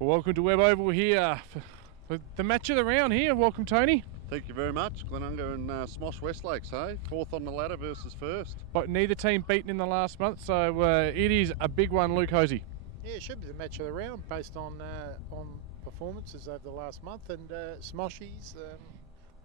Well, welcome to Webb Oval here for the match of the round here. Welcome, Tony. Thank you very much. Glenunga and SMOSH Westlakes, hey? Fourth on the ladder versus first. But neither team beaten in the last month, so it is a big one, Luke Hosey. Yeah, it should be the match of the round based on performances over the last month. And Smoshies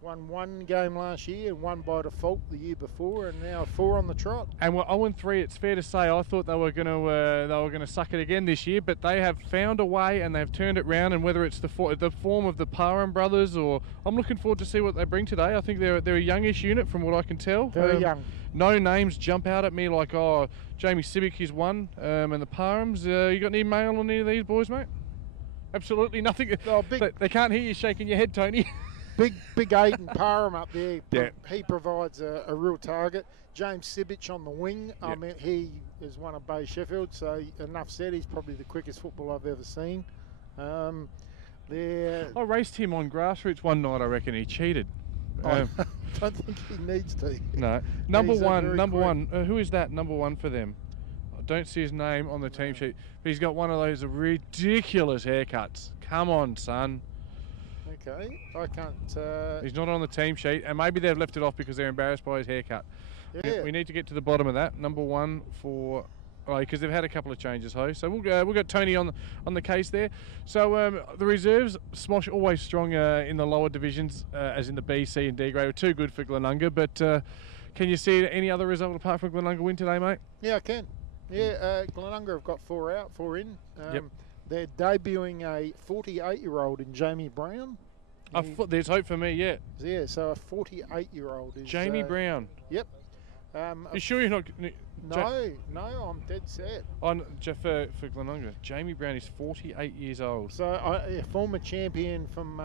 won one game last year and one by default the year before, and now 4 on the trot. And we're 0-3. It's fair to say I thought they were going to suck it again this year, but they have found a way and they've turned it round. And whether it's the form of the Parham brothers, or I'm looking forward to see what they bring today. I think they're a youngish unit from what I can tell. Very young. No names jump out at me like Jamie Sibic is one, and the Parhams. You got any mail on any of these boys, mate? Absolutely nothing. Oh, big. They can't hear you shaking your head, Tony. Big Aiden Parham up there. Yeah. He provides a real target. James Sibic on the wing. Yeah. I mean, he is one of Bay Sheffield, so enough said. He's probably the quickest football I've ever seen. I raced him on grassroots one night. I reckon he cheated. I don't think he needs to. No. Number one. Who is that? Number one for them. I don't see his name on the team sheet, but he's got one of those ridiculous haircuts. Come on, son. Okay, I can't. He's not on the team sheet, and maybe they've left it off because they're embarrassed by his haircut. Yeah. We need to get to the bottom of that. Number one for, because they've had a couple of changes, So we'll got Tony on the case there. So the reserves, Smosh always strong in the lower divisions, as in the B, C, and D grade. We're too good for Glenunga, but can you see any other result apart from Glenunga win today, mate? Yeah, I can. Yeah, Glenunga have got 4 out, 4 in. Yep. They're debuting a 48-year-old in Jamie Brown. There's hope for me, yeah. Yeah, so a 48-year-old is... Jamie Brown. Yep. You sure you're not... No, I'm dead set. For Glenunga, Jamie Brown is 48 years old. So, a former champion from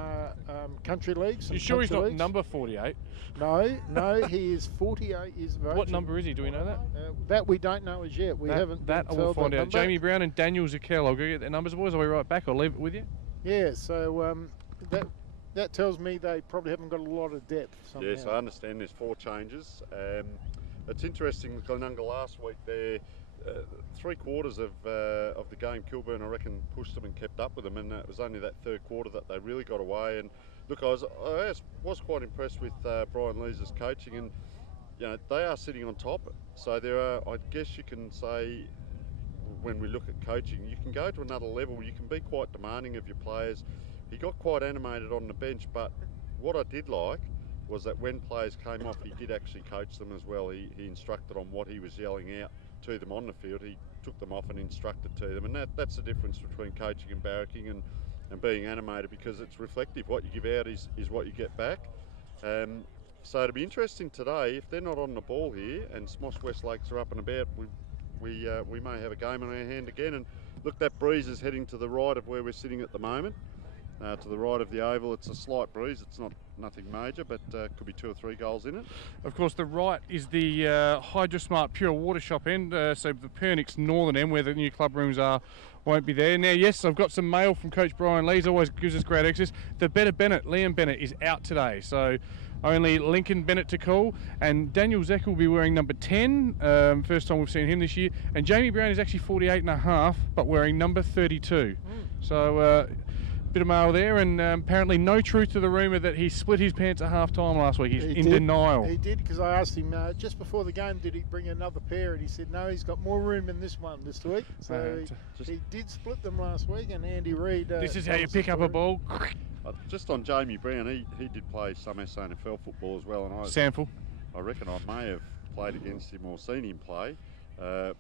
country leagues. You sure he's not number 48? No, he is 48 years of age. What number is he? Do we know that? That we don't know as yet. We haven't. That I will find out. Jamie Brown and Daniel Zakel. I'll go get their numbers, boys. I'll be right back. I'll leave it with you. Yeah. So that tells me they probably haven't got a lot of depth. Somehow. Yes, I understand. There's 4 changes. It's interesting with Glenunga last week. There, 3/4 of the game, Kilburn, I reckon, pushed them and kept up with them, and it was only that 3rd quarter that they really got away. And look, I was quite impressed with Brian Lees' coaching, and they are sitting on top. So there are, I guess you can say, when we look at coaching, you can go to another level. You can be quite demanding of your players. He got quite animated on the bench, but what I did like was that when players came off, he did actually coach them as well. He instructed on what he was yelling out to them on the field. He took them off and instructed to them, and that's the difference between coaching and barracking and being animated, because it's reflective. What you give out is what you get back. So it'll be interesting today, if they're not on the ball here and SMOSH Westlakes are up and about, we may have a game on our hand again. And look, that breeze is heading to the right of where we're sitting at the moment. To the right of the oval, it's a slight breeze. It's nothing major, but could be 2 or 3 goals in it. Of course, the right is the Hydrosmart Pure Water Shop end, so the Pernix Northern end, where the new club rooms are, won't be there. Now, yes, I've got some mail from Coach Brian Lees. Always gives us great access. The Liam Bennett, is out today, so only Lincoln Bennett to call, and Daniel Zeck will be wearing number 10. First time we've seen him this year, and Jamie Brown is actually 48.5, but wearing number 32. So. Bit of mail there, and apparently no truth to the rumour that he split his pants at half-time last week. He's in denial. He did, because I asked him just before the game, did he bring another pair, and he said no, he's got more room in this one this week. So he did split them last week, and Andy Reid... this is how you pick up a ball. Just on Jamie Brown, he did play some SAAFL football as well, and I reckon I may have played against him or seen him play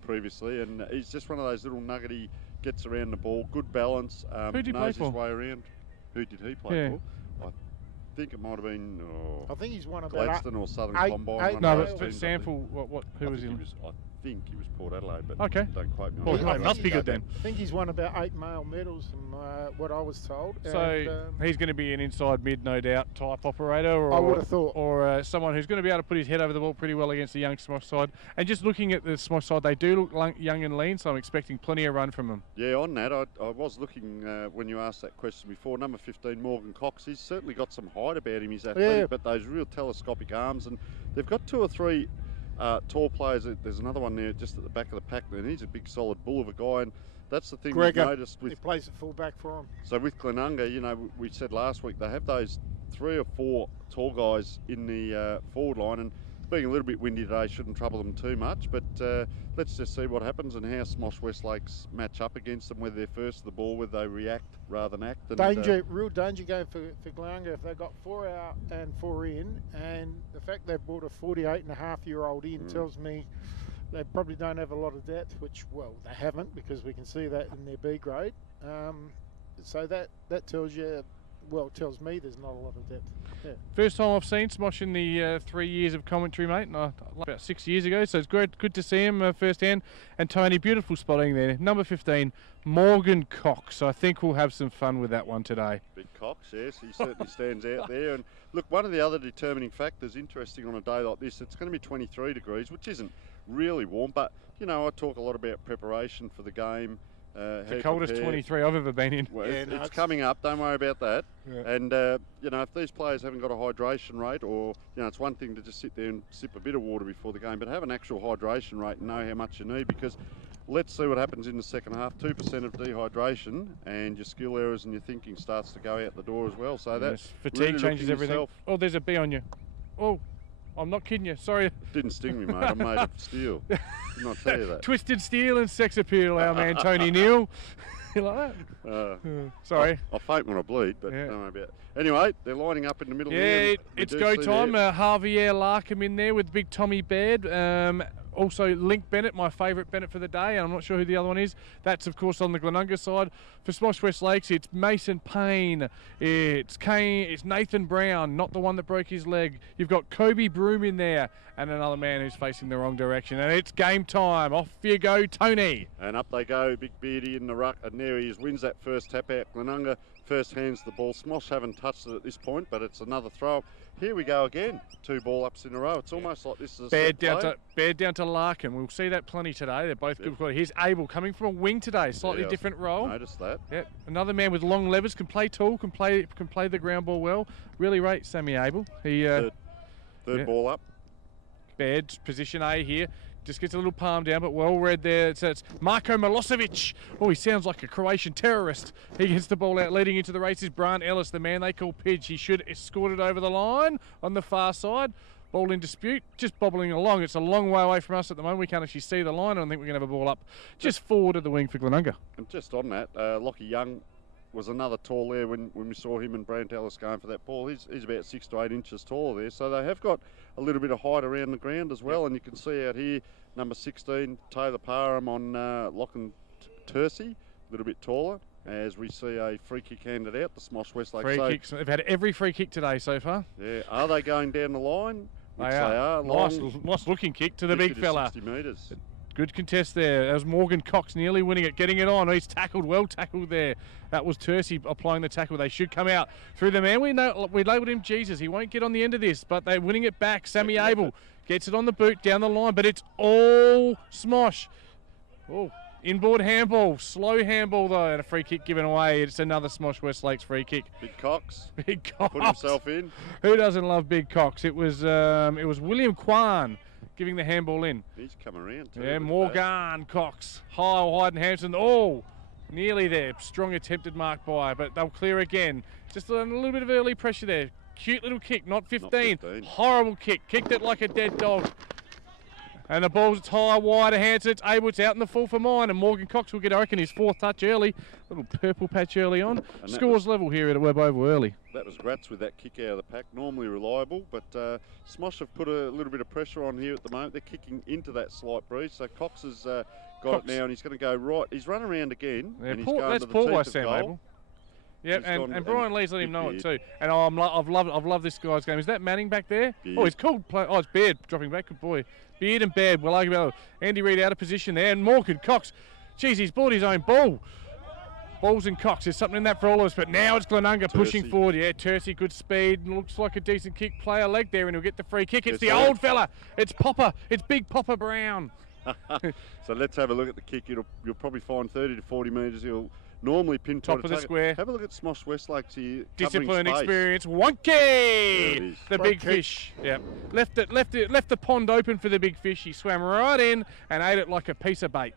previously, and he's just one of those little nuggety, gets around the ball, good balance, Who did he knows play his for? way around. Who did he play for? I think it might have been I think he's one of Gladstone or Southern eight- Combine. eight- No, but Sample, who was he? I think he was Port Adelaide, but Okay. don't quote me on Well, that. he must be good then. I think he's won about 8 male medals from what I was told. So and, he's going to be an inside mid, no doubt, type operator, or I would have thought, or someone who's going to be able to put his head over the ball pretty well against the young Smosh side. And just looking at the Smosh side, they do look young and lean, so I'm expecting plenty of run from them. Yeah, on that, I was looking when you asked that question before. Number 15, Morgan Cox, he's certainly got some height about him. He's athletic, but those real telescopic arms, and they've got 2 or 3 tall players. There's another one there just at the back of the pack, and he's a big solid bull of a guy, that's the thing Gregor, we've noticed with. he plays at full back for him. So with Glenunga, you know, we said last week they have those 3 or 4 tall guys in the forward line, and being a little bit windy today shouldn't trouble them too much. But let's just see what happens and how SMOSH Westlakes match up against them, whether they're first to the ball, whether they react rather than act. And, Real danger game for Glenunga if they got 4 out and 4 in, and the fact they've brought a 48.5-year-old in tells me they probably don't have a lot of depth, which, well, they haven't, because we can see that in their B grade. So that tells you, well, tells me there's not a lot of depth. Yeah. First time I've seen SMOSH in the 3 years of commentary, mate, and about 6 years ago, so it's good to see him firsthand. And Tony, beautiful spotting there. Number 15, Morgan Cox. I think we'll have some fun with that one today. Big Cox, yes, he certainly stands out there. And look, one of the other determining factors, interesting on a day like this, it's going to be 23 degrees, which isn't really warm, but, you know, I talk a lot about preparation for the game. The coldest 23 I've ever been in. Well, it's coming up, don't worry about that. Yeah. And, you know, if these players haven't got a hydration rate, or, you know, it's one thing to just sit there and sip a bit of water before the game, but have an actual hydration rate and know how much you need, because let's see what happens in the second half. 2% of dehydration and your skill errors and your thinking starts to go out the door as well. So that fatigue really changes everything. Yourself. Oh, there's a bee on you. Oh, I'm not kidding you. Sorry. Didn't sting me, mate. I'm made of steel. Didn't I tell you that? Twisted steel and sex appeal, our man Tony Neal. You like that? Sorry. I'll faint when I bleed, but don't worry about it. Anyway, they're lining up in the middle here. Yeah, it's go time. Javier Larkham in there with big Tommy Baird. Also, Link Bennett, my favourite Bennett for the day, and I'm not sure who the other one is. That's, of course, on the Glenunga side. For SMOSH Westlakes, it's Mason Payne, it's Nathan Brown, not the one that broke his leg. You've got Kobe Broom in there, and another man who's facing the wrong direction. And it's game time. Off you go, Tony. And up they go, Big Beardy in the ruck, and there he is, wins that first tap out. Glenunga first hands the ball. SMOSH haven't touched it at this point, but it's another throw. Here we go again, 2 ball ups in a row. It's almost like this is a Baird down to Larkin. We'll see that plenty today. They're both good. Here's Abel coming from a wing today, slightly different role. Noticed that. Yep, another man with long levers, can play tall, can play the ground ball well. Really rate Sammy Abel. He third ball up. Baird, position A here. Just gets a little palm down, but well read there. So it's Marko Milosevic. Oh, he sounds like a Croatian terrorist. He gets the ball out, leading into the races. Brian Ellis, the man they call Pidge. He should escort it over the line on the far side. Ball in dispute, just bobbling along. It's a long way away from us at the moment. We can't actually see the line. I don't think we're going to have a ball up just forward of the wing for Glenunga. And just on that, Lockie Young was another tall there when we saw him and Brant Ellis going for that ball. He's about 6 to 8 inches taller there. So they have got a little bit of height around the ground as well. And you can see out here, number 16, Taylor Parham on Lachlan Tercy, a little bit taller, as we see a free kick handed out, the SMOSH Westlake. Free kicks. They've had every free kick today so far. Yeah. Are they going down the line? They are. Nice looking kick to the big fella. 60 metres. Good contest there. That was Morgan Cox nearly winning it, getting it on. He's tackled, well tackled there. That was Tercy applying the tackle. They should come out through the man. We labelled him Jesus. He won't get on the end of this, but they're winning it back. Sammy Abel gets it on the boot down the line, but it's all SMOSH. Oh, inboard handball, slow handball though, and a free kick given away. It's another SMOSH Westlakes free kick. Big Cox. Big Cox. Put himself in. Who doesn't love Big Cox? It was William Kwan giving the handball in. He's come around too. Yeah, Morgan Cox. Hyde and Hampson. Oh, nearly there. Strong attempted mark by, but they'll clear again. Just a little bit of early pressure there. Cute little kick, not 15. Horrible kick. Kicked it like a dead dog. And the ball's high, wide of Hanson. It's able, it's out in the full for mine. And Morgan Cox will get, I reckon, his 4th touch early. Little purple patch early on. And scores level here at Webb Oval early. That was Gratz with that kick out of the pack. Normally reliable, but SMOSH have put a little bit of pressure on here at the moment. They're kicking into that slight breeze. So Cox has got it now, and he's going to go right. He's run around again. Yeah, and he's going that's to the poor by teeth Sam of goal. Abel. Yep, and Brian Lee's let him know it too. And I've loved this guy's game. Is that Manning back there? Beard. Oh, he's cool. Oh, it's Baird dropping back. Good boy. Beard and Baird. We'll argue about it. Andy Reid out of position there. And Morgan Cox. Geez, he's bought his own ball. Balls and Cox. There's something in that for all of us. But now it's Glenunga pushing forward. Yeah, Tercy, good speed. Looks like a decent kick. Play a leg there and he'll get the free kick. It's the old fella. It's Popper. It's Big Popper Brown. So let's have a look at the kick. You'll probably find 30 to 40 metres. He'll normally pin top of the square. Have a look at SMOSH Westlakes here. Discipline, experience. Wonky! The big fish. Yep. Left the pond open for the big fish. He swam right in and ate it like a piece of bait.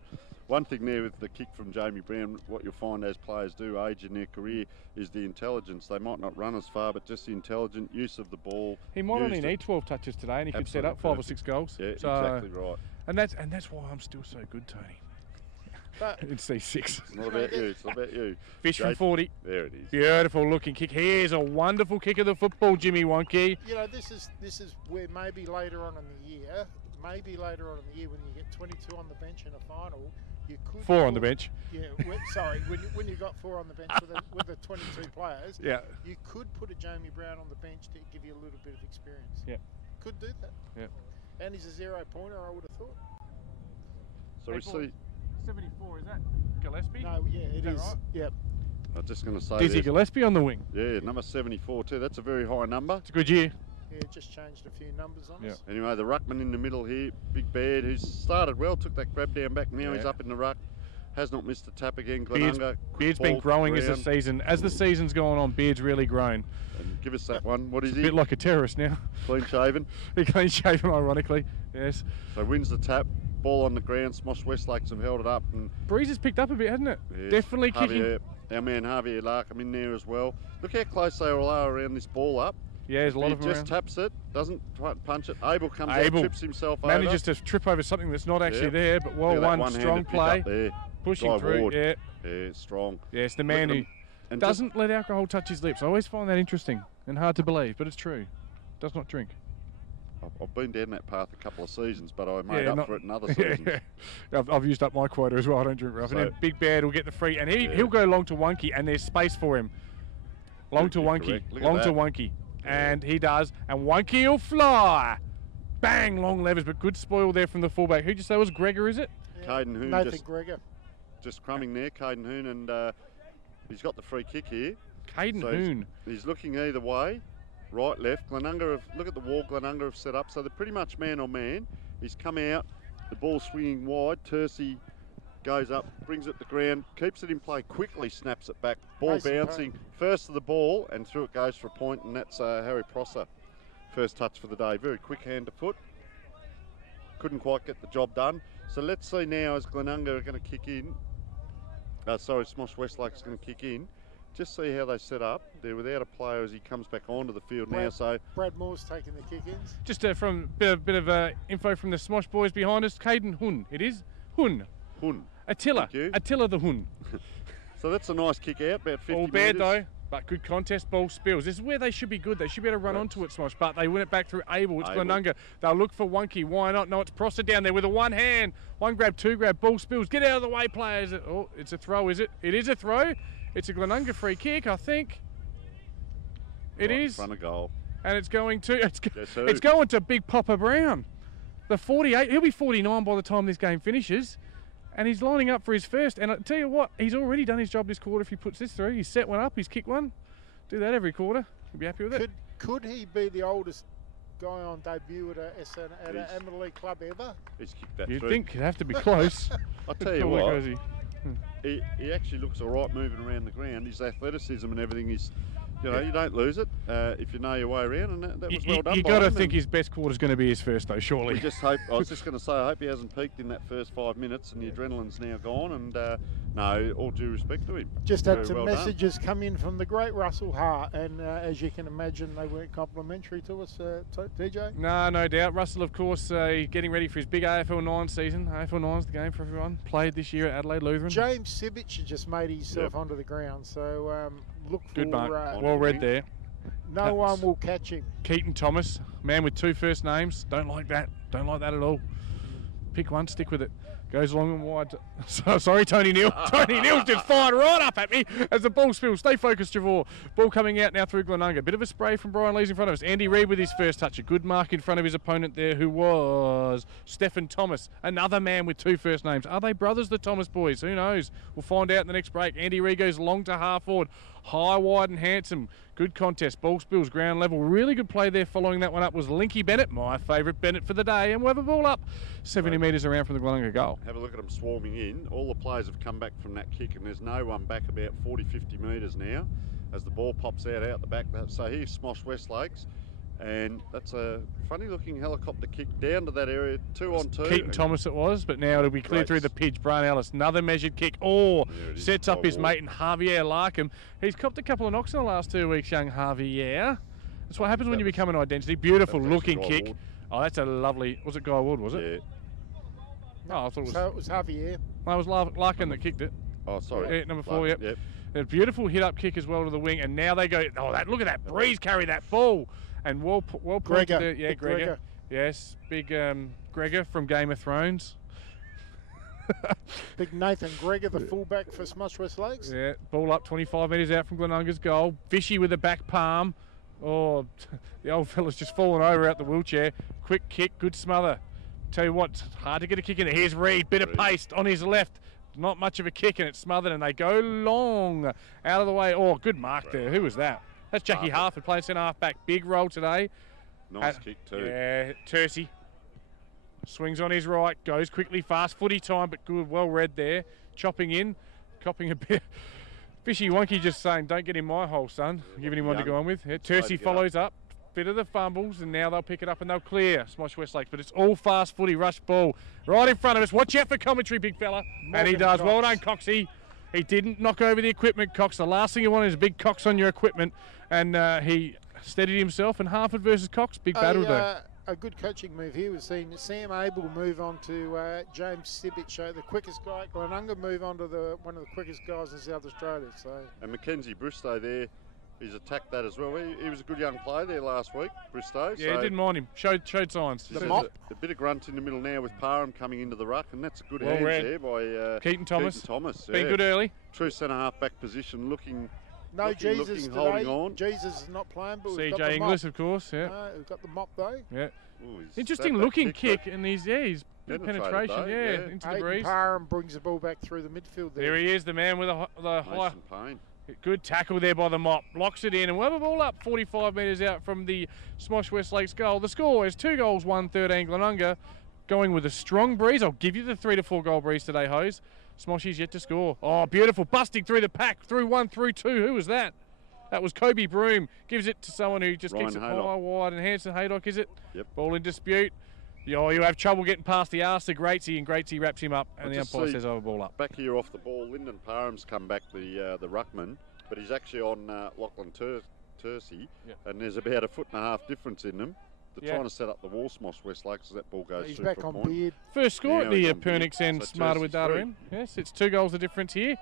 One thing there with the kick from Jamie Brown, what you'll find as players do age in their career is the intelligence. They might not run as far, but just the intelligent use of the ball. He might only need 12 touches today, and he could set up 5 or 6 goals. Yeah, so, exactly right. And that's why I'm still so good, Tony. But It's C6. It's not about you. It's not about you. Fish from 40. There it is. Beautiful looking kick. Here's a wonderful kick of the football, Jimmy Wonky. you know, this is where maybe later on in the year, when you get 22 on the bench in a final, you could 4 on the bench. Yeah, when you got 4 on the bench with the 22 players, Yeah. you could put a Jamie Brown on the bench to give you a little bit of experience. Yeah. Could do that. Yeah. And he's a 0-pointer, I would have thought. So we see. 74, is that Gillespie? No, yeah, it is. Right? Yep. I'm just going to say. Dizzy this. Gillespie on the wing. Yeah, number 74 too. That's a very high number. It's a good year. Yeah, just changed a few numbers on us. Anyway, the ruckman in the middle here, Big Beard, who's started well, took that grab down back. Now he's up in the ruck. Has not missed a tap again. Glenunga. Beard's been growing as the season's gone on. Beard's really grown. And give us that one. What is he? A bit like a terrorist now. Clean shaven. He clean shaven, ironically. Yes. So wins the tap. Ball on the ground. Smosh Westlakes have held it up. And Breeze has picked up a bit, hasn't it? yes, Definitely kicking. Our man Javier Larkham in there as well. Look how close they all are around this ball up. Yeah, there's a lot He of them just around. taps it, doesn't punch it. Abel comes out, trips himself manages over. to trip over something that's not actually there, but well Look at that won, one-handed strong pick play, up there. pushing Drive through. forward. Yeah, Yeah, strong. yeah, it's the man Look at who him. And doesn't let alcohol touch his lips. I always find that interesting and hard to believe, but it's true. Does not drink. I've been down that path a couple of seasons, but I made Yeah, up for it in other seasons. I've used up my quota as well. I don't drink rough. So- And then Big Bad will get the free, and he'll go long to Wonky, and there's space for him. Long to You're Wonky, correct. Look at long to that. Wonky, and he does, and Wonky will fly. Bang, long levers, but good spoil there from the fullback. Who'd you say was Gregor? Is it? Caden Hoon Nathan Gregor. just crumbing there. Caden Hoon, and he's got the free kick here. Caden So Hoon. He's looking either way, right, left. Glenunga look at the wall Glenunga have set up, so they're pretty much man on man. He's come out, the ball swinging wide. Tercy goes up, brings it to ground, keeps it in play, quickly snaps it back. Ball Mason bouncing first to the ball, and through it goes for a point, and that's Harry Prosser. First touch for the day. Very quick hand to foot. Couldn't quite get the job done. So let's see now as Glenunga are going to kick in. Smosh Westlake's going to kick in. Just see how they set up. They're without a player as he comes back onto the field now. So Brad Moore's taking the kick-ins. Just from bit of info from the Smosh boys behind us. Caden Hoon. It is Hoon. Hun. Attila. Thank you. Attila the Hoon. So that's a nice kick out, about 50 All bad metres. though, but good contest. Ball spills. This is where they should be good. They should be able to run onto it, Smosh, but they win it back through Abel. It's Abel. Glenunga. They'll look for Wonky. Why not? No, it's Prosser down there with a one hand. One grab, two grab. Ball spills. Get out of the way, players. Oh, it's a throw, is it? It is a throw. It's a Glenunga free kick, I think. It Right in is. front of goal. And it's going to. Guess who? It's going to Big Papa Brown. The 48. He'll be 49 by the time this game finishes. And he's lining up for his first. And I tell you what, he's already done his job this quarter if he puts this through. He's set one up, he's kicked one. Do that every quarter. He'll be happy with it. Could he be the oldest guy on debut at an Amateur League club ever? He's kicked that You'd through. think he'd have to be close. I'll tell you Cool, what, Cozy. he actually looks all right moving around the ground. His athleticism and everything is, you don't lose it if you know your way around, and that was well done. You by got to him, think and his best quarter's going to be his first, though, surely. we just hope. I was just going to say, I hope he hasn't peaked in that first 5 minutes, and the adrenaline's now gone. And no, all due respect to him. Just had Very some well done. messages come in from the great Russell Hart, and as you can imagine, they weren't complimentary to us, DJ. No doubt. Russell, of course, getting ready for his big AFL 9 season. AFL 9's the game for everyone. Played this year at Adelaide Lutheran. James Sibic just made himself onto the ground, so look for. Good mark. Well read there. No one will catch him. Keaton Thomas, man with 2 first names. Don't like that. Don't like that at all. Pick one, stick with it. Goes long and wide. Sorry, Tony Neal. Tony Neal's just fired right up at me as the ball spills. Stay focused, Javor. Ball coming out now through Glenunga. Bit of a spray from Brian Lees in front of us. Andy Reid with his first touch. A good mark in front of his opponent there, who was Stephen Thomas. Another man with 2 first names. Are they brothers, the Thomas boys? Who knows? We'll find out in the next break. Andy Reid goes long to half forward. High, wide and handsome. Good contest. Ball spills, ground level. Really good play there. Following that one up was Linky Bennett, my favourite Bennett for the day. And we'll have a ball up 70 metres around from the Glenunga goal. Have a look at them swarming in. All the players have come back from that kick, and there's no one back about 40, 50 metres now as the ball pops out the back. So here's Smosh Westlakes, And that's a funny-looking helicopter kick down to that area, 2 on 2. Keaton Thomas it was, but now it'll be cleared through the pitch. Brian Ellis, another measured kick. Oh, sets up his mate and Javier Larkham. He's copped a couple of knocks in the last 2 weeks, young Javier. That's what happens when you become an identity. Beautiful looking kick. Ward. Oh, that's a lovely... Was it Guy Ward, was it? Yeah. Oh, I thought it was... So it was Javier. No, it was Larkham that kicked it. Oh, sorry. Yeah, number 4, yep. A beautiful hit-up kick as well to the wing, and now they go... Oh, look at that breeze carry that ball. And well Gregor. There. Yeah, Gregor. Yes, big Gregor from Game of Thrones. Big Nathan Gregor, the fullback for SMOSH West Lakes. Yeah, ball up 25 metres out from Glenunga's goal. Fishy with the back palm. Oh, the old fella's just fallen over out the wheelchair. Quick kick, good smother. Tell you what, it's hard to get a kick in it. Here's Reed, bit of paste on his left. Not much of a kick, and it's smothered, and they go long out of the way. Oh, good mark there. Who was that? That's Jackie Harford playing centre half back. Big roll today. Nice kick too. Yeah, Tercy swings on his right, goes quickly, fast footy time, but good, well read there. Chopping in, copping a bit. Fishy Wonky just saying, don't get in my hole, son. Giving him one to go on with. Yeah, Tercy follows up. Bit of the fumbles, and now they'll pick it up and they'll clear SMOSH West Lakes. But it's all fast footy, rush ball right in front of us. Watch out for commentary, big fella. And he does. Well done, Coxie. He didn't knock over the equipment, Cox. The last thing you want is a big Cox on your equipment. And he steadied himself. And Harford versus Cox, big battle there. A good coaching move here. We've seen Sam Abel move on to James Sibic, the quickest guy at Glenunga, move on to one of the quickest guys in South Australia. So. And Mackenzie Bristow there, he's attacked that as well. He was a good young player there last week, Bristow. Yeah, didn't mind him. Showed signs. The mop. A bit of grunt in the middle now with Parham coming into the ruck, and that's a good hands there by Keaton Thomas. Been good early. True centre half back position, looking. No Jesus looking, today. holding on. Jesus is not playing, but we've got CJ the Inglis, mop. of course. Yeah. We've got the mop though. Yeah. Ooh, interesting looking kick, and he's penetration. Though, Into the breeze. Parham brings the ball back through the midfield there. There he is, the man with the high. Payne. Good tackle there by the mop. Locks it in, and we'll have a ball up 45 metres out from the SMOSH West Lakes goal. The score is 2 goals, 1-13 Glenunga. Going with a strong breeze. I'll give you the 3 to 4 goal breeze today, Hose. SMOSH's yet to score. Oh, beautiful. Busting through the pack. Through 1, through 2. Who was that? That was Kobe Broom. Gives it to someone who just kicks it high, wide. And Hanson Haydock, is it? Yep. Ball in dispute. You have trouble getting past the arse to Gratesy, and Gratesy wraps him up, and the umpire says over ball up. Back here off the ball, Lyndon Parham's come back, the ruckman, but he's actually on Lachlan Tercy, and there's about 1.5 foot difference in them. They're trying to set up the wall, SMOSH West Lakes, as that ball goes He's through back for on a point. Beard. First score at the Pernix end, so smarter with data in. Yes, it's 2 goals the difference here.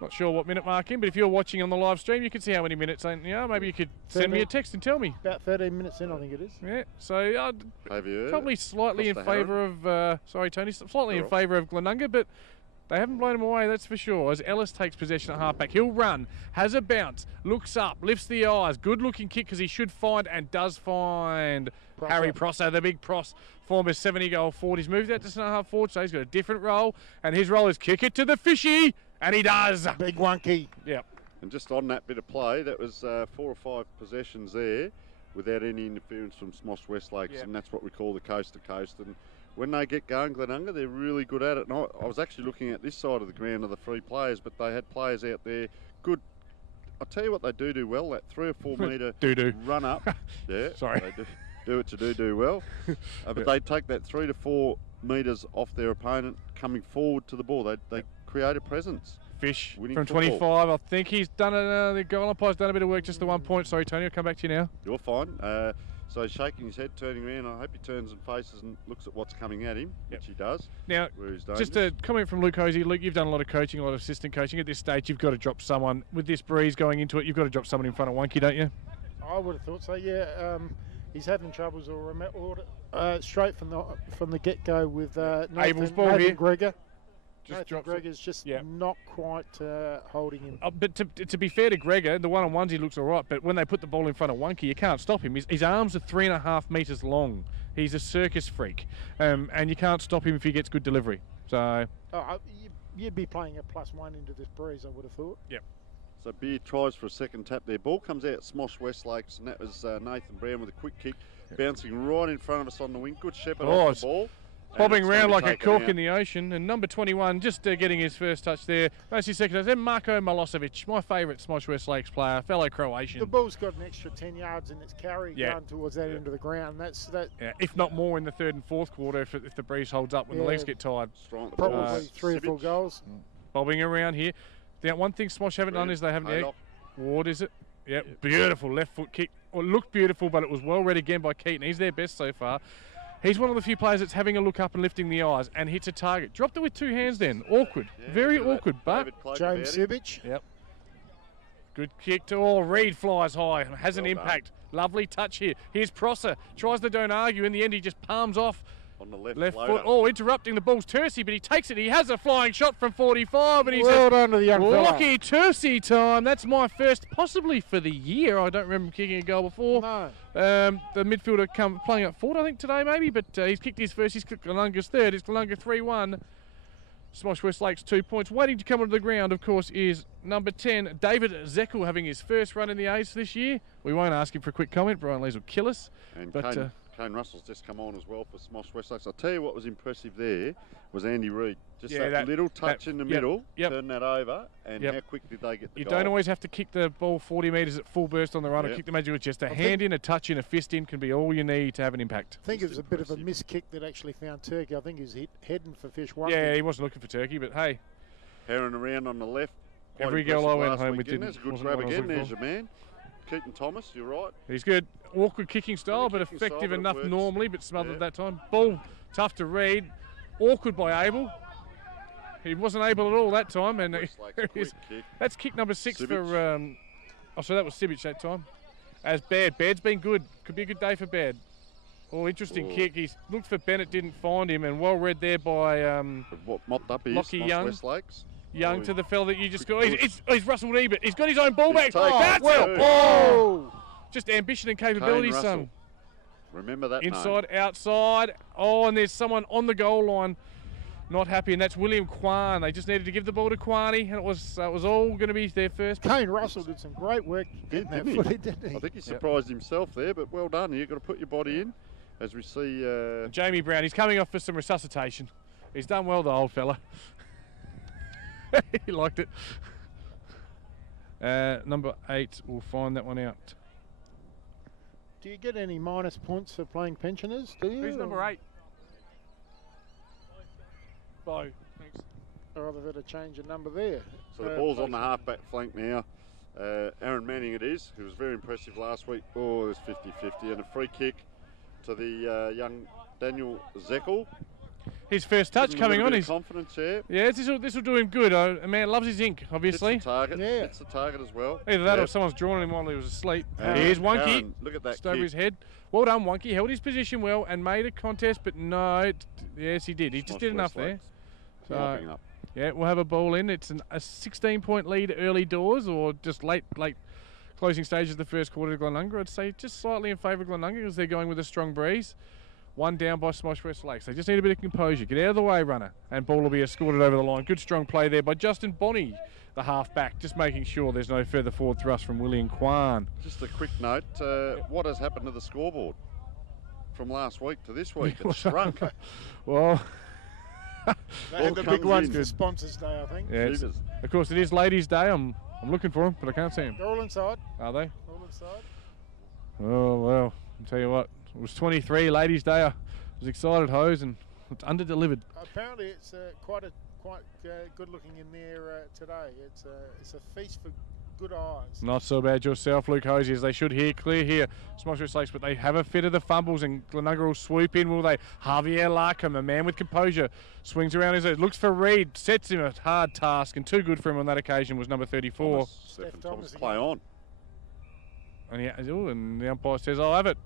Not sure what minute mark in, but if you're watching on the live stream, you can see how many minutes. Maybe you could send me a text and tell me. About 13 minutes in, I think it is. Yeah, so probably slightly in favour of. Sorry, Tony, slightly in favour of Glenunga, but they haven't blown him away, that's for sure. As Ellis takes possession at halfback, he'll run, has a bounce, looks up, lifts the eyes. Good looking kick because he should find and does find Harry Prosser, the big Pross, former 70-goal forward. He's moved out to centre half forward, so he's got a different role, and his role is kick it to the fishy. And he does. Big wonky. Yep. And just on that bit of play, that was 4 or 5 possessions there without any interference from SMOSH West Lakes, and that's what we call the coast to coast. And when they get going, Glenunga, they're really good at it. And I was actually looking at this side of the ground of the 3 players, but they had players out there good. I'll tell you what they do well, that 3 or 4 metre run up. Yeah, sorry. They do what you do well. But they take that 3 to 4 metres off their opponent coming forward to the ball. They create a presence. Fish from 25. I think he's done it. The goal umpire's done a bit of work just the 1 point. Sorry, Tony, I'll come back to you now. You're fine. So he's shaking his head, turning around. I hope he turns and faces and looks at what's coming at him, which he does. Now, just a comment from Luke Hosey. Luke, you've done a lot of coaching, a lot of assistant coaching. At this stage, you've got to drop someone. With this breeze going into it, you've got to drop someone in front of Wonky, don't you? I would have thought so, yeah. He's having troubles straight from the get-go with Nathan Gregor. Gregor's just not quite holding him. But to be fair to Gregor, the one-on-ones he looks all right, but when they put the ball in front of Wonky, you can't stop him. His arms are 3.5 metres long. He's a circus freak, and you can't stop him if he gets good delivery. So you'd be playing a +1 into this breeze, I would have thought. Yep. So Beard tries for a second tap there. Ball comes out SMOSH West Lakes, and that was Nathan Brown with a quick kick, bouncing right in front of us on the wing. Good shepherd off the ball. bobbing it's around gonna be like a taken cork out. in the ocean. And number 21 just getting his first touch there. Mostly second touch. Then Marko Milosevic, my favourite Smosh West Lakes player, fellow Croatian. The ball's got an extra 10 yards in its carry going towards that end of the ground. That's that. Yeah, if not more in the third and fourth quarter if the breeze holds up when the legs get tired. Strong at the Probably balls. 3 or 4 goals. Bobbing around here. The one thing Smosh haven't done is they haven't... Haylock. Ward, is it? Yep, beautiful left foot kick. Well, it looked beautiful, but it was well read again by Keaton. He's their best so far. He's one of the few players that's having a look up and lifting the eyes and hits a target. Dropped it with 2 hands then. Awkward. Yeah, Very look at awkward, that. but... David Cloak James about him. Sibic. Yep. Good kick to all. Reed flies high. Has an Well done. impact. Lovely touch here. Here's Prosser. Tries to don't argue. In the end, he just palms off. On the left Left floater. foot. Oh, interrupting the ball's Tercy, but he takes it. He has a flying shot from 45, and he's Well done to the young fella. lucky Tercy time. That's my first, possibly for the year. I don't remember him kicking a goal before. No. The midfielder playing up forward, I think, today maybe, but he's kicked his first. He's kicked Glenunga's third. It's Glenunga 3-1. Smosh West Lakes 2 points. Waiting to come onto the ground, of course, is number 10, David Zekel, having his first run in the A's this year. We won't ask him for a quick comment. Brian Lees will kill us. And But, Kane Russell's just come on as well for Smosh West Lakes. I'll tell you what was impressive there was Andy Reid. Just Yeah, that little touch in the middle, turn that over, and how quick did they get the You goal? don't always have to kick the ball 40 metres at full burst on the run or Yep. kick the magic. It's just a hand in, a touch in, a fist in can be all you need to have an impact. I think it was a bit of a impressive. missed kick that actually found Turkey. I think he was heading for fish one. Yeah, he wasn't looking for Turkey, but hey, Herring around on the left. Quite every goal I impressive went last home with weekend. didn't. There's a good wasn't grab what I was again. looking There's for. your man. Keaton Thomas, you're right. He's good. Awkward kicking style, but kicking style, effective but it enough works. normally, but smothered Yeah. that time. Ball tough to read. Awkward by Abel. He wasn't able at all that time, and West Lakes, there he quick is. kick. That's kick number 6 Sibic. for. So that was Sibic that time. As Baird. Baird's been good. Could be a good day for Baird. Oh, interesting Oh. kick. He's looked for Bennett, didn't find him, and well read there by What mopped up here, Lockie Smosh Young. West Lakes. Young Oh, to the fella that you just got. good He's Russell Ebert. He's got his own ball back. He's taken That's it it. too. Oh, just ambition and capability, Kane son. Russell. Remember that Inside, name. outside. Oh, and there's someone on the goal line not happy, and that's William Kwan. They just needed to give the ball to Kwani, and it was all going to be their first. Kane Russell did some great work getting that didn't he? footy, didn't he? I think he surprised himself there, but well done. You've got to put your body in. As we see, Jamie Brown, he's coming off for some resuscitation. He's done well, the old fella. He liked it. Number 8, we'll find that one out. Do you get any minus points for playing pensioners? Do you? Who's number 8? Bo. Thanks. Or they've had a change of number there. so the ball's on the half-back flank now. Aaron Manning it is, who was very impressive last week. Oh, it's 50-50. And a free kick to the young Daniel Zekel. His first touch coming on. His His confidence here. yeah, this will do him good. A man loves his ink, obviously. Hits the target. Yeah. Hits the target as well. Either that or Yep. someone's drawn him while he was asleep. Aaron- Here's Wonky. Aaron, look at that Just over kick. his head. Well done, Wonky. Held his position well and made a contest, but no. Yes, he did. He just Smosh did enough West there. Lakes. So, Mopping up. yeah, we'll have a ball in. It's a 16-point lead early doors, or just late closing stages of the first quarter to Glenunga. I'd say just slightly in favour of Glenunga because they're going with a strong breeze. One down by Smosh West Lakes. They just need a bit of composure. Get out of the way, runner. And ball will be escorted over the line. Good strong play there by Justin Bonney, the half-back, just making sure there's no further forward thrust from William Kwan. Just a quick note. What has happened to the scoreboard from last week to this week? It's shrunk. Well, They All had the big comes ones in. for Sponsors Day, I think. yeah, Jesus. of course it is Ladies' Day. I'm looking for them, but I can't see them. They're all inside. Are they? All inside. Oh, well, I'll tell you what. It was 23, Ladies' Day. I was excited, hose, and it's under-delivered. Apparently, it's quite good looking in there today. It's a feast for good eyes. Not so bad yourself, Luke Hosey, as they should hear clear here. Smosh West Lakes, but they have a fit of the fumbles, and Glenunga will swoop in, will they? Javier Larkham, a man with composure, swings around his head, looks for Reed, sets him a hard task, and too good for him on that occasion was number 34. Stephen Steph Thomas Thomas play again. on. And the umpire says, I'll have it.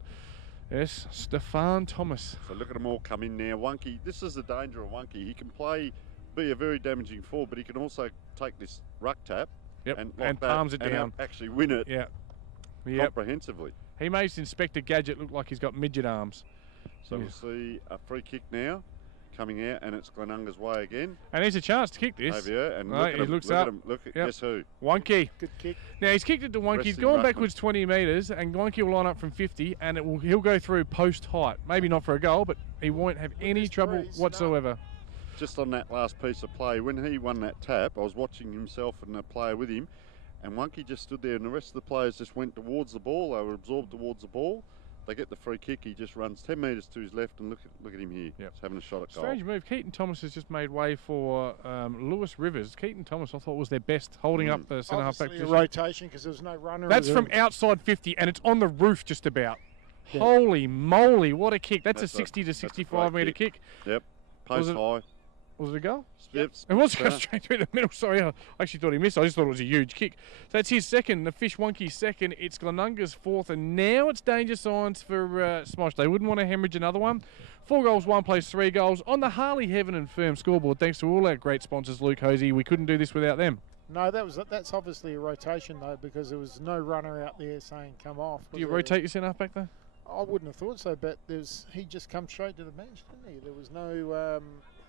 Yes, Stefan Thomas. So look at them all come in now. Wonky, this is the danger of Wonky. He can be a very damaging forward, but he can also take this ruck tap Yep, and, and that palms it and down. actually win it Yeah. Yep. comprehensively. He makes Inspector Gadget look like he's got midget arms. So we'll see a free kick now coming out, and it's Glenunga's way again. And here's a chance to kick this. Over here, and Right, look at he him, looks look up. at him, look at Yep. guess who? Wonky. Good kick. Now he's kicked it to Wonky. He's Resting gone ruckman. backwards 20 metres, and Wonky will line up from 50, and he'll go through post height. Maybe not for a goal, but he won't have any this trouble breeze, whatsoever. Just on that last piece of play, when he won that tap, I was watching himself and a player with him, and Wonky just stood there, and the rest of the players just went towards the ball. They were absorbed towards the ball. They get the free kick. He just runs 10 metres to his left, and look at him here. Yep. He's having a shot at goal. Strange move. Keaton Thomas has just made way for Lewis Rivers. Keaton Thomas, I thought, was their best, holding up the centre half back Obviously a position. rotation because there was no runner. That's from outside 50, and it's on the roof just about. Yeah. Holy moly, what a kick. That's a That's a- 60 to that's a 65 great metre kick. Yep. Was Post it- high. Was it a goal? Yep. It was going straight through the middle. Sorry, I actually thought he missed. I just thought it was a huge kick. So that's his second, the Fish Wonky's second. It's Glenunga's fourth, and now it's danger signs for SMOSH. They wouldn't want to hemorrhage another one. 4 goals, 1 place, 3 goals on the Harley Heaven and Firm scoreboard. Thanks to all our great sponsors, Luke Hosey. We couldn't do this without them. No, that's obviously a rotation though because there was no runner out there saying come off. Do you Was there? rotate your centre half back though? I wouldn't have thought so, but he just come straight to the bench, didn't he? There was no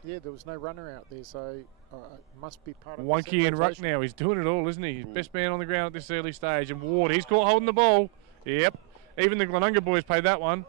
there was no runner out there, so it must be part of the Wonky and Ruck rotation. now. He's doing it all, isn't he? He's best man on the ground at this early stage. And Ward, he's caught holding the ball. Yep. Even the Glenunga boys paid that one.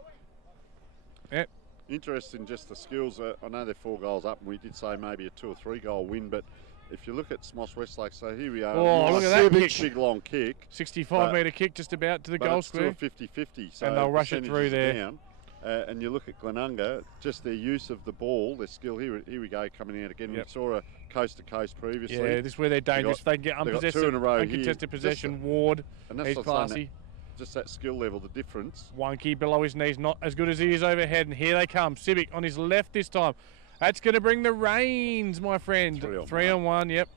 Yep. Interesting, just the skills. I know they're 4 goals up, and we did say maybe a 2 or 3 goal win, but if you look at SMOSH Westlake, so here we are. Oh, look at that big, kick. big long kick. 65 metre kick just about to the But goal it's still square. a 50-50, so And they'll rush it percentage through is there. down. And you look at Glenunga, just their use of the ball, their skill. Here we go, coming out again. Yep. We saw a coast to coast previously. Yeah, this is where they're dangerous. If they can get they got 2 unpossessed, in a row uncontested here. possession. Ward, And that's he's what I'm saying, classy. just that skill level, the difference. Wonky below his knees, not as good as he is overhead. And here they come. Civic on his left this time. That's going to bring the rains, my friend. 3 on 1, yep.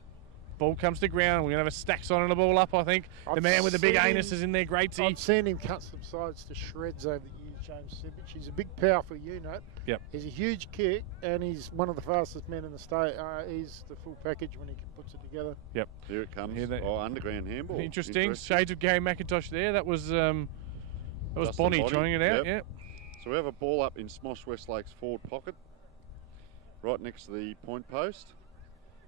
Ball comes to ground. We're going to have a stacks on and a ball up, I think. The I've man with the big seen anus him- is in there, Greatsy. I've seen him cut some sides to shreds over the years, James Sibic. He's a big, powerful unit. Yep. He's a huge kick, and he's one of the fastest men in the state. He's the full package when he puts it together. Yep. Here it comes. Here they- Oh, underground handball. Interesting. Shades of Gary McIntosh there. That was Justin Bonnie Bonnie, trying it out. yep. Yeah. So we have a ball up in SMOSH Westlake's forward pocket, right next to the point post.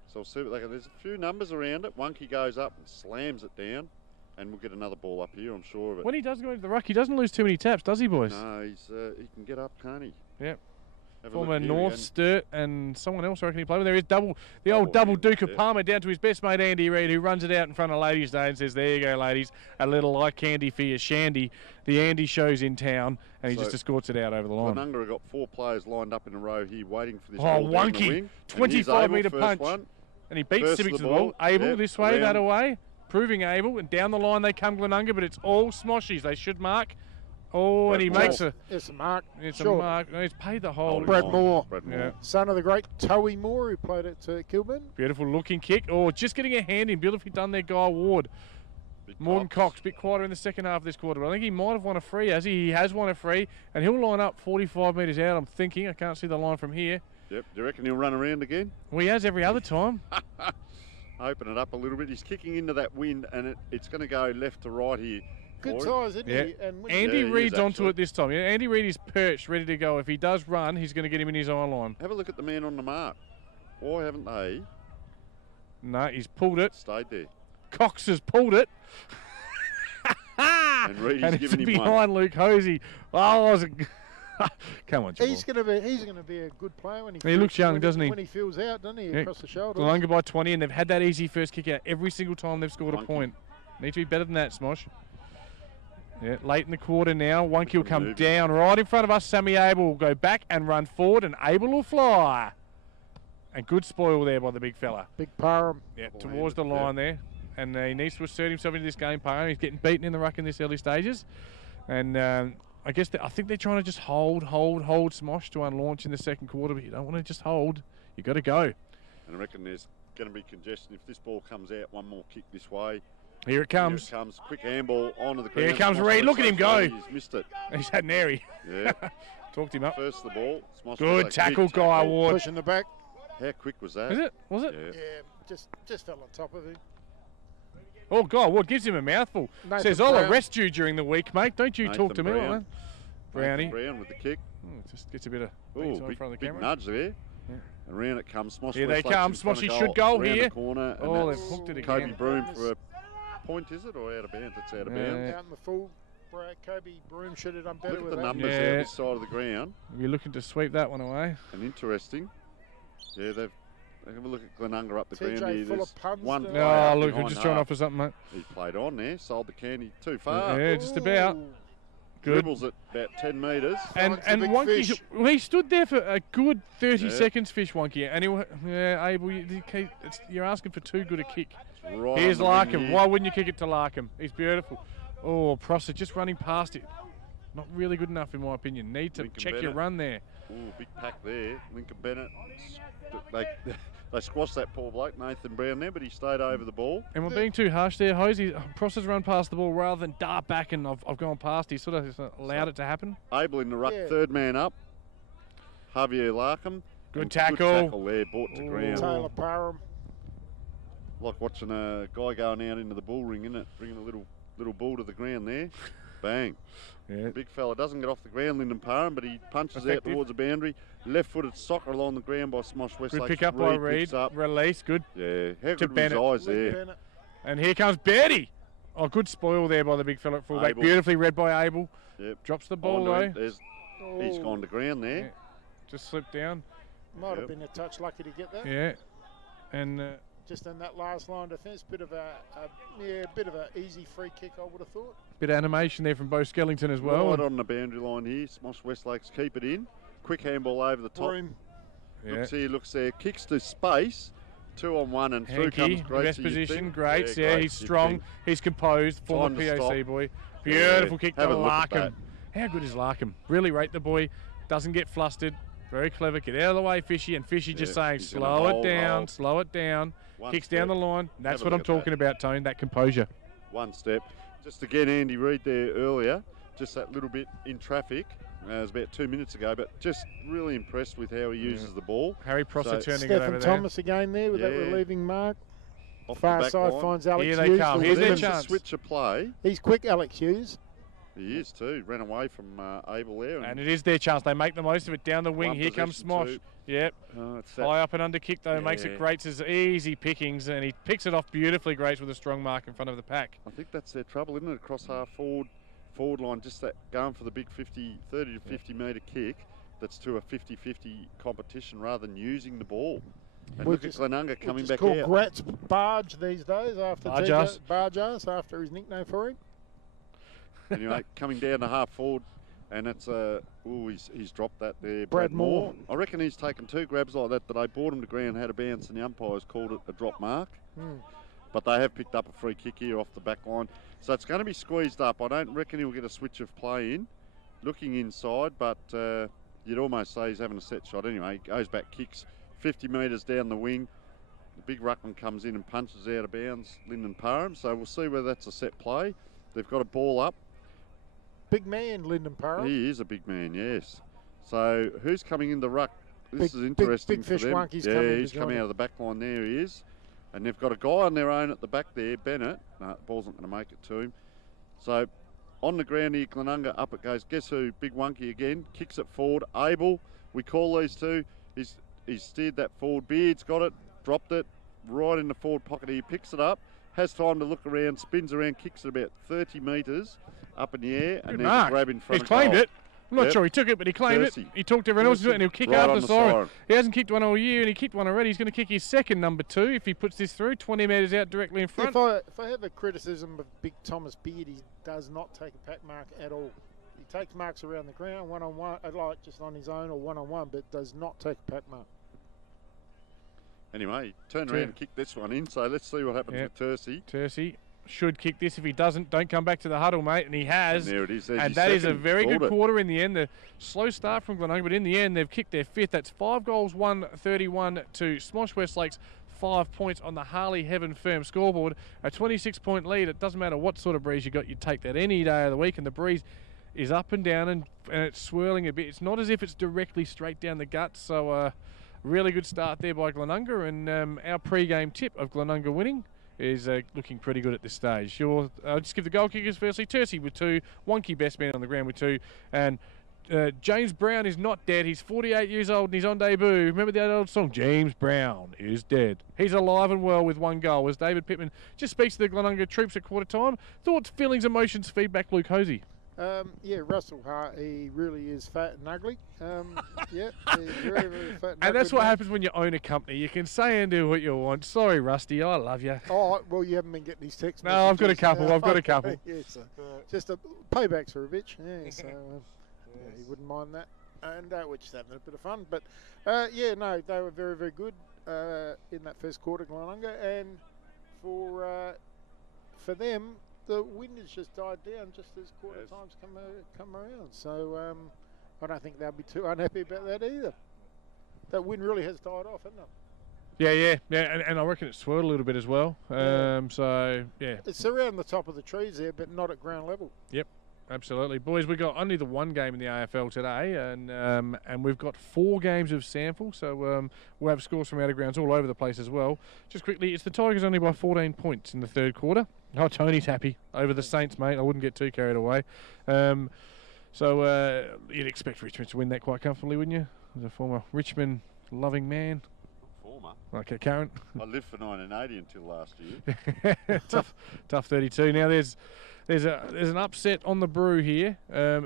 So we'll see what they can. There's a few numbers around it. Wonky goes up and slams it down, and we'll get another ball up here, I'm sure of it. When he does go into the ruck, he doesn't lose too many taps, does he, boys? No, he can get up, can't he? Yep. Have a look Former here North, again. Sturt, and someone else I reckon he played with. There is the old double Double Duke of yeah. Palmer down to his best mate Andy Reid, who runs it out in front of Ladies' Day and says, "There you go, ladies, a little eye candy for your shandy." The Andy show's in town, and he So, just escorts it out over the line. Glenunga have got 4 players lined up in a row here, waiting for this Oh, ball down the Wonky. wing. And here's 25 Abel, metre first punch. one. And he beats First Civic of to the the ball. ball, Abel yep, this way, that round. away, proving Abel, and down the line they come Glenunga, but it's all Smoshies. They should mark. Oh, and he Brad makes Moore. It's a mark. it's Sure. a mark. No, he's paid the whole. Holding Brad on. Moore. Brad Yeah. Moore. Son of the great Towie Moore, who played at Kilburn. Beautiful looking kick. Oh, just getting a hand in. Beautifully done there, Guy Ward. Big Morton Cox. Cox, a bit quieter in the second half of this quarter, but I think he might have won a free, has he? He has won a free, and he'll line up 45 metres out, I'm thinking. I can't see the line from here. Yep. Do you reckon he'll run around again? Well, he has every other time. Open it up a little bit. He's kicking into that wind, and it's going to go left to right here. Good for him. size, isn't Yeah. he? And when Andy he is Reid's onto actually. it this time. Yeah, Andy Reid is perched, ready to go. If he does run, he's going to get him in his eye line. Have a look at the man on the mark. Why haven't they No, he's pulled it. stayed there? Cox has pulled it. And Reid is and it's giving him one. behind Luke Hosey. Oh, I was come on, Jamal. he's going to be a good player when he. He looks young, when doesn't he? When he feels out, doesn't he? Yeah. Across the shoulder. Glenunga by 20, and they've had that easy first kick out every single time they've scored a Wonky. point. Need to be better than that, Smosh. Yeah, late in the quarter now. Wonky will him come moving. down right in front of us. Sammy Abel will go back and run forward, and Abel will fly. And good spoil there by the big fella. Big Parham. Yeah, Double towards the handed, line there. And he needs to assert himself into this game, Parham. He's getting beaten in the ruck in this early stages. And I guess I think they're trying to just hold Smosh to unlaunch in the second quarter, but you don't want to just hold. You got to go. And I reckon there's going to be congestion if this ball comes out. One more kick this way. Here it comes. Here it comes. Quick handball onto the ground. Here comes Smosh Reid. Look at him go. He's missed it. He's had an airy. Yeah. Talked him up. First the ball. Smosh Good with a tackle, big Guy tackle. Ward. Pushing the back. How quick was that? Is it? Was it? Yeah. Yeah, just fell on top of him. Oh, God, Ward gives him a mouthful. Nathan Says, I'll Brown. arrest you during the week, mate. Don't you talk to Nathan me like Brown. that. Brownie. Brown with the kick. Just gets a bit of Oh, in big, front of the big camera. nudge there. And around it comes. Smosh Here they Westlakes come. in front of Smoshy should go around here. the corner, and Oh, they've that's hooked it Kobe again. Broom for a point, is it, or out of bounds? It's out of bounds. Out in the full. Kobe Broom should have done better Look with at the that. numbers Yeah. out this side of the ground. You're looking to sweep that one away. And interesting. Yeah, they've. Have a look at Glenunga up the ground TJ here. full There's of puns. one there. player Oh, look, behind I'm just trying half. off for something, mate. He played on there, sold the candy too far. Yeah, just about. Ooh. Good. Dribbles at about 10 metres. And It's a big Wonky, fish. well, he stood there for a good 30 Yeah. seconds, Fish Wonky. And Abel, you're asking for too good a kick. Right Here's on the wing Larkham. here. Why wouldn't you kick it to Larkham? He's beautiful. Oh, Prosser just running past it. Not really good enough, in my opinion. Need to Lincoln check your Bennett. run there. Ooh, big pack there. Lincoln Bennett. They squashed that poor bloke, Nathan Brown, there, but he stayed over the ball. And we're being too harsh there, Hosey. Prosser's run past the ball rather than dart back, and I've gone past. He sort of allowed it to happen. Abel in the ruck, Yeah. third man up. Javier Larkham. Good And tackle. Good tackle there, brought to Ooh. ground. Taylor Parham. Like watching a guy going out into the bull ring, isn't it? Bringing a little ball to the ground there. Bang. Yeah. Big fella doesn't get off the ground, Lyndon Parham, but he punches Effective. out towards the boundary. Left-footed soccer along the ground by Smosh Westlake. Good pick up by Reed Reed. picks up. Release, good. Yeah, how To good were his Bennett. eyes Lee there. Bennett. And here comes Betty. Oh, good spoil there by the big fella at fullback. Abel. Beautifully read by Abel. Yep. Drops the ball Onto though. him. He's Oh, gone to ground there. Yeah. Just slipped down. Might Yep. have been a touch lucky to get that. Yeah. And Just in that last line of defence, bit of a easy free kick, I would have thought. bit of animation there from Bo Skellington as well. Right on the boundary line here. Smosh Westlakes keep it in. Quick handball over the top. Broom. Yeah. Looks there. Kicks to space. 2-on-1 and through comes Hanky, Gracie. best you'd position, think. great. Yeah, great, he's you'd strong. think. He's composed. Former Time to POC stop. boy. Beautiful Yeah, kick to have a look at Larkham. How good is Larkham? Really rate the boy. Doesn't get flustered. Very clever. Get out of the way, Fishy. And Fishy just Yeah, saying, he's in a slow it hole, down, hole. slow it down. One Kicks down step. the line. That's Have a what I'm look at talking about, Tone. That composure. One step. Just again, Andy Reid there earlier. Just that little bit in traffic. It was about 2 minutes ago, but just really impressed with how he uses the ball. Harry Prosser So- turning it over Stephen there. Thomas again there with that Yeah. relieving mark. Off the Far back side line. finds Alex Here they Hughes. come. the Here's their Williams. There's a chance. switch of play. He's quick, Alex Hughes. He is too. Ran away from Abel there. And it is their chance. They make the most of it down the wing. One Here comes possession Smosh. too. Yep. It's that High up and under kick though makes it Yeah. great. It's easy pickings and he picks it off beautifully, Grace, with a strong mark in front of the pack. I think that's their trouble, isn't it? Across half forward line, just that going for the big 30 to 50 metre kick that's to a 50-50 competition rather than using the ball. And We've look at just- Glenunga coming Which is back called out. Gratz Barge these days after Bargearse. Bargearse after his nickname for him. Anyway, coming down to half forward, and it's he's dropped that there. Brad Moore. I reckon he's taken 2 grabs like that. I brought him to ground, had a bounce, and the umpires called it a drop mark. But they have picked up a free kick here off the back line. So it's going to be squeezed up. I don't reckon he'll get a switch of play in. Looking inside, but you'd almost say he's having a set shot anyway. Goes back, kicks 50 metres down the wing. The big ruckman comes in and punches out of bounds Lyndon Parham. So we'll see whether that's a set play. They've got a ball up. Big man, Lyndon Parham. He is a big man, yes. So who's coming in the ruck? This Big- is interesting big for fish them. Wonky's yeah, coming to he's join coming him. out of the back line there, he is. And they've got a guy on their own at the back there, Bennett. No, the ball's not going to make it to him. So on the ground here, Glenunga, up it goes. Guess who? Big Wonky again. Kicks it forward. Abel, we call these two. He's steered that forward. Beard's got it, dropped it, right in the forward pocket. He picks it up, has time to look around, spins around, kicks it about 30 metres up in the air, and Good then mark. grab in front He's of claimed goal. it. I'm not Yep. sure he took it, but he claimed Percy. it. He talked to everyone else, and he'll kick Right after on the the siren. siren. He hasn't kicked one all year, and he kicked one already. He's going to kick his second number 2 if he puts this through. 20 metres out directly in front. If I have a criticism of Big Thomas Beard, he does not take a pack mark at all. He takes marks around the ground, one-on-one, like just on his own or one-on-one, but does not take a pack mark. Anyway, he turned around and kicked this one in, so let's see what happens Yep. with Tercy. Tercy should kick this. If he doesn't, don't come back to the huddle, mate. And he has. And there it is. There's And his that is a second. very good Called it. quarter in the end. The slow start from Glenunga, but in the end, they've kicked their 5th. That's 5 goals, 131 to Smosh Westlake's 5 points on the Harley Heaven Firm scoreboard. A 26-point lead. It doesn't matter what sort of breeze you got. You take that any day of the week, and the breeze is up and down, and it's swirling a bit. It's not as if it's directly straight down the guts. So really good start there by Glenunga, and our pre-game tip of Glenunga winning is looking pretty good at this stage. I'll just give the goal kickers firstly. Tercy with 2, Wonky best man on the ground with 2, and James Brown is not dead. He's 48 years old and he's on debut. Remember the old song, James Brown is dead. He's alive and well with 1 goal as David Pittman just speaks to the Glenunga troops at quarter time. Thoughts, feelings, emotions, feedback, Luke Hosey. Yeah, Russell Hart, he really is fat and ugly. Yeah, he's very, very fat and ugly. And that's what happens when you own a company. You can say and do what you want. Sorry, Rusty, I love you. Oh, well, you haven't been getting his text messages. No, I've got a couple. I've got a couple. Yeah, so just a paybacks for a bitch. Yeah, so yeah, he wouldn't mind that. And we're just having a bit of fun. But yeah, no, they were very, very good in that first quarter, Glenunga. And for them, the wind has just died down just as quarter times come around. So I don't think they'll be too unhappy about that either. That wind really has died off, hasn't it? Yeah, and I reckon it swirled a little bit as well. So, yeah. It's around the top of the trees there, but not at ground level. Yep, absolutely. Boys, we've got only the 1 game in the AFL today, and we've got 4 games of SAAFL, so we'll have scores from out of grounds all over the place as well. Just quickly, it's the Tigers only by 14 points in the third quarter. Oh, Tony's happy over the Saints, mate. I wouldn't get too carried away. So you'd expect Richmond to win that quite comfortably, wouldn't you? As a former Richmond-loving man. Former. Okay, Karen. I lived for 1980 until last year. tough 32. Now there's an upset on the brew here.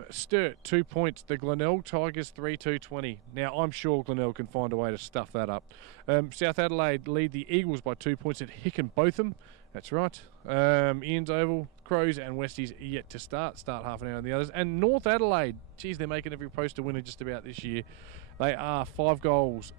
Sturt 2 points. The Glenelg Tigers 3-2-20. Now I'm sure Glenelg can find a way to stuff that up. South Adelaide lead the Eagles by 2 points at Hickenbotham. That's right. Ian's Oval, Crows and Westies yet to start half an hour on the others. And North Adelaide, geez, they're making every poster winner just about this year. They are 5 goals,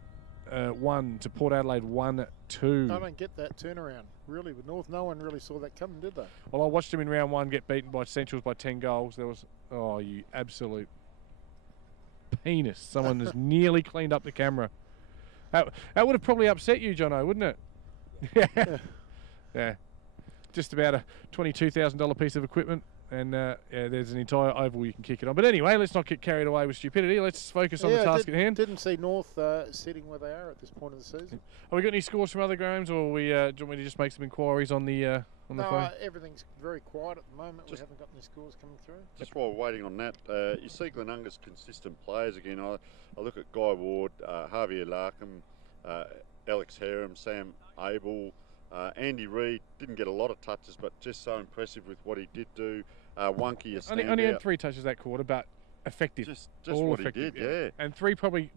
1 to Port Adelaide, 1-2. I don't get that turnaround. Really, with North, no one really saw that coming, did they? Well, I watched them in round 1 get beaten by Centrals by 10 goals. There was, oh, you absolute penis. Someone has nearly cleaned up the camera. That would have probably upset you, Jono, wouldn't it? Yeah. Just about a $22,000 piece of equipment, and there's an entire oval you can kick it on. But anyway, let's not get carried away with stupidity. Let's focus on the task at hand. Didn't see North sitting where they are at this point of the season. Have we got any scores from other games, or do you want me to just make some inquiries on the phone? No, everything's very quiet at the moment. We haven't got any scores coming through. Just while we're waiting on that, you see Glenunga's consistent players again. I look at Guy Ward, Javier Larkham, Alex Harem, Sam Abel. Andy Reid didn't get a lot of touches, but just so impressive with what he did do. Wonky only had 3 touches that quarter, but effective. Just all what effective, he did, yeah. And three probably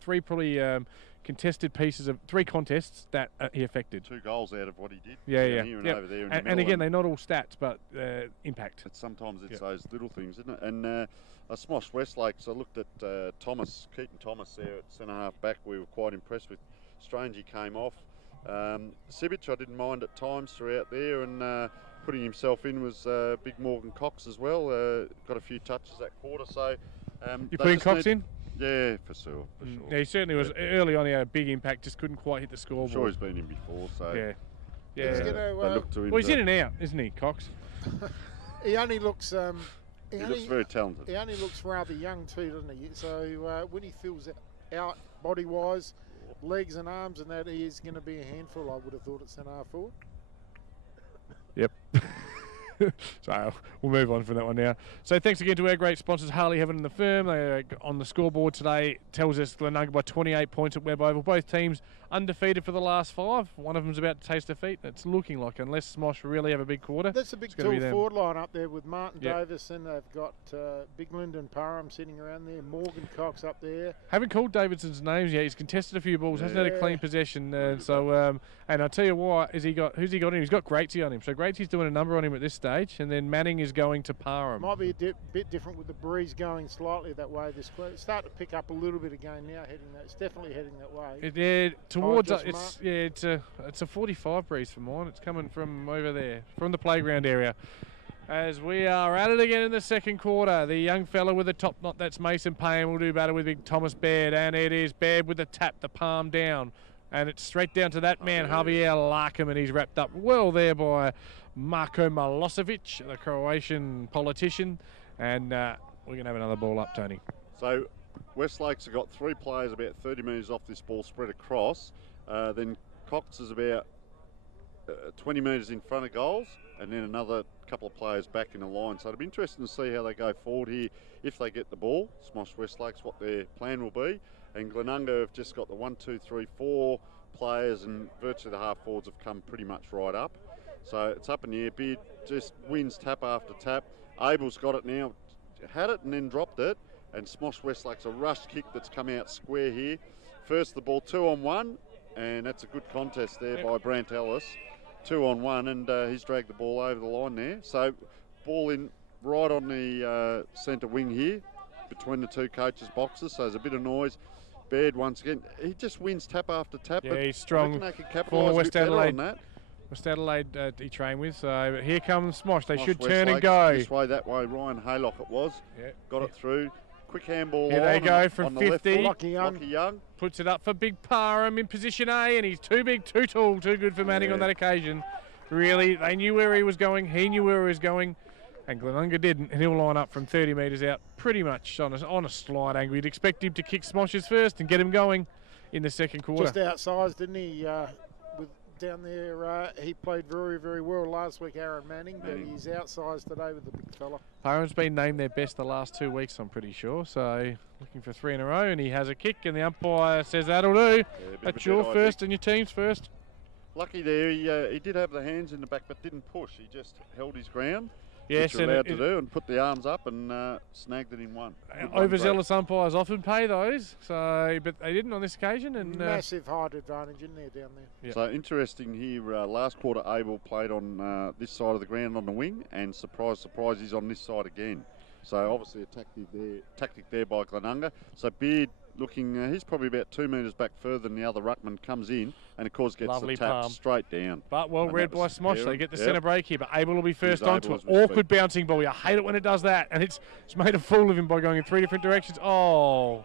contested pieces of 3 contests that he affected. 2 goals out of what he did. Yeah. Here and over there. And again, they're not all stats, but impact. Sometimes it's those little things, isn't it? And SMOSH Westlake. So I looked at Keaton Thomas there at centre half back. We were quite impressed with. Strange he came off. Sibic I didn't mind at times throughout there, and putting himself in was big Morgan Cox as well. Got a few touches that quarter. So you putting Cox in? Yeah, for sure. Yeah, he certainly was. Early on, he had a big impact. Just couldn't quite hit the scoreboard. I'm sure he's been in before. So yeah. Look to him. Well, he's in and out, isn't he, Cox? He only looks. He looks very talented. He only looks rather young too, doesn't he? So when he fills out body-wise, legs and arms and that, he is going to be a handful, I would have thought, at centre half forward. Yep. So we'll move on from that one now. So thanks again to our great sponsors, Harley Heaven and the Firm. They are on the scoreboard today. Tells us Glenunga by 28 points at Webb Oval. Both teams undefeated for the last 5. One of them's about to taste defeat. It's looking like, unless SMOSH really have a big quarter. That's a big tall forward line up there with Martin Davis, and they've got Big Lyndon Parham sitting around there, Morgan Cox up there. Haven't called Davidson's names yet. He's contested a few balls, hasn't had a clean possession. And I'll tell you what, who's he got on him? He's got Gratesy on him. So Gratesy's doing a number on him at this stage, and then Manning is going to Parham. Might be a bit different with the breeze going slightly that way. This it's starting to pick up a little bit again now. It's definitely heading that way. Towards it's a 45 breeze for mine. It's coming from over there, from the playground area. As we are at it again in the second quarter, the young fella with the top knot, that's Mason Payne, will do battle with big Thomas Baird, and it is Baird with the tap, the palm down, and it's straight down to that man, Javier Larkham, and he's wrapped up well there by Marko Milosevic, the Croatian politician, and we're going to have another ball up, Tony. So Westlake's have got 3 players about 30 metres off this ball spread across. Then Cox is about 20 metres in front of goals, and then another couple of players back in the line. So it'll be interesting to see how they go forward here if they get the ball. Smosh West Lakes, what their plan will be. And Glenunga have just got the 1, 2, 3, 4 players, and virtually the half forwards have come pretty much right up. So it's up in the air. Beard just wins tap after tap. Abel's got it now, had it and then dropped it. And Smosh West Lakes a rush kick that's come out square here. First the ball 2 on 1, and that's a good contest there by Brant Ellis. 2 on 1, and he's dragged the ball over the line there. So ball in right on the centre wing here between the two coaches' boxes. So there's a bit of noise. Baird once again, he just wins tap after tap. Yeah, he's strong. They can capitalise West Adelaide on that. West Adelaide he trained with, so here comes Smosh. They should West turn and Lakes, go. This way, that way. Ryan Haylock it was. Yeah. Got it through. Quick handball. Here they go from on the 50. Lockie Young. Puts it up for Big Parham in position A, and he's too big, too tall, too good for Manning on that occasion. Really, they knew where he was going. He knew where he was going, and Glenunga didn't. And he'll line up from 30 metres out pretty much on a slight angle. You'd expect him to kick Smosh's first and get him going in the second quarter. Just outsized, didn't he? With down there, he played very, very well last week, Aaron Manning, but he's outsized today with the big fella. Parham's been named their best the last 2 weeks, I'm pretty sure. So looking for 3 in a row, and he has a kick, and the umpire says that'll do. Yeah, that's your first and your team's first. Lucky there, he did have the hands in the back, but didn't push. He just held his ground. Yes, which you're allowed to do, and put the arms up and snagged it in one. Overzealous umpires often pay those, so but they didn't on this occasion. And massive height advantage in there down there. Yep. So interesting here. Last quarter, Abel played on this side of the ground on the wing, and surprise, surprise, he's on this side again. So obviously a tactic there by Glenunga. So Beard looking, he's probably about 2 metres back further than the other ruckman, comes in and of course gets Lovely the tap palm. Straight down. But well read by Smosh. They get the Yep. centre break here, but Abel will be first Able onto it. as we speak. Awkward bouncing ball. You hate it when it does that, and it's made a fool of him by going in 3 different directions. Oh,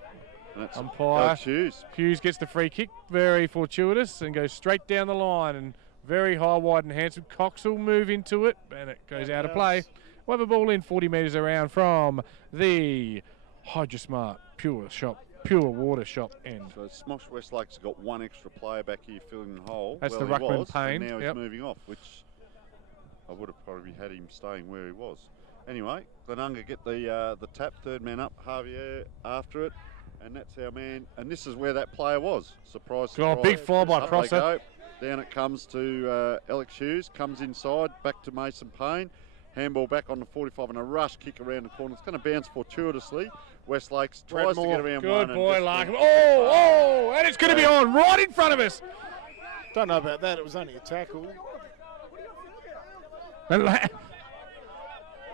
And that's umpire. Alex Hughes. Hughes gets the free kick, very fortuitous, and goes straight down the line, and very high, wide and handsome. Cox will move into it, and it goes out of play. We'll have a ball in 40 metres around from the Hydrosmart Pure Water Shop end. So Smosh West Lakes has got 1 extra player back here filling the hole. That's well, the he ruckman was, Payne. and now Yep. he's moving off, which I would have probably had him staying where he was. Anyway, Glenunga get the tap, third man up, Javier after it, and that's our man. And this is where that player was. Surprise, surprise. Oh, big fly by Up they Prosser. go. Down it comes to Alex Hughes, comes inside, back to Mason Payne. Handball back on the 45 and a rush kick around the corner. It's going to bounce fortuitously. West Lakes tries to get around one. Good boy, Larkham. Oh, and it's going to be on right in front of us. Don't know about that. It was only a tackle.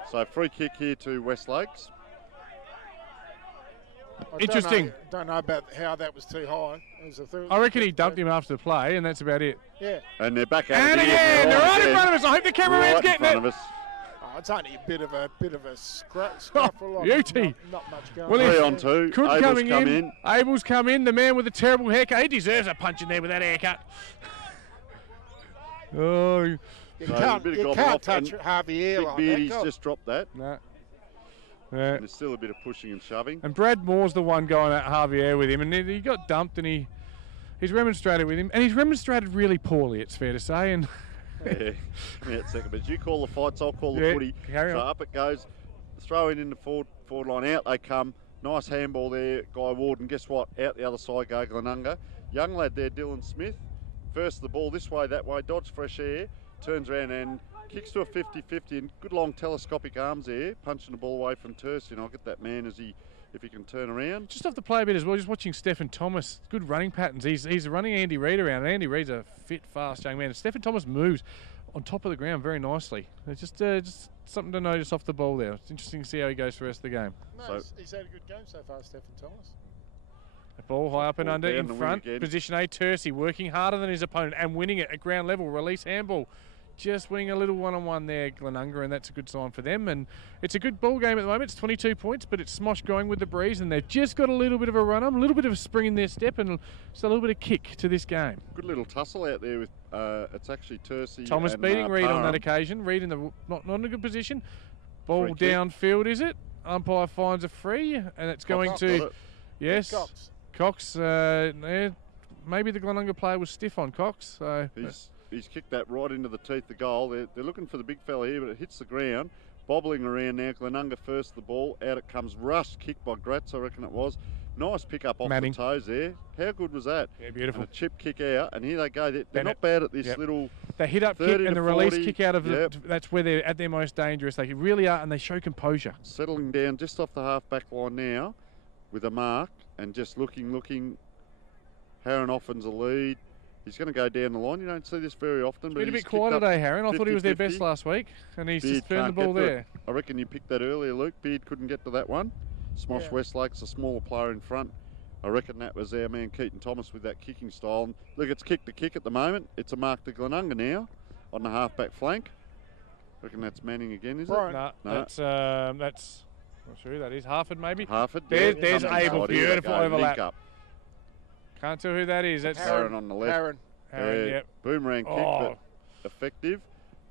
So free kick here to West Lakes. Interesting. Don't know about how that was too high. I reckon he dumped him after the play, and that's about it. Yeah. And they're back at And it again, they're right in front of us. I hope the cameraman's right in getting front it. of us. Oh, it's only a bit of a scuffle. Beauty. Not much going Well, on. 3 there. on 2. Could Abel's coming come in. Abel's come in. The man with the terrible haircut. He deserves a punch in there with that haircut. Oh, You So can't, a bit of you gobbling can't off, touch and Javier Big like Beardy's that. just dropped that. no. And there's still a bit of pushing and shoving. And Brad Moore's the one going at Javier with him, and he got dumped, and he's remonstrated with him, and he's remonstrated really poorly, it's fair to say. And Yeah, a second. But you call the fights, I'll call the Yeah, footy. carry So on. up it goes. Throw in the forward line. Out they come. Nice handball there, Guy Ward. And guess what? Out the other side go Glenunga. Young lad there, Dylan Smith. First the ball this way, that way. Dodge fresh air. Turns around and kicks to a 50-50. And good long telescopic arms there. Punching the ball away from Tursi. And I'll get that man if he can turn around. just off the play a bit as well, just watching Stephen Thomas, good running patterns. He's running Andy Reid around, and Andy Reid's a fit, fast young man. And Stephen Thomas moves on top of the ground very nicely. It's just something to notice off the ball there. It's interesting to see how he goes for the rest of the game. No, So- he's had a good game so far, Stephen Thomas. The ball high up and Ball under down in the wing front. again. Position A, Tursi working harder than his opponent and winning it at ground level. Release handball. Just winning a little one-on-one there, Glenunga, and that's a good sign for them. And it's a good ball game at the moment. It's 22 points, but it's Smosh going with the breeze, and they've just got a little bit of a run-up, a little bit of a spring in their step, and just a little bit of kick to this game. Good little tussle out there with it's actually Tursi. Thomas and, beating Reid on that Parham. occasion. Reid in the not in a good position. Ball Free kick. downfield, is it? Umpire finds a free, and it's going Got to it. Cox. Maybe the Glenunga player was stiff on Cox. So He's he's kicked that right into the teeth of the goal. They're looking for the big fella here, but it hits the ground. Bobbling around now. Glenunga first the ball. Out it comes. Rush kick by Gratz, I reckon it was. Nice pick up off the toes there. How good was that? Yeah, beautiful. And a chip kick out, and here they go. They're not bad at this little. The hit up kick and the release kick out of that's where they're at their most dangerous. They really are, and they show composure. Settling down just off the half back line now with a mark and just looking. Harron offers a lead. He's going to go down the line. You don't see this very often. It's been a bit quiet today, Harron. I thought he was their best last week, and he's just turned the ball there. I reckon you picked that earlier, Luke. Beard couldn't get to that one. Smosh Westlake's a smaller player in front. I reckon that was our man Keaton Thomas with that kicking style. And look, it's kick to kick at the moment. It's a mark to Glenunga now on the half-back flank. I reckon that's Manning again, is it? No, that's not sure who that is. Harford, maybe? Harford. There's Abel. Beautiful overlap. Up. Can't tell who that is. That's Harron on the left. Harron, yep. Boomerang kick, but effective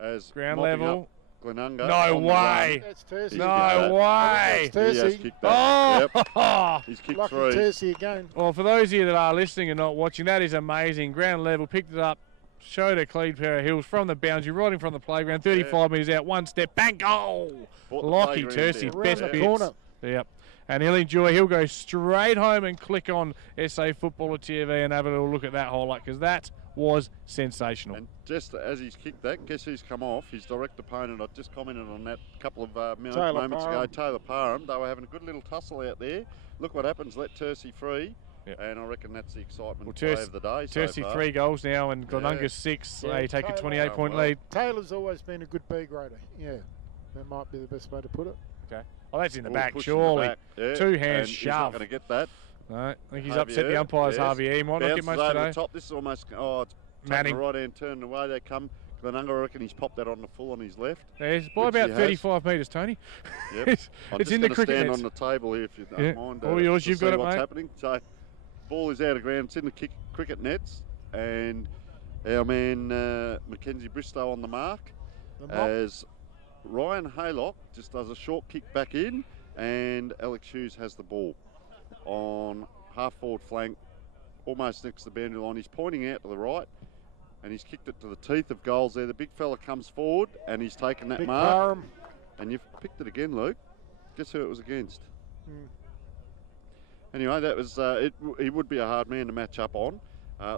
as ground level. Glenunga. No way. That's Tercy. No way. That's He has Tercy. kicked that. Oh! Yep. He's kicked Lucky 3. Tercy again. Well, for those of you that are listening and not watching, that is amazing. Ground level, picked it up, showed a clean pair of heels from the boundary, right in front of the playground. 35 metres out, one step, bang, goal! Lockie Tercy, best bits. Corner. Yep. And he'll go straight home and click on SA Footballer TV and have a little look at that highlight, because that was sensational. And just as he's kicked that, guess who's come off? His direct opponent. I just commented on that a couple of moments ago. Taylor Parham. They were having a good little tussle out there. Look what happens. Let Tercy free. Yep. And I reckon that's the excitement of the day. Tercy 3 goals now and Glenunga 6. They take a 28-point lead. Taylor's always been a good B grader. Yeah, that might be the best way to put it. Okay. Oh, that's in the back, surely. Yeah. 2 hands shove. He's not going to get that. No, I think he's upset the umpires, Javier. He might not get much today. The top. This is almost, it's Manning. right hand turn away. They come. Glenunga, I reckon he's popped that on the full on his left. There's by about 35 metres, Tony. Yep. It's in the cricket stand nets. on the table here if you don't mind. All yours, you've got it, what's mate. happening. So, ball is out of ground. It's in the cricket nets. And our man Mackenzie Bristow on the mark. As Ryan Haylock just does a short kick back in. And Alex Hughes has the ball on half forward flank, almost next to the boundary line. He's pointing out to the right, and he's kicked it to the teeth of goals there. The big fella comes forward, and he's taken that mark. And you've picked it again, Luke. Guess who it was against? Anyway, that was he would be a hard man to match up on,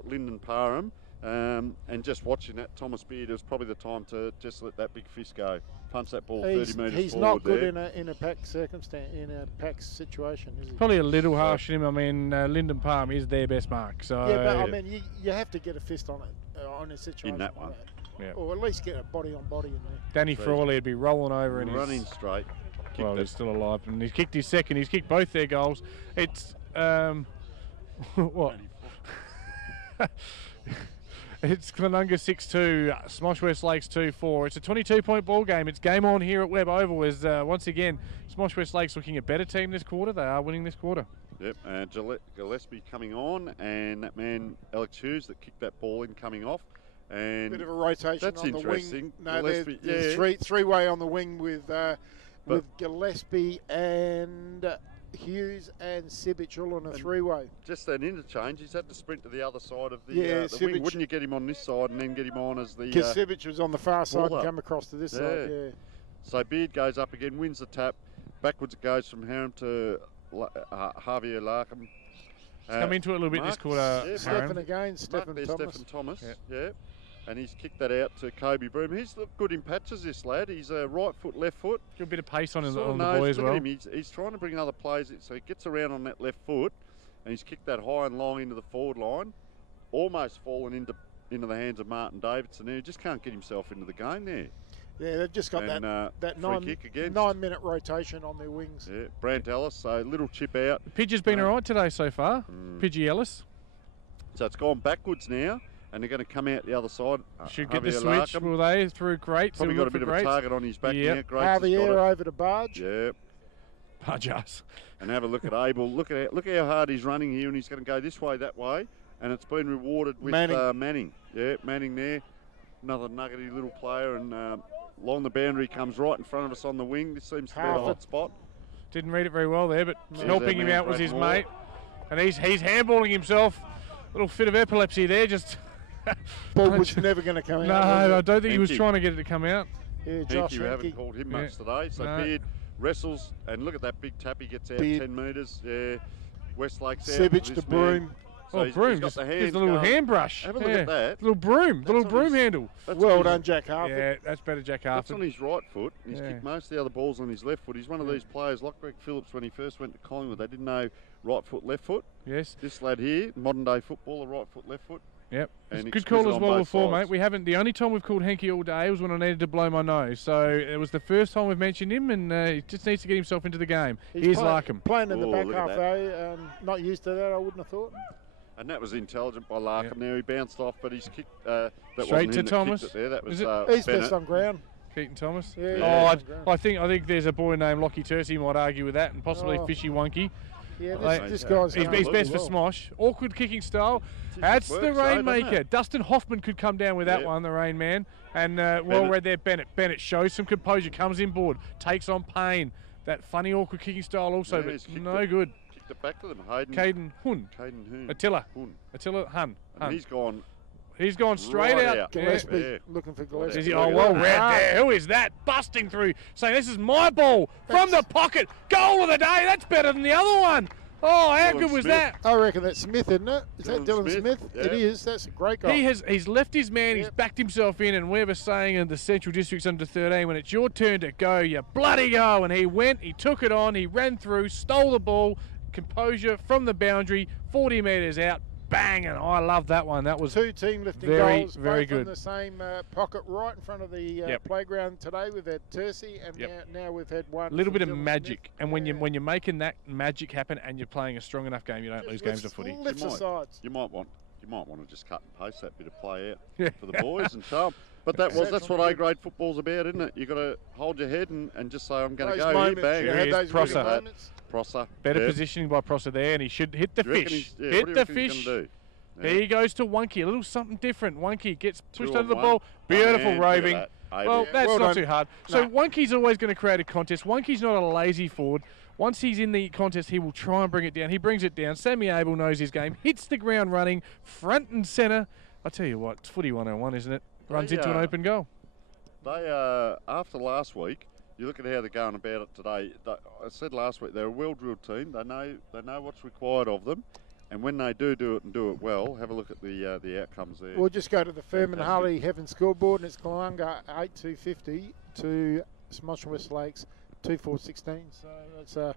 Lyndon Parham. And just watching that, Thomas Beard, it was probably the time to just let that big fist go. Punch that ball 30 metres forward. He's not good in a pack circumstance, in a pack situation, is he? Probably a little harsh on him. I mean, Lyndon Palm is their best mark. So yeah, but I mean, you have to get a fist on it on a situation in that like one. That. Or at least get a body on body in there. Danny Frawley would be rolling over and running straight. Well, he's still alive, and he's kicked his second. He's kicked both their goals. It's what? It's Glenunga 6-2, Smosh Westlakes 2-4. It's a 22-point ball game. It's game on here at Webb Oval. As once again, Smosh Westlakes looking a better team this quarter. They are winning this quarter. Yep, Gillespie coming on, and that man Alex Hughes that kicked that ball in coming off. And bit of a rotation that's on the interesting. wing. No, there's three-way on the wing with Gillespie and Hughes and Sibic all on a three-way. Just that interchange, he's had to sprint to the other side of the wing. Wouldn't you get him on this side and then get him on as the... Because Sibic was on the far side and come across to this side, So Beard goes up again, wins the tap. Backwards it goes from Harron to Javier Larkham. Come into it a little bit this quarter, Stephen again, Stephen Thomas. Yeah. And he's kicked that out to Kobe Broom. He's looked good in patches, this lad. He's a right foot, left foot. Got a bit of pace on the boy as well. He's trying to bring other players in, so he gets around on that left foot, and he's kicked that high and long into the forward line, almost fallen into the hands of Martin Davidson. He just can't get himself into the game there. Yeah, they've just got that 9-minute rotation on their wings. Yeah, Brant Ellis, so little chip out. Pidge's been all right today so far, Pidgey Ellis. So it's gone backwards now. And they're going to come out the other side. Should get the switch, will they? Through Greats. Probably got a bit of a target on his back now. Javier over to Barge. Yeah. Barge. And have a look at Abel. Look how hard he's running here, and he's going to go this way, that way. And it's been rewarded with Manning. Yeah, Manning there. Another nuggety little player. And along the boundary comes right in front of us on the wing. This seems to be a hot spot. Didn't read it very well there, but helping him out was his mate. And he's handballing himself. Little fit of epilepsy there, just Ball was never going to come No, out. I don't think he was Henke. trying to get it to come out. Yeah, Thank Josh you. We haven't Henke. called him much today. So No. Beard wrestles, and look at that big tap. He gets out Beard. 10 metres. Yeah. Westlake's out. Sibic This to man. Broom. So Oh, he's broom, got just the gives hands the little going. hand brush. Have a look at that. Little broom, That's little on broom his- handle. That's Well on done, his- Jack Harford. Yeah, that's better, Jack That's on Harford. his right foot. He's Yeah. kicked most of the other balls on his left foot. He's one of these players like Greg Phillips when he first went to Collingwood. They didn't know right foot, left foot. Yes. This lad here, modern day footballer, right foot, left foot. Yep. And Good call exquisite as on well both before, sides. mate. We haven't. The only time we've called Henke all day was when I needed to blow my nose. So it was the first time we've mentioned him, and he just needs to get himself into the game. He's like him. Playing in the Oh, back look at half, that. though. Not used to that, I wouldn't have thought. And that was intelligent by Larkham. Yep. Now he bounced off, but he's kicked. That Straight wasn't to him that Thomas? kicked it there. That was Is it? He's Bennett. best on ground. Keaton Thomas. Yeah, Yeah. Oh, I think there's a boy named Lockie Tursey might argue with that, and possibly Oh. Fishy Wonky. Yeah, Like, this guy's He's going best for well. Smosh. Awkward kicking style. It That's works the though, doesn't rainmaker. it? Dustin Hoffman could come down with that Yep. one, the rain man. And well read there, Bennett. Bennett shows some composure, comes inboard, takes on pain. That funny awkward kicking style also, Yeah, he's but kicked no it. good. Kicked it back to them. Hayden. Caden Hun. Hun. Attila. Hun. Attila Hun. And he's gone. He's gone straight right out. out. Yeah. Gillespie Yeah. looking for Is Gillespie. he? Oh, well read Ah. there. Who is that? Busting through, saying this is my ball from the pocket. Goal of the day. That's better than the other one. Oh, how Dylan good was Smith. that? I reckon that's Smith, isn't it? Is that Dylan Dylan Smith, Smith? yeah. It is. That's a great goal. He's left his man, he's Yep. backed himself in, and we were saying in the Central Districts under 13, when it's your turn to go, you bloody go. And he went, he took it on, he ran through, stole the ball, composure from the boundary, 40 metres out, bang, and I love that one. That was Two team lifting very, goals, very both good. in the same pocket right in front of the Yep. playground today. We've had Tursey, and Yep. now we've had one. a little from bit of Dylan magic. Smith. And when Yeah. you're making that magic happen and you're playing a strong enough game, you don't lose games of footy. Lifts You the might. sides. You might want to just cut and paste that bit of play out Yeah. for the boys and show 'em. But that's what A grade football's about, isn't it? You've got to hold your head and just say, I'm going to Those go moments, here, bang. you Here had he is, those Prosser. little moments. Prosser. Better yeah. positioning by Prosser there, and he should hit the Do you reckon fish. he's- yeah, Hit what do you the reckon he's fish. gonna do? There he goes to Wonky, a little something different. Wonky gets pushed 2 under the on ball. 1. Beautiful Man, look at roving. that. Well, Yeah. that's Well not done. too hard. So No. Wonky's always going to create a contest. Wonky's not a lazy forward. Once he's in the contest, he will try and bring it down. He brings it down. Sammy Abel knows his game. Hits the ground running, front and centre. I tell you what, it's footy 101, isn't it? Runs into an open goal. They after last week, you look at how they're going about it today. I said last week they're a well-drilled team. They know what's required of them, and when they do it and do it well, have a look at the outcomes there. We'll just go to the Furman Fantastic. Harley Heaven scoreboard, and it's Glenunga 8250 to Smosh West Lakes 2416. So it's a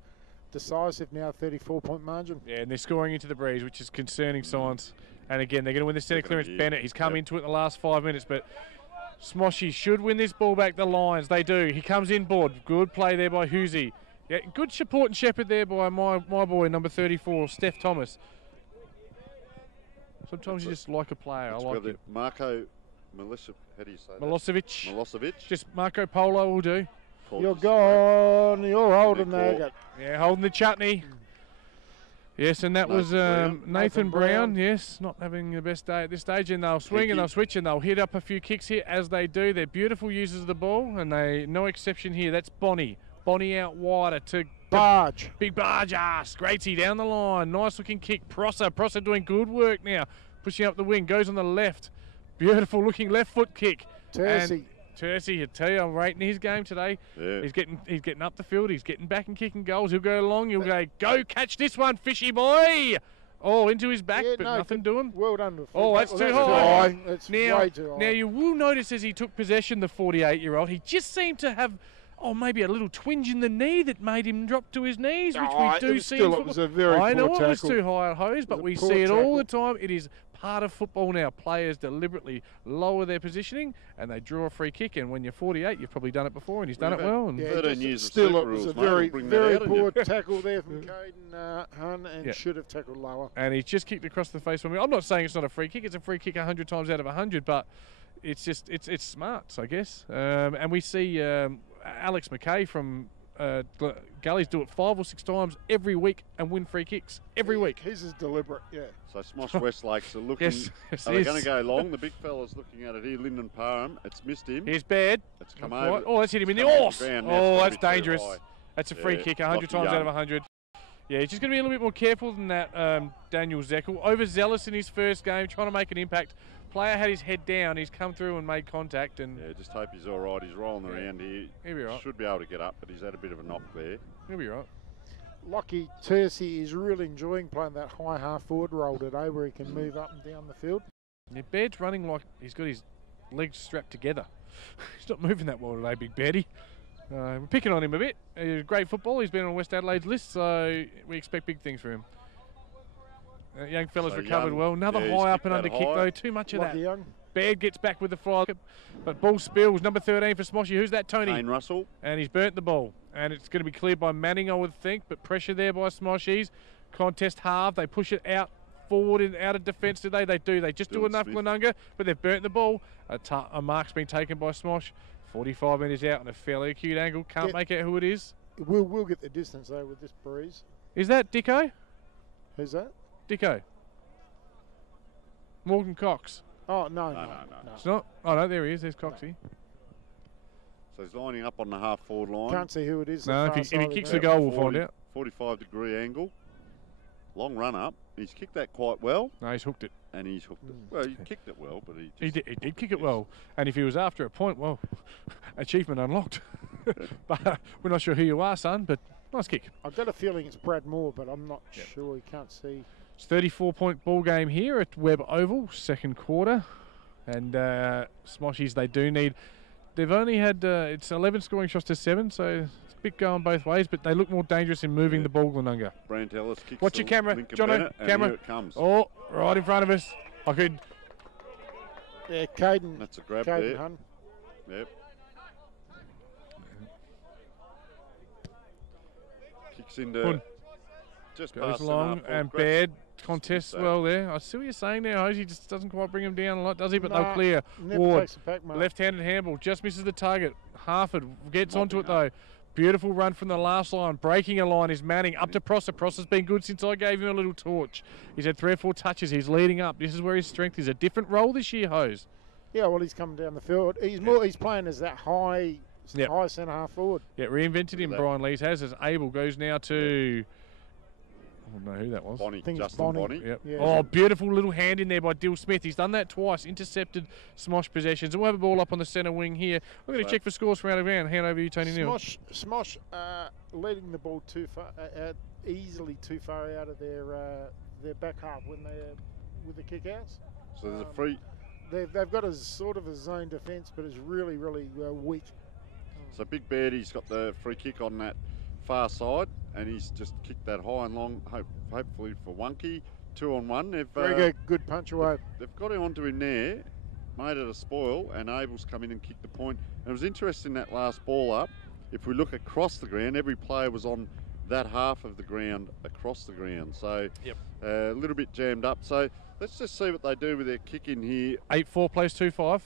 decisive now 34-point margin. Yeah, and they're scoring into the breeze, which is concerning signs. And again, they're going to win the centre Look at clearance. him. Bennett, he's come Yep. into it in the last 5 minutes, but Smoshy should win this ball back the Lions. They do. He comes inboard. Good play there by Husey. Yeah, good support and shepherd there by my boy, number 34, Steph Thomas. Sometimes you just like a player. I It's like got the it. Marco Milicevic. How do you say that? Milosevic. Milosevic. Just Marco Polo will do. You're gone. You're holding Good call. that. Yeah, holding the chutney. Yes, and that was Nathan Nathan Nathan Brown. Brown. Yes, not having the best day at this stage. And they'll swing and they'll switch and they'll hit up a few kicks here as they do. They're beautiful users of the ball, and they no exception here. That's Bonnie. Bonnie out wider to Barge. big barge ass. Greaty down the line. Nice looking kick. Prosser doing good work now. Pushing up the wing. Goes on the left. Beautiful looking left foot kick. Tursey. And Tursey, I tell you, I'm rating his game today. Yeah. He's getting up the field. He's getting back and kicking goals. He'll go long. He'll go catch this one, fishy boy. Oh, into his back, Yeah, but no, nothing good. doing. Well done. To Oh, that's fullback. too Well, high. That's Now, way too high. now you will notice as he took possession, the 48-year-old, he just seemed to have, maybe a little twinge in the knee that made him drop to his knees, which Oh, we do it was see. still- in it was football. a very I know poor it was tackle. too high at hose, but It was a we poor see it all the tackle. time. It is part of football now. Players deliberately lower their positioning and they draw a free kick. And when you're 48, you've probably done it before, and he's done it well. And Yeah, 13 just years of still, super it was rules, a mate, will very, bring that very out in you. poor tackle there from Caden Hunt, and Yeah. should have tackled lower. And he's just kicked across the face for me. I'm not saying it's not a free kick. It's a free kick 100 times out of 100, but it's just it's smarts, I guess. And we see Alex McKay from Gullies do it 5 or 6 times every week and win free kicks every week. His is deliberate, yeah. So Smosh West Lakes are looking. Yes, Are they it going is. to go long? The big fella's looking at it here. Lyndon Parham. It's missed him. Here's bad. It's come Not over. quite. Oh, that's hit him in the Come over horse. the ground. Oh, That's that's gotta be too dangerous. high. That's a free Yeah, kick 100 lucky times out young. of 100. Yeah, he's just going to be a little bit more careful than that, Daniel Zeckel. Overzealous in his first game, trying to make an impact. player had his head down. He's come through and made contact. And Yeah, just hope he's all right. He's rolling around here. He'll be right. Should be able to get up, but he's had a bit of a knock there. He'll be right. Lockie Tercy is really enjoying playing that high half-forward role today where he can move up and down the field. Yeah, Baird's running like he's got his legs strapped together. He's not moving that well today, Big Betty. We're picking on him a bit. He's great football. He's been on West Adelaide's list, so we expect big things from him. Young fella's recovered well. Another high up and under kick, though. Too much of Lockie that. Young. Baird gets back with the fly, but ball spills. Number 13 for Smoshy. Who's that, Tony? Kane Russell. And he's burnt the ball. And it's going to be cleared by Manning, I would think, but pressure there by Smoshies. Contest half. They push it out forward and out of defence today. They do. They just do enough, Glenunga, but they've burnt the ball. A mark's been taken by Smosh. 45 metres out on a fairly acute angle. Can't make out who it is. We'll get the distance, though, with this breeze. Is that Dicko? Who's that? Dicko. Morgan Cox. Oh, no. It's not? Oh, no, there he is. There's Coxie. So he's lining up on the half-forward line. Can't see who it is. No, if he kicks the goal, we'll find out. 45-degree angle. Long run up. He's kicked that quite well. No, he's hooked it. And he's hooked it. Well, he kicked it well, but he did kick it well. And if he was after a point, well, achievement unlocked. But we're not sure who you are, son, but nice kick. I've got a feeling it's Brad Moore, but I'm not sure. You can't see. It's 34-point ball game here at Webb Oval, second quarter. And Smoshies, they do need... They've only had... it's 11 scoring shots to 7, so... a bit going both ways, but they look more dangerous in moving the ball, Glenunga. Brant Ellis kicks. Watch your camera, Jono. Camera. Here it comes. Oh, right in front of us. I could. Yeah, Caden. That's a grab Caden there. Hun. Yep. Kicks into just goes past along and Baird contests well there. I see what you're saying there, Hosey. Just doesn't quite bring him down a lot, does he? But they'll clear. Never takes a pack, mate. Left-handed handball, just misses the target. Harford gets onto it though. Beautiful run from the last line. Breaking a line is Manning. Up to Prosser. Prosser's been good since I gave him a little torch. He's had 3 or 4 touches. He's leading up. This is where his strength is. A different role this year, Hose. Yeah, well, he's coming down the field. He's He's playing as that high centre half forward. Yeah, reinvented him. Brian Lees has as Abel goes now to. I don't know who that was. Bonnie. I think it's Justin Bonnie. Bonnie. Yep. Yeah. Oh, beautiful little hand in there by Dill Smith. He's done that twice. Intercepted Smosh possessions. We'll have a ball up on the centre wing here. We're going to check for scores from out of round. Hand over to you, Tony Neal. Smosh leading the ball too far, easily too far out of their back half when they're with the kick-outs. So there's a free. They've got a sort of a zone defence, but it's really, really weak. So Big Beardy's got the free kick on that far side, and he's just kicked that high and long, hopefully for Wonky. 2-on-1. They've Very good punch away. They've got him onto him there, made it a spoil, and Abel's come in and kicked the point. And it was interesting that last ball up. If we look across the ground, every player was on that half of the ground across the ground. So a little bit jammed up. So let's just see what they do with their kick in here. 8-4 plays 2-5.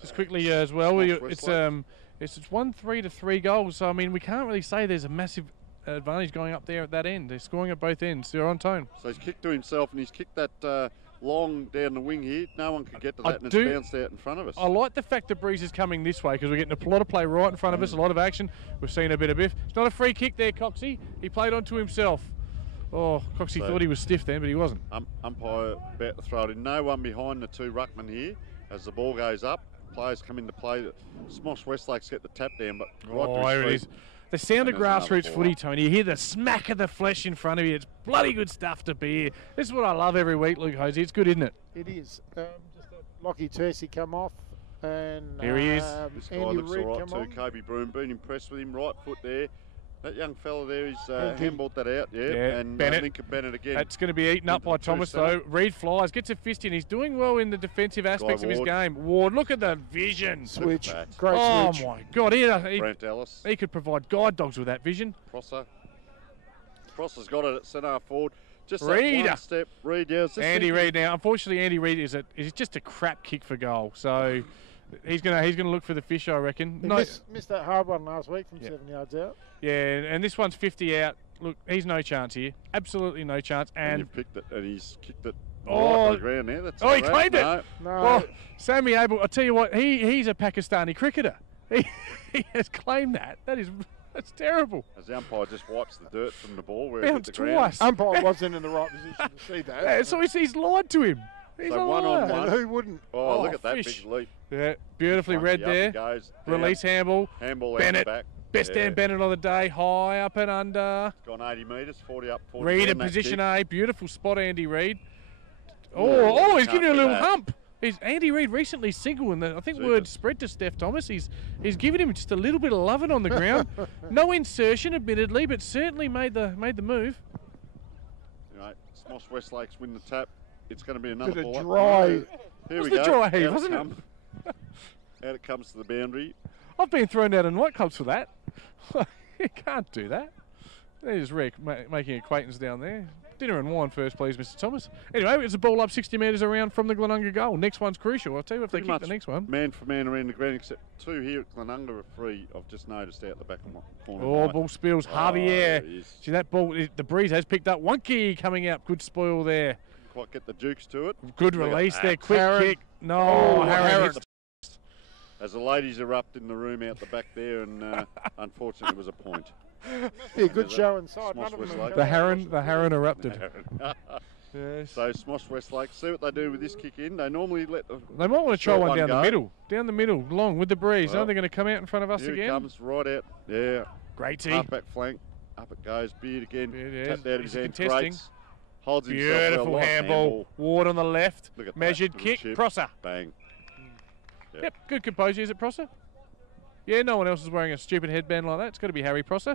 Just quickly as well, it's 1-3 to 3 goals. So I mean, we can't really say there's a massive advantage going up there at that end. They're scoring at both ends. They're on tone. So he's kicked to himself, and he's kicked that long down the wing here. No one could get to that, and it's bounced out in front of us. I like the fact the breeze is coming this way because we're getting a lot of play right in front of us, a lot of action. We've seen a bit of biff. It's not a free kick there, Coxie. He played onto himself. Oh, Coxie thought he was stiff then, but he wasn't. Umpire about to throw it in. No one behind the 2 ruckmen here as the ball goes up. Players come into play. Smosh Westlakes get the tap down, but there it is. The sound of grassroots footy, Tony. You hear the smack of the flesh in front of you. It's bloody good stuff to be here. This is what I love every week, Luke Hosey. It's good, isn't it? It is. Just a Lockie Tercy come off. And here he is. This guy Andy looks Reid all right come too. on. Kobe Broom, been impressed with him. Right foot there. That young fella there, he's handballed that out, and Lincoln Bennett again. That's going to be eaten up by Thomas, though. Reid flies, gets a fist in. He's doing well in the defensive aspects of his game. Ward, look at the vision. Switch. Great switch. Oh, my God. Brant Ellis. He could provide guide dogs with that vision. Prosser's got it at centre forward. Just Reid. that one step. Reid, Andy Reid now. Unfortunately, Andy Reid is just a crap kick for goal. So he's gonna look for the fish, I reckon. He missed that hard one last week from 7 yards out. Yeah, and this one's 50 out. Look, he's no chance here. Absolutely no chance. And you've picked it, and he's kicked it right on the ground there. That's he claimed it. No. No. Oh, Sammy Abel, I'll tell you what, he's a Pakistani cricketer. He has claimed that. That's terrible. As the umpire just wipes the dirt from the ball where Bounced it hit the ground. twice. Umpire wasn't in the right position to see that. So he's lied to him. He's So a one on liar. one. Who wouldn't? Oh, look Oh, at that fish. big leap. Yeah, beautifully read Up he there. goes. Release handball. Handball out Bennett. the back. Best Yeah. Dan Bennett of the day. High up and under. Gone 80 metres, 40 up, 40 Reed down, in that position kick. A. Beautiful spot, Andy Reed. Oh, Oh, he's can't giving you a do little that. hump. Andy Reid recently singled, and I think Super. word spread to Steph Thomas. He's given him just a little bit of loving on the ground. No insertion, admittedly, but certainly made the move. Right, Smosh West Lakes win the tap. It's going to be another Bit of ball. up. dry. Here Was we the go. dry heave, Out wasn't it? come. Out it comes to the boundary. I've been thrown out of nightclubs for that. You can't do that. They're just making acquaintance down there. Dinner and wine first, please, Mr. Thomas. Anyway, it's a ball up 60 metres around from the Glenunga goal. Next one's crucial. I'll tell you if Pretty they kick much the next one. Man for man around the ground, except two here at Glenunga are free. I've just noticed out the back of my corner. Oh, right. ball spills. Javier. it is. See that ball, the breeze has picked up. Wonky coming out. Good spoil there. Quite get the jukes to it. Good Look at release that. there. Quick Harron. kick. No, Oh, Harron. Harron. hits- As the ladies erupt in the room out the back there, and unfortunately it was a point. Yeah, good Yeah, show inside. Smosh None of West them Lake. have The Harron erupted. Yes. So Smosh West Lake, see what they do with this kick in. They normally let the They might want to try short one down go. the middle. Down the middle, long with the breeze. Well, Are they going to come out in front of us Here again? it comes, right out. Yeah. Great tee. Half back flank. Up it goes. Beard again. It is. Tapped out of his He's hands. contesting. Great. Holds himself well. Beautiful Light handball. Ward on the left. Look at that Measured little kick. chip. Prosser. Bang. Yep. Good composure. Is it Prosser? Yeah, no one else is wearing a stupid headband like that. It's got to be Harry Prosser.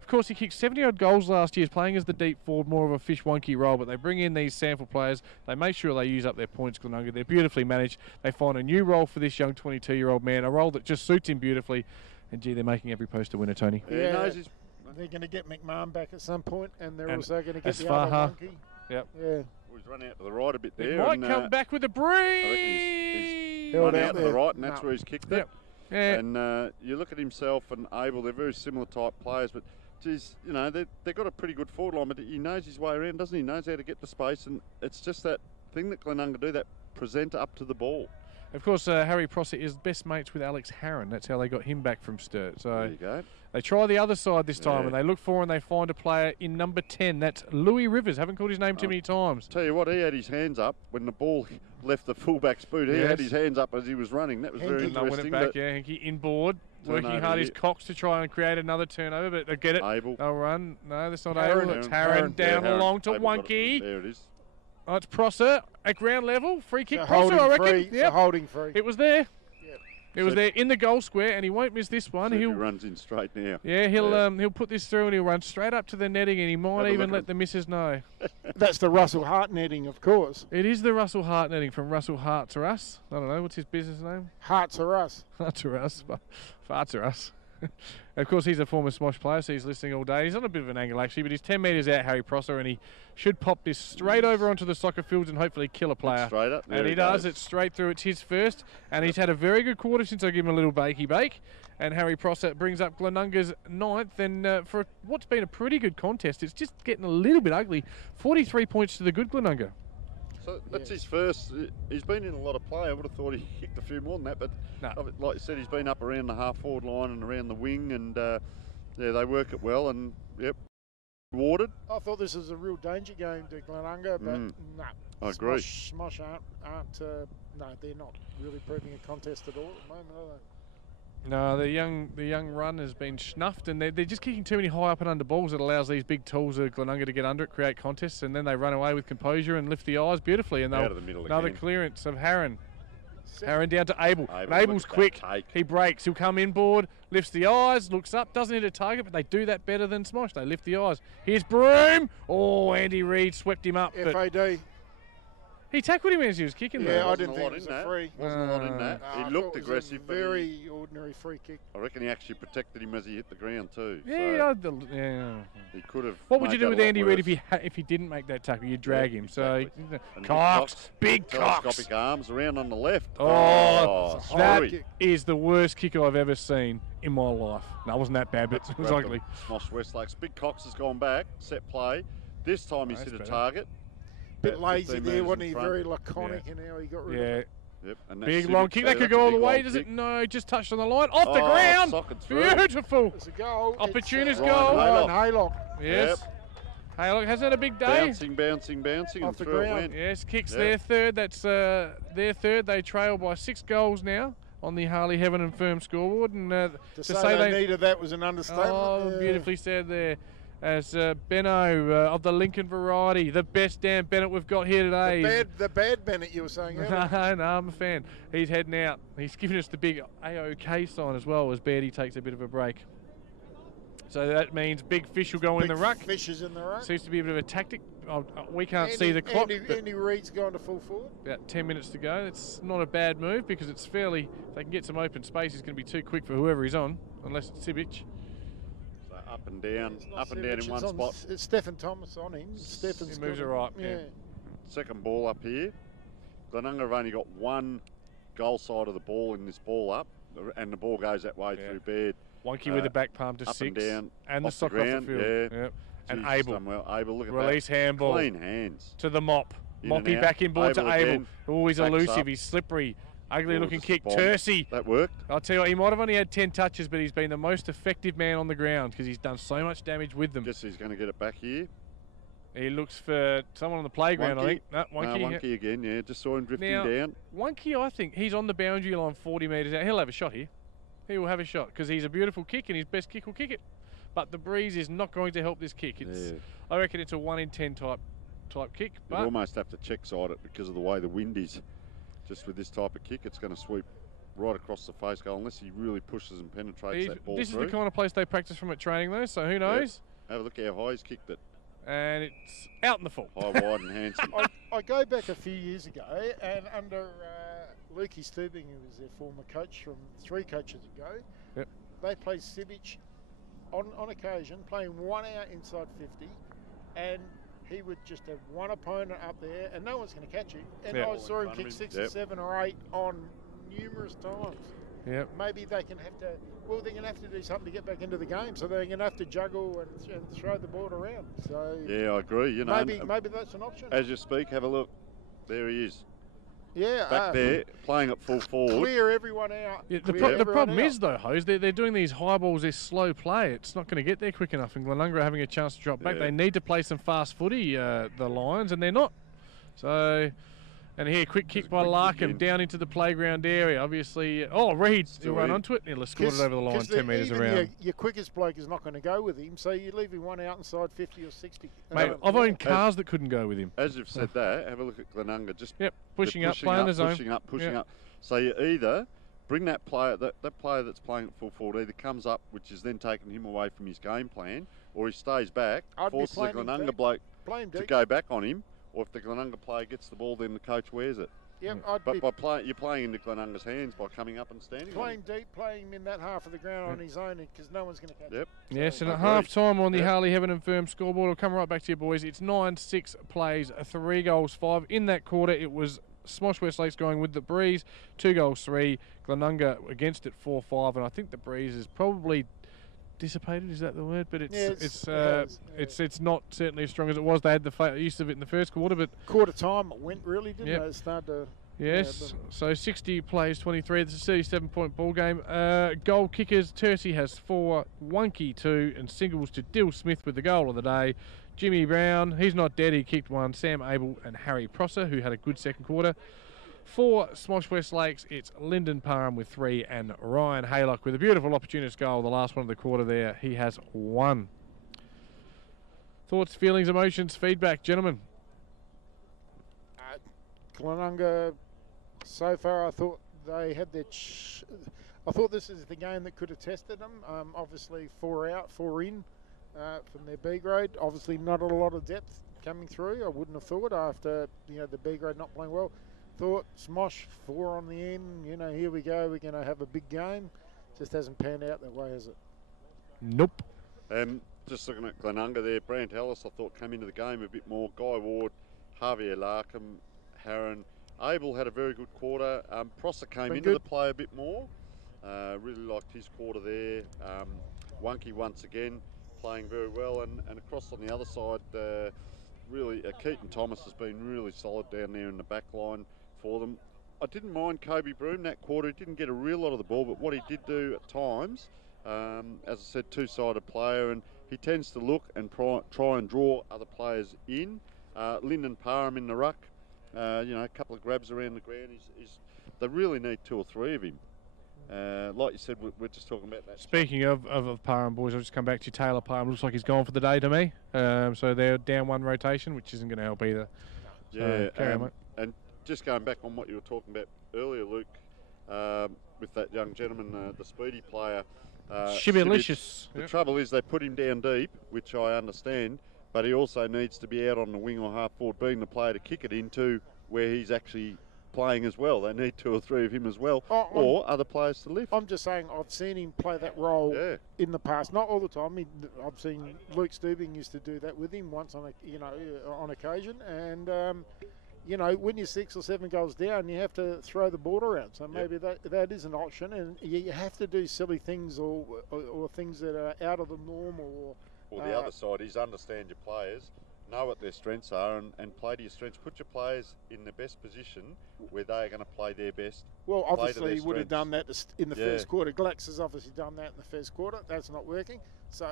Of course, he kicked 70-odd goals last year, playing as the deep forward, more of a fish wonky role, but they bring in these SAAFL players. They make sure they use up their points, Glenunga. They're beautifully managed. They find a new role for this young 22-year-old man, a role that just suits him beautifully. And, gee, they're making every post a winner, Tony. Yeah, he Yeah. knows his They're going to get McMahon back at some point, and they're And also going to get the other Asfaha. monkey. Yep. Yeah. He's run out to the right a bit there. It might and, come back with a I reckon breeze. Held run out out to the there. right, and that's No. where he's kicked Yep. it. Yeah. And you look at himself and Abel, they're very similar type players, but geez, you know, they've got a pretty good forward line, but he knows his way around, doesn't he? He knows how to get the space, and it's just that thing that Glenunga do, that present up to the ball. Of course, Harry Prosser is best mates with Alex Harron. That's how they got him back from Sturt. There So you go. they try the other side this time, Yeah. and they look for and they find a player in number 10. That's Louis Rivers. Haven't called his name too many times. Tell you what, he had his hands up when the ball left the fullback's boot. He Yes. had his hands up as he was running. That was very And they win it interesting. back, but yeah. Hinky inboard, working Turnover hard his here. cocks to try and create another turnover, but they get it. Abel. They'll run. No, that's not Harron. Abel. It's Harron. Harron down Yeah, Harron. along to Abel got it. Wonky. There it is. Oh, it's Prosser at ground level. Free kick, It's a Prosser, I holding reckon. free. It's a Yep. holding free. It was there. Yep. It was So- there in the goal square, and he won't miss this one. See if he He'll runs in straight now. Yeah, he'll put this through and he'll run straight up to the netting, and he Have might a even look at let the missus know. That's the Russell Hart netting, of course. It is the Russell Hart netting from Russell Hart to us. I don't know, what's his business name? Hearts are us. Hart to us, far to us. Of course, he's a former Smosh player, so he's listening all day. He's on a bit of an angle, actually, but he's 10 metres out, Harry Prosser, and he should pop this straight over onto the soccer fields and hopefully kill a player. Straight up. There And he he does goes. it straight through. It's his first, and he's had a very good quarter since I give him a little bakey bake. And Harry Prosser brings up Glenunga's 9th, and for what's been a pretty good contest, it's just getting a little bit ugly. 43 points to the good Glenunga. So that's Yes. his first. He's been in a lot of play. I would have thought he kicked a few more than that, but No. like you said, he's been up around the half forward line and around the wing, and yeah, they work it well. And yep, rewarded. I thought this was a real danger game to Glenunga, but no. I agree. Smosh aren't no, they're not really proving a contest at all at the moment, are they? No, the young run has been snuffed, and they're just kicking too many high up and under balls that allows these big tools of Glenunga to get under it, create contests, and then they run away with composure and lift the eyes beautifully. And Out they'll of the middle another again. clearance of Harron. Harron down to Abel. And Abel, Abel's look at that quick. take. He breaks. He'll come inboard, lifts the eyes, looks up, doesn't hit a target, but they do that better than Smosh. They lift the eyes. Here's Broom. Oh, Andy Reid swept him up. But FAD. he tackled him as he was kicking Yeah, there. I Wasn't didn't a think lot it was in a that. free. Wasn't a lot in that. I He thought looked it was aggressive, a but he, very ordinary free kick. I reckon he actually protected him as he hit the ground too. Yeah, So yeah. he could have. What would you made do with that a lot Andy Reid worse. if he didn't make that tackle? You'd drag Yeah, him. So exactly. And Cox, big Cox. telescopic arms around on the left. Oh, It's a that hard kick. is the worst kick I've ever seen in my life. No, it wasn't that bad, but it was Grabbed ugly. the Smosh Westlakes. Big Cox has gone back. Set play. This time he's That's hit a better. target. Bit About lazy 15 there, metres wasn't in he? front. Very laconic in how he got rid of Yeah, it. Yep. And that big civic long kick. too, That could that's go a all the big way, long does kick. it? No, just touched on the line. Off the Oh, ground. socket through. Beautiful. It's a goal. Opportunist it's, goal. Ryan Haylock. Yes. Haylock hasn't had a big day. Bouncing, Off and the through it ground. went. Yes, kicks their third. That's their third. They trail by 6 goals now on the Harley Heaven and Firm scoreboard. And To say they needed that was an understatement. Oh, beautifully said there. As Benno of the Lincoln variety, the best Dan Bennett we've got here today. The bad Bennett you were saying earlier. No, I'm a fan. He's heading out. He's giving us the big AOK sign as well as Beardy takes a bit of a break. So that means Big Fish will go in the ruck. Fish is in the ruck. Seems to be a bit of a tactic. We can't see the clock. Andy Reid's going to full forward. About 10 minutes to go. It's not a bad move because it's fairly, if they can get some open space, it's going to be too quick for whoever he's on, unless it's Sibic. So up and down in one spot. It's Stephen Thomas on him. He moves it right. Yeah. Second ball up here. Glenunga have only got one goal side of the ball in this ball up, and the ball goes that way through Baird. Wonky with the back palm to up 6. And down. And the sock off the field. Yeah. And Jeez, Abel. Well. Abel, look at release that. handball. Clean hands. To the mop. Moppy back in board to Abel. Oh, he's elusive. He's slippery. Ugly looking kick. Tercy. That worked. I'll tell you what, he might have only had 10 touches, but he's been the most effective man on the ground because he's done so much damage with them. Guess he's going to get it back here. He looks for someone on the playground, Wonky. I think. No, Wonky. No, Wonky again, yeah. Just saw him drifting now, down. Wonky, I think, he's on the boundary line 40 metres out. He'll have a shot here. He will have a shot because he's a beautiful kick and his best kick will kick it. But the breeze is not going to help this kick. It's, I reckon it's a 1 in 10 type kick. But you almost have to check side it because of the way the wind is. Just with this type of kick, it's going to sweep right across the face goal unless he really pushes and penetrates that ball This through. is the kind of place they practice from at training though, so who knows? Have a look how high he's kicked it. And it's out in the full. High, wide and handsome. I go back a few years ago and under Lukey Stubing, who was their former coach from 3 coaches ago, they played Sibic on occasion, playing 1 hour inside 50, and he would just have one opponent up there and no one's going to catch him. And I saw him kick 6 or 7 or 8 on numerous times. Yep. Maybe they can have to, they're going to have to do something to get back into the game, so they're going to have to juggle and throw the ball around. So yeah, I agree. You know, maybe that's an option. As you speak, have a look. There he is. Yeah, back there, playing at full forward. Clear everyone out. Yeah, the problem is, though, Hose, they're doing these high balls, they're slow play. It's not going to get there quick enough, and Glenunga are having a chance to drop back. They need to play some fast footy, the Lions, and they're not. So, and here, quick kick by Larkham down into the playground area. Obviously, Reed will run onto it, and he'll escort it over the line 10 metres around. Your quickest bloke is not going to go with him, so you leave him one out inside 50 or 60. Mate, I've owned cars that couldn't go with him. As you've said that, have a look at Glenunga. Just pushing up, playing the zone. Pushing up. So you either bring that player, that player that's playing at full forward, either comes up, which is then taking him away from his game plan, or he stays back, forces the Glenunga bloke to go back on him, or if the Glenunga player gets the ball, then the coach wears it. Yep, but you're playing into Glenunga's hands by coming up and standing. Playing deep, playing him in that half of the ground on his own, because no one's going to catch him. Yes, and at half time on the Harley Heaven and Firm scoreboard, I'll come right back to you boys. It's 9-6 plays, 3 goals, 5. In that quarter, it was Smosh Westlakes going with the breeze, 2 goals, 3. Glenunga against it, 4-5, and I think the breeze is probably dissipated, is that the word? But it's not certainly as strong as it was. They had the use of it in the first quarter, but quarter time it went really, didn't it? It started to. Yes, so 60 plays 23. It's a 37-point ball game. Goal kickers: Tercy has 4, Wonky 2, and singles to Dill Smith with the goal of the day. Jimmy Brown, he's not dead. He kicked 1. Sam Abel and Harry Prosser, who had a good second quarter. For Smosh Westlakes, it's Lyndon Parham with 3 and Ryan Haylock with a beautiful opportunist goal, the last one of the quarter there. He has 1. Thoughts, feelings, emotions, feedback, gentlemen? Glenunga, so far I thought they had their... I thought this is the game that could have tested them. Obviously 4 out, 4 in from their B grade. Obviously not a lot of depth coming through. I wouldn't have thought after the B grade not playing well. Thought Smosh 4 on the end, here we go, we're going to have a big game. Just hasn't panned out that way, has it? Nope. Just looking at Glenunga there, Brant Ellis I thought came into the game a bit more. Guy Ward, Javier Larkham, Harron. Abel had a very good quarter. Prosser came into the play a bit more. Really liked his quarter there. Wonky once again playing very well, and across on the other side, really Keaton Thomas has been really solid down there in the back line for them. I didn't mind Kobe Broom that quarter. He didn't get a real lot of the ball, but what he did do at times, as I said, 2-sided player, and he tends to look and try and draw other players in. Lyndon Parham in the ruck, a couple of grabs around the ground. They really need 2 or 3 of him. Like you said, we're just talking about that. Speaking of Parham, boys, I'll just come back to Taylor Parham. Looks like he's gone for the day to me. So they're down 1 rotation, which isn't going to help either. Yeah, carry on, mate. And just going back on what you were talking about earlier, Luke, with that young gentleman, the speedy player. Shibilicious. The trouble is they put him down deep, which I understand, but he also needs to be out on the wing or half forward, being the player to kick it into where he's actually playing as well. They need 2 or 3 of him as well, or other players to lift. I'm just saying I've seen him play that role in the past, not all the time. I've seen Luke Stubing used to do that with him once on occasion, and when you're 6 or 7 goals down, you have to throw the ball around. So maybe that is an option, and you have to do silly things or things that are out of the norm. Or the other side is understand your players, know what their strengths are, and play to your strengths. Put your players in the best position where they are going to play their best. Well, obviously, he would have done that in the first quarter. Glex has obviously done that in the first quarter. That's not working. So,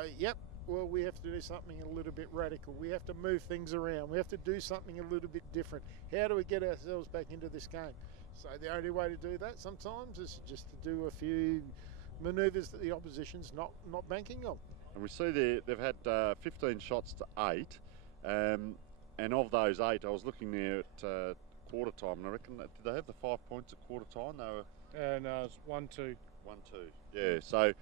well, we have to do something a little bit radical. We have to move things around. We have to do something a little bit different. How do we get ourselves back into this game? So the only way to do that sometimes is just to do a few manoeuvres that the opposition's not banking on. And we see they've had 15 shots to 8. And of those 8, I was looking there at quarter time, and I reckon did they have the 5 points at quarter time? They were. No, it's 1-2. 1-2. Yeah. So,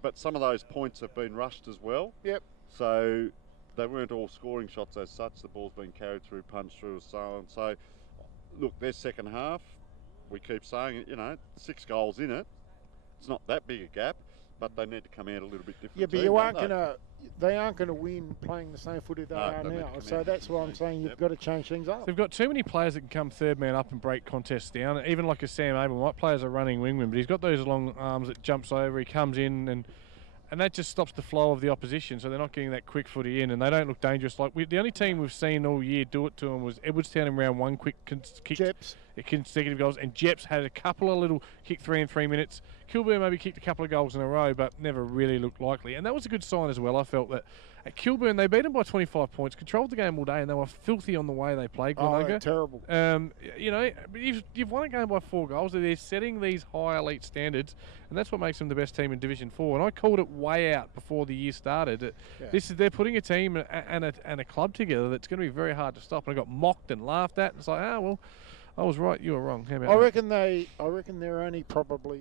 but some of those points have been rushed as well. Yep. So they weren't all scoring shots as such. The ball's been carried through, punched through, and so on. So, look, their second half. We keep saying it. 6 goals in it. It's not that big a gap, but they need to come out a little bit different. Yeah, but they aren't going to win playing the same footy they are now. So that's why I'm saying you've got to change things up. They've got too many players that can come third man up and break contests down. Even like a Sam Abel, might play as a running wingman, but he's got those long arms that jumps over. He comes in and that just stops the flow of the opposition. So they're not getting that quick footy in, and they don't look dangerous. Like the only team we've seen all year do it to them was Edwardstown in round 1, quick consecutive goals, and Jeps had a couple of little kick 3 in 3 minutes. Kilburn maybe kicked a couple of goals in a row, but never really looked likely. And that was a good sign as well. I felt that at Kilburn, they beat them by 25 points, controlled the game all day, and they were filthy on the way they played. Glenunga. Terrible. You've won a game by 4 goals. They're setting these high elite standards, and that's what makes them the best team in Division 4. And I called it way out before the year started. They're putting a team and a club together that's going to be very hard to stop. And I got mocked and laughed at, and it's like, well, I was right, you were wrong. How about I reckon they're only probably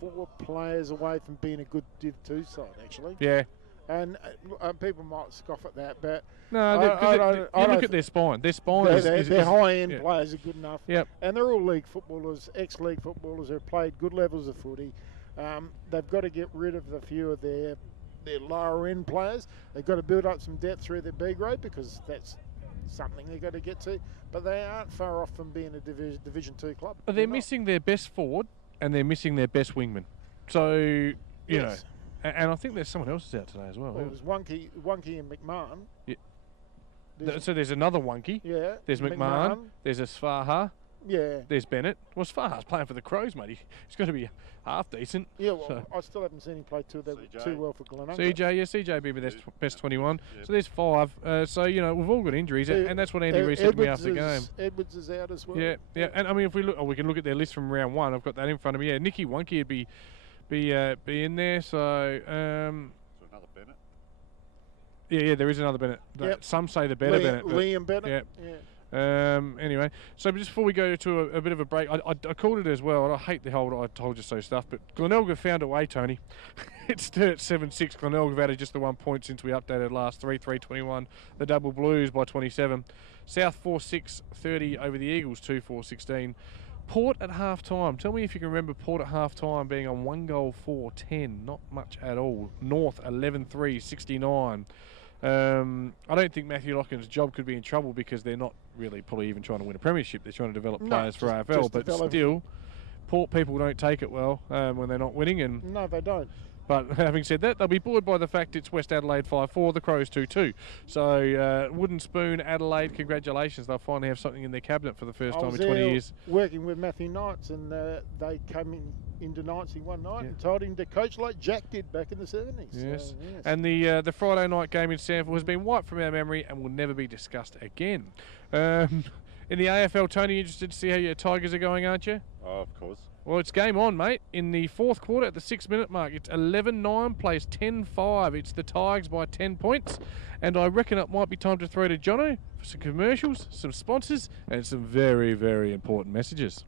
4 players away from being a good Div 2 side, actually. Yeah. And people might scoff at that, but no, look at their spine. Their spine their high-end players are good enough. Yep. And they're all league footballers, ex-league footballers who have played good levels of footy. They've got to get rid of a few of their lower-end players. They've got to build up some depth through their B grade, because that's something they've got to get to. But they aren't far off from being a Division 2 club. But they're missing their best forward, and they're missing their best wingman. So, you know. And I think there's someone else out today as well. Well, there's Wonky and McMahon. Yeah. So there's another Wonky. Yeah. There's McMahon. There's a Sfaha. Yeah. There's Bennett. Well, Sfaha's playing for the Crows, mate. He's got to be half decent. Yeah, well, I still haven't seen him play too well for Glenunga. CJ be the best 21. Yep. So there's 5. So, we've all got injuries, and that's what Andy Rees said to me after the game. Edwards is out as well. Yeah. And I mean, if we look, we can look at their list from round 1. I've got that in front of me. Yeah, Nicky Wonky would be in there. So another Bennett. Yeah, there is another Bennett. Yep. Some say the better Bennett. Liam Bennett. Yeah. Anyway, so just before we go to a bit of a break, I called it as well, and I hate the whole I told you so stuff, but Glenelga found a way, Tony. It's 7-6. Glenelga have added just the 1 point since we updated last 3-3-21. The Double Blues by 27. South 4-6, 30 over the Eagles 2-4-16. Port at half-time. Tell me if you can remember Port at half-time being on 1 goal 4-10. Not much at all. North 11-3, 69. I don't think Matthew Locken's job could be in trouble, because they're not really probably even trying to win a premiership. They're trying to develop players for AFL, but still, Port people don't take it well when they're not winning. No, they don't. But having said that, they'll be buoyed by the fact it's West Adelaide 5-4, the Crows 2-2. So Wooden Spoon, Adelaide, congratulations. They'll finally have something in their cabinet for the first time in 20 years. Working with Matthew Knights, and they came into Knightsy one night and told him to coach like Jack did back in the 70s. Yes. So, yes. And the Friday night game in SAAFL has been wiped from our memory and will never be discussed again. In the AFL, Tony, interested to see how your Tigers are going, aren't you? Oh, of course. Well, it's game on, mate. In the fourth quarter at the 6-minute mark, it's 11-9, plays 10-5. It's the Tigers by 10 points. And I reckon it might be time to throw to Jono for some commercials, some sponsors, and some very, very important messages.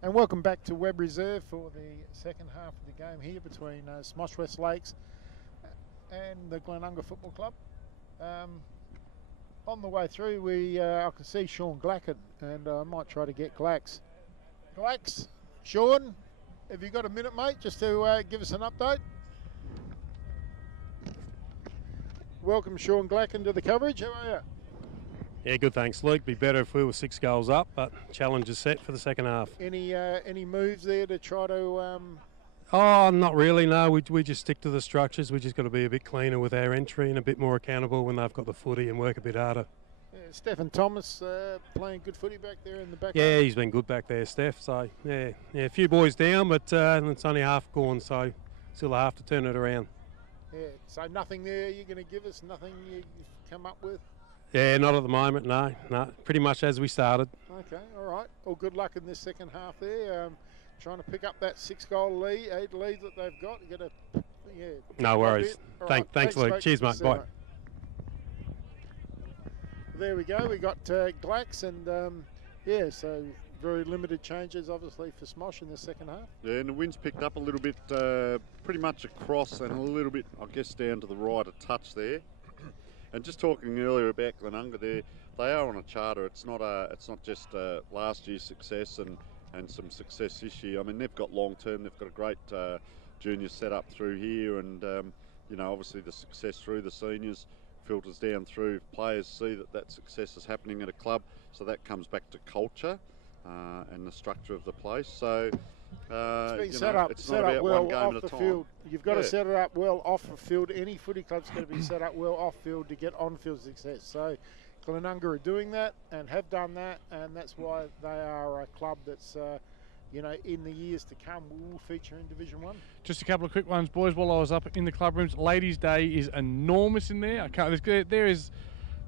And welcome back to Webb Reserve for the second half of the game here between SMOSH West Lakes and the Glenunga Football Club. On the way through, I can see Sean Glacken, and I might try to get Glacks. Glacks, Sean, have you got a minute, mate, just to give us an update? Welcome, Sean Glacken, to the coverage. How are you? Yeah, good, thanks, Luke. Be better if we were 6 goals up, but challenge is set for the second half. Any moves there to try to? Oh, not really. No, we just stick to the structures. We just got to be a bit cleaner with our entry and a bit more accountable when they've got the footy and work a bit harder. Yeah, Stephen Thomas playing good footy back there in the back. Yeah, he's been good back there, Steph. So yeah, a few boys down, but it's only half gone, so still a half to turn it around. Yeah. So nothing there you're going to give us? Nothing you've come up with? Yeah, not at the moment, no. Pretty much as we started. Okay, all right. Well, good luck in this second half there. Trying to pick up that 6-goal lead, 8 leads that they've got. You got to, yeah. No worries. Thanks, Luke. Mate. Cheers, mate. Bye. There we go. We got Glacks and, yeah, so very limited changes, obviously, for SMOSH in the second half. Yeah, and the wind's picked up a little bit, pretty much across and a little bit, I guess, down to the right a touch there. And just talking earlier about Glenunga, they are on a charter. It's not just last year's success and some success this year. I mean, they've got long term. They've got a great junior set up through here, and you know, obviously the success through the seniors filters down through. Players see that success is happening at a club, so that comes back to culture and the structure of the place. So. It's been set up well off the field. You've got to set it up well off the field. Any footy club's going to be set up well off field to get on field success. So Glenunga are doing that and have done that, and that's why they are a club that's you know, in the years to come will feature in Division 1. Just a couple of quick ones, boys, while I was up in the club rooms. Ladies' Day is enormous in there. There is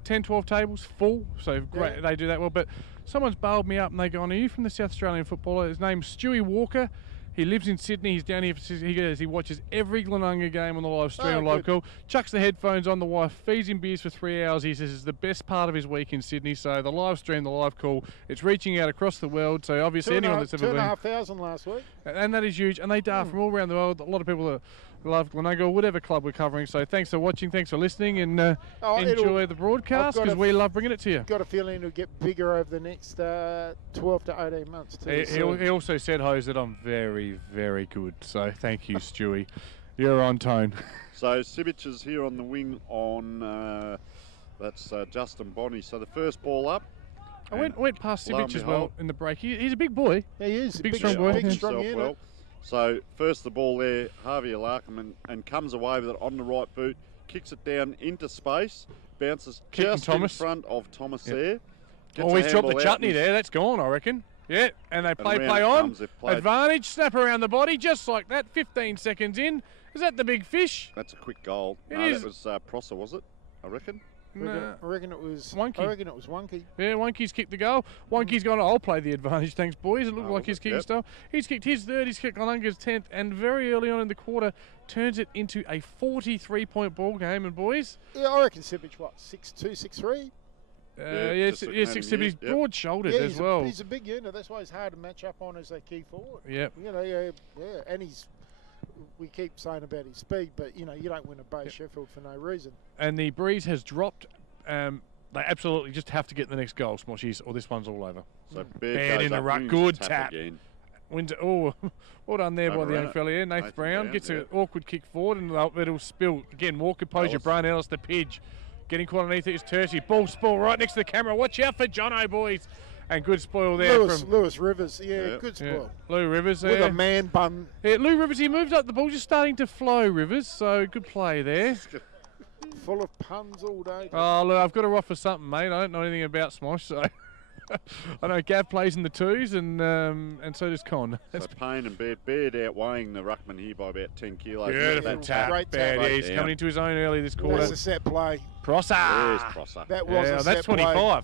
10, 12 tables full, so great. Yeah. They do that well. But someone's bailed me up and they go, "Are you from the South Australian footballer?" His name's Stewie Walker. He lives in Sydney. He's down here. He watches every Glenunga game on the live stream, live call. Chucks the headphones on. The wife feeds him beers for 3 hours. He says it's the best part of his week in Sydney. So the live stream, the live call, it's reaching out across the world. So obviously anyone that's ever been 2,500 last week, and that is huge. And they dart from all around the world. A lot of people that love Glenunga, or whatever club we're covering. So thanks for watching, thanks for listening, and enjoy the broadcast because we love bringing it to you. I've got a feeling it'll get bigger over the next 12 to 18 months too. He also said, Hose, that I'm very, very good. So thank you, Stewie. You're on tone. So Sibic is here on the wing on, that's Justin Bonney. So the first ball up. I went past Sibic as well in the break. He's a big boy. Yeah, he is. Big strong boy. Big strong unit. Well. So first the ball there, Harvey Larkham, and comes away with it on the right boot, kicks it down into space, bounces just in front of Thomas there. He's dropped the chutney there. That's gone, I reckon. Yeah, and they play on. Advantage, snap around the body, just like that. 15 seconds in. Is that the big fish? That's a quick goal. It no, is. That was Prosser, was it? I reckon. I reckon it was Wonky. I reckon it was Wonky. Yeah, Wonky's kicked the goal. Wonky's gone, I'll play the advantage, thanks boys. It looked like his kicking style. He's kicked his third, he's kicked Glenunga's 10th, and very early on in the quarter turns it into a 43-point ball game. And boys, yeah, I reckon Sibic, what, 6'2", 6'3"? But he's broad-shouldered as well. He's a big unit. That's why he's hard to match up on as a key forward. Yep. You know, and we keep saying about his speed, but you know, you don't win a Bay Sheffield for no reason. And the breeze has dropped. They absolutely just have to get the next goal, Smoshies, or this one's all over. So bad in the ruck. Good tap. Wins it. Oh, well done there by the young fella here. Nathan Brown gets an awkward kick forward, and it'll spill. Again, Walker, pose your brain. Ellis the Pidge. Getting quite underneath it is Tercy. Ball spoil right next to the camera. Watch out for Jono, boys. And good spoil there from Lewis Rivers. Yeah, good spoil. Lou Rivers with a man bun. Yeah, Lou Rivers, he moved up. The ball just starting to flow, Rivers. So good play there. Full of puns all day. Oh, look, I've got to offer something, mate. I don't know anything about SMOSH, so I know Gav plays in the twos, and so does Con. So Payne and Baird outweighing the ruckman here by about 10 kilos. Beautiful tap. Great tap. Yeah, he's coming into his own early this quarter. That's a set play. Prosser. There's Prosser. That was a set that's 25. Play.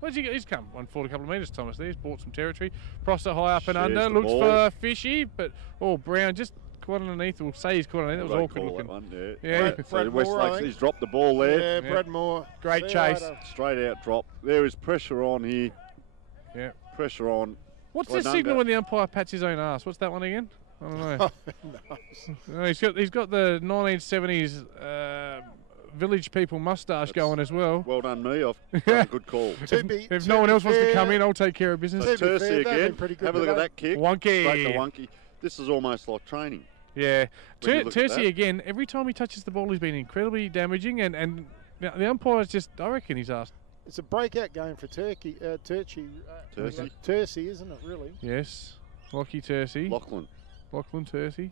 Where's he go? He's come on forward a couple of metres, Thomas there. He's bought some territory. Prosser high up and under. Looks for fishy, but Brown just caught underneath. We'll say he's caught underneath. That was awkward looking. One, yeah. So Westlake, he's dropped the ball there. Yeah, Brad Moore. Great chase. Straight out drop. There is pressure on here. Yeah. Pressure on. What's the Glenunga. signal when the umpire pats his own ass? What's that one again? I don't know. No, he's got the 1970s village people moustache going as well. Well done, me. I've done a good call. If no one else wants to come in, I'll take care of business. So Tercy again. Have a look at that kick. Wonky. Straight to Wonky. This is almost like training. Yeah. When you look at Tercy that. again, every time he touches the ball, he's been incredibly damaging, and the umpire's just, I reckon he's asked. It's a breakout game for Tercy, isn't it, really? Yes. Lockie Tercy. Lachlan Tercy.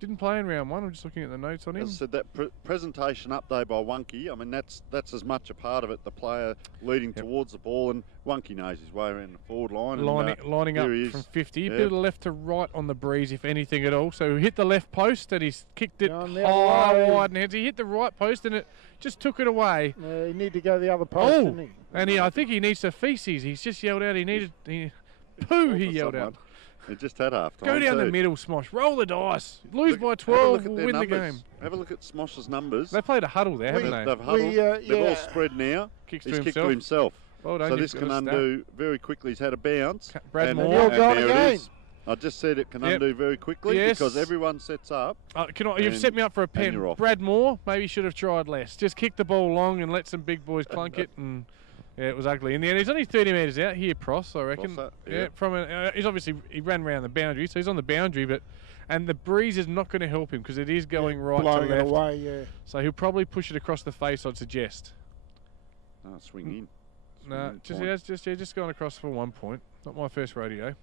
Didn't play in round one. I'm just looking at the notes on him. As I said, that presentation up though by Wonky, I mean, that's as much a part of it, the player leading towards the ball, and Wonky knows his way around the forward line. Lining up from 50. A bit of left to right on the breeze, if anything at all. So he hit the left post and he's kicked it high, wide, and heads. He hit the right post and it just took it away. He needed to go the other post, didn't he? And I think he needs to feces. He's just yelled out. He yelled out. He just had half time. Go down the middle, Smosh. Roll the dice. Lose by 12, we'll win the game. Have a look at Smosh's numbers. They played a huddle there, haven't they? They've huddled. They've all spread now. He's kicked to himself. Well done, so this can undo very quickly. He's had a bounce. Brad Moore. And there it is. I just said it can undo very quickly because everyone sets up. You've set me up for a pen. Brad Moore maybe should have tried less. Just kick the ball long and let some big boys clunk it. And yeah, it was ugly. In the end, he's only 30 metres out here, Pross, I reckon. He's obviously, he ran around the boundary, so he's on the boundary, and the breeze is not going to help him because it is going right to left. Away, So he'll probably push it across the face, I'd suggest. No, swing in. No, just gone across for 1 point. Not my first rodeo.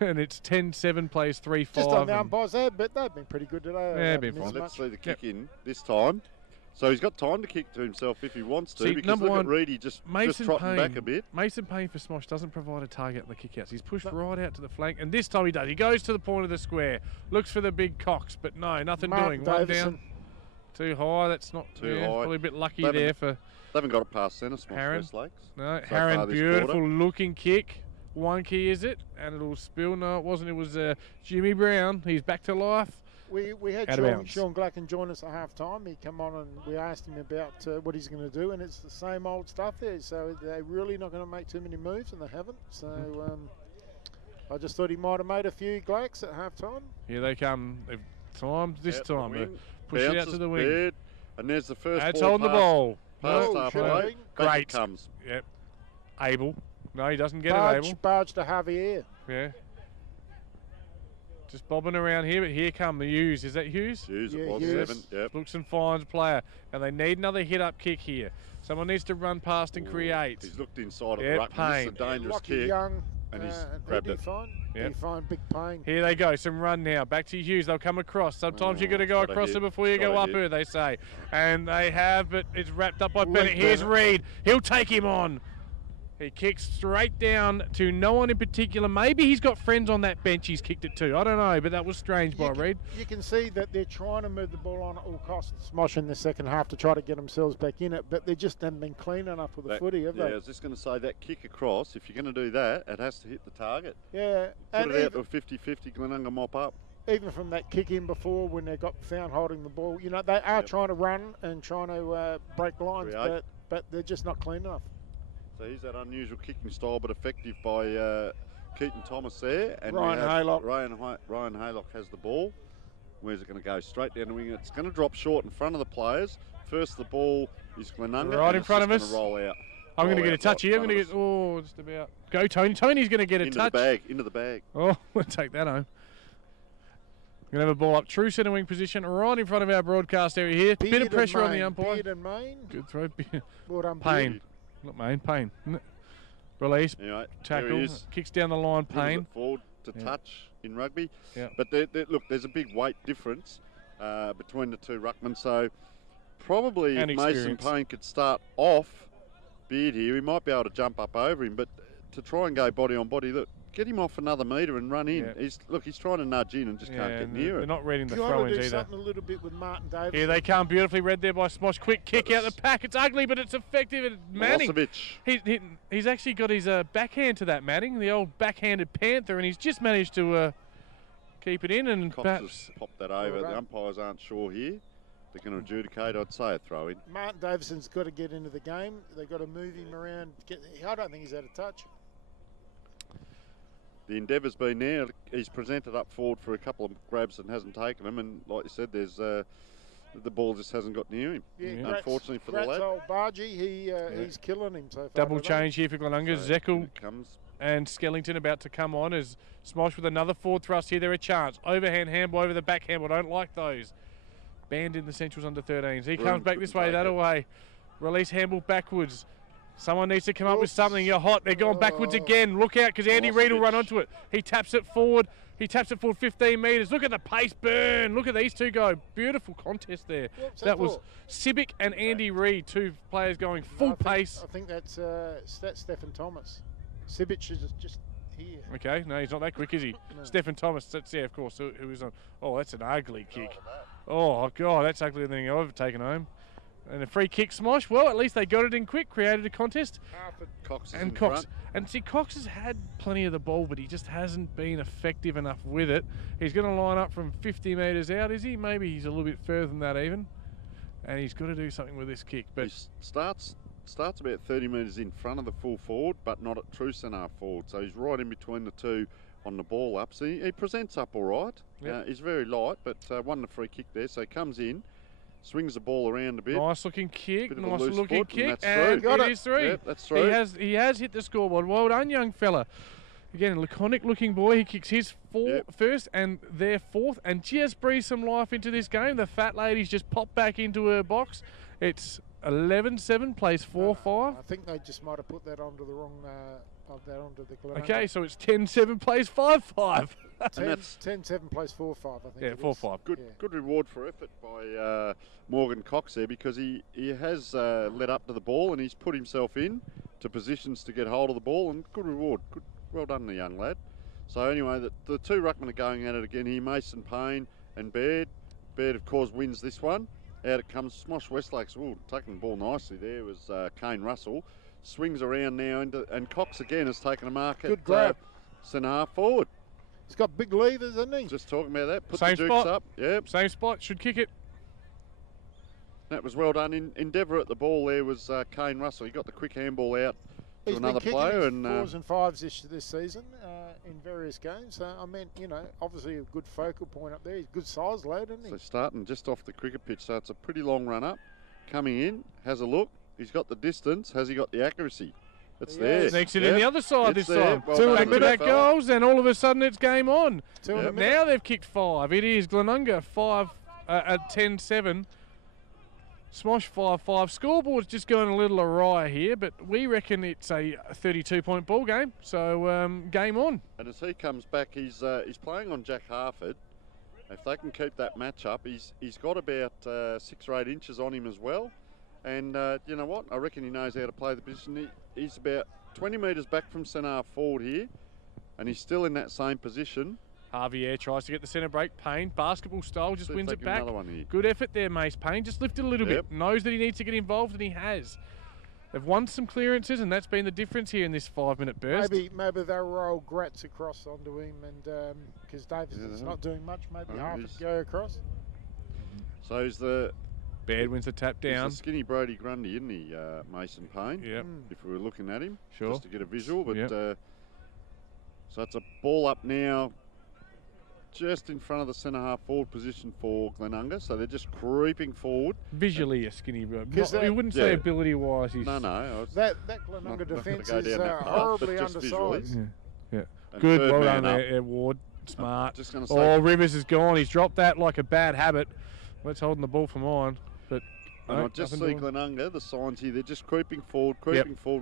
And it's 10-7 plays 3-5. Just on the umpires there, but they've been pretty good today. Yeah, been fine. Let's see the kick in this time. So he's got time to kick to himself if he wants to. Because look at Reedy just trotting back a bit. Mason Payne for Smosh doesn't provide a target on the kickouts. He's pushed right out to the flank, and this time he does. He goes to the point of the square, looks for the big cocks, but no, nothing doing. One down, too high. That's not too high. Probably a bit lucky there for. They haven't got it past centre, Smosh first legs. No, Harron, beautiful looking kick. Wonky is it, and it'll spill. No, it wasn't. It was Jimmy Brown. He's back to life. We had Sean Glacken join us at half time. He come on and we asked him about what he's going to do, and it's the same old stuff there. So they're really not going to make too many moves, and they haven't. So I just thought he might have made a few glacks at half time. Here they come. This time. Push it out to the wing. Bed, and there's the first That's ball on the ball. Past halfway. Great. Comes. Yep. Abel. No, he doesn't get it, Abel. Barge to Javier. Yeah. Just bobbing around here, but here come the Hughes. Is that Hughes? Hughes, it was 7. Yep. Looks and finds player, and they need another hit-up kick here. Someone needs to run past and create. He's looked inside of the ruck. This is a dangerous kick. And he's grabbed it. He find big Payne. Here they go, some run now. Back to Hughes, they'll come across. Sometimes you've got to go across it before you go up her, they say. And they have, but it's wrapped up by Bennett. Here's Reed, he'll take him on. He kicks straight down to no one in particular. Maybe he's got friends on that bench he's kicked it to. I don't know, but that was strange by Reed. You can see that they're trying to move the ball on at all costs. Smosh in the second half to try to get themselves back in it, but they just haven't been clean enough with the footy, have they? Yeah, I was just going to say that kick across, if you're going to do that, it has to hit the target. Yeah. Put it out to a 50-50, Glenunga mop up. Even from that kick in before when they got found holding the ball, you know, they are trying to run and trying to break lines, but they're just not clean enough. So here's that unusual kicking style, but effective by Keaton Thomas there. And Ryan Haylock. Ryan Haylock has the ball. Where's it going to go? Straight down the wing. It's going to drop short in front of the players. First the ball is Glenunga. Right in front of us. Roll out. I'm going to get a touch here. I'm going to get, just about. Go, Tony. Tony's going to get a touch. Into the bag. Oh, we'll take that home. We're going to have a ball up. True centre wing position right in front of our broadcast area here. Bit of pressure on the umpire. Beard and Main. Good throw. Well done, Payne. Not Main, Payne. Release, anyway, tackle, kicks down the line, Payne. Forward to touch in rugby. Yeah. But look, there's a big weight difference between the two ruckmen. So probably if Mason Payne could start off Beard here, he might be able to jump up over him. But to try and go body on body, look, get him off another metre and run in. Yeah. He's trying to nudge in and just can't get near it. They're not reading the throw-ins either. Do something a little bit with Martin Davis. Here they come, beautifully read there by Smosh. Quick kick out the pack. It's ugly, but it's effective. Manning, he's actually got his backhand to that Manning, the old backhanded Panther, and he's just managed to keep it in. And Cox has popped that over. The umpires aren't sure here. They're going to adjudicate. I'd say a throw in. Martin Davison's got to get into the game. They've got to move him around. I don't think he's had a touch. the endeavour's been there. He's presented up forward for a couple of grabs and hasn't taken them, and like you said, there's the ball just hasn't got near him. Yeah, unfortunately for the lad. old Bargy, he's killing him so far. Double change here for Glenunga. So Zekel comes. and Skellington about to come on as Smosh with another forward thrust here. They're a chance. Overhand handball over the back handball. Don't like those. Banned in the Centrals under 13s. He comes back this way, that away. Release handball backwards. Someone needs to come up with something. You're hot. They're going backwards again. Look out, because Andy Reid will run onto it. He taps it forward. 15 metres. Look at the pace burn. Look at these two go. Beautiful contest there. That was Sibic and Andy Reid, two players going full pace. I think that's Stephen Thomas. Sibic is just here. Okay, no, he's not that quick, is he? No. Stephen Thomas, that's, yeah, of course, who was on. Oh, that's an ugly kick. Oh, God, that's uglier than I've ever taken home. And a free kick, Smosh. Well, at least they got it in quick, created a contest. Cox is and in Cox. front. And see, Cox has had plenty of the ball, but he just hasn't been effective enough with it. He's going to line up from 50 metres out, is he? Maybe he's a little bit further than that even. And he's got to do something with this kick. But He starts about 30 metres in front of the full forward, but not at true centre forward. So he's right in between the two on the ball up. So he presents up all right. Yep. He's very light, but won the free kick there. So he comes in, swings the ball around a bit. nice looking kick, Bit of a nice loose looking foot, kick, and that's and through. it is through. Yep, that's through. He has hit the scoreboard. Well done, young fella. Again, laconic looking boy. He kicks his first and their fourth, and just breathes some life into this game. The fat lady's just popped back into her box. It's 11-7, plays 4-5. I think they just might have put that onto the wrong. Onto the Glenunga. Okay, so it's 10-7, plays 5-5. 10-7 plays 4-5. I think. Yeah, it is. 4-5. Good reward for effort by Morgan Cox there, because he has led up to the ball and he's put himself in to positions to get hold of the ball, and good reward. Well done, the young lad. So anyway, the two ruckmen are going at it again here, Mason Payne and Baird. Baird, of course, wins this one. Out it comes Smosh Westlakes. Ooh, taking the ball nicely there was Kane Russell. Swings around now, and Cox again has taken a mark Good at grab. centre half forward. He's got big levers, hasn't he? Just talking about that. Put Same the jukes spot. up. Yep. Same spot, should kick it. That was well done. Endeavour at the ball there was Kane Russell. He got the quick handball out to He's another been kicking player. his And 4s and 5s this season in various games. So, I mean, obviously a good focal point up there. He's a good size lad, isn't he? so starting just off the cricket pitch. So it's a pretty long run up. Coming in, has a look. He's got the distance. Has he got the accuracy? It's there. Sneaks it in the other side It's this there. time. Well Two done, Back to back fella. goals, and all of a sudden it's game on. Two in a minute. Now they've kicked 5. It is Glenunga 5 at 10-7. Smosh 5-5. Scoreboard's just going a little awry here, but we reckon it's a 32-point ball game. So game on. And as he comes back, he's playing on Jack Harford. If they can keep that match up, he's got about 6 or 8 inches on him as well. And you know what? I reckon he knows how to play the position. He's about 20 metres back from centre half forward here, and he's still in that same position. Javier tries to get the centre break. Payne, basketball style, just See if wins they it get back. another one here. Good effort there, Mace Payne. Just lifted a little Yep. bit. Knows that he needs to get involved, and he has. They've won some clearances, and that's been the difference here in this 5-minute burst. Maybe they'll roll Gratz across onto him, and because Davison's not doing much, maybe Harford go across. So he's the Baird wins the tap down. He's the skinny Brody Grundy, isn't he, Mason Payne? Yep. If we were looking at him, Sure. just to get a visual. But Yep. so it's a ball up now, just in front of the centre half forward position for Glenunga. So they're just creeping forward. Visually a skinny bro. They- You wouldn't say Yeah. ability-wise. He's No, I was That not Glenunga gonna defence go is down that path, horribly but just visually. undersized. Yeah. and Good. third Well man done up. there, Ward. Smart. Just going to say, Oh, Rivers is gone. He's dropped that like a bad habit. Let's holding the ball for mine. But and no, I just nothing see doing. Glenunga, the signs here, they're just creeping forward. We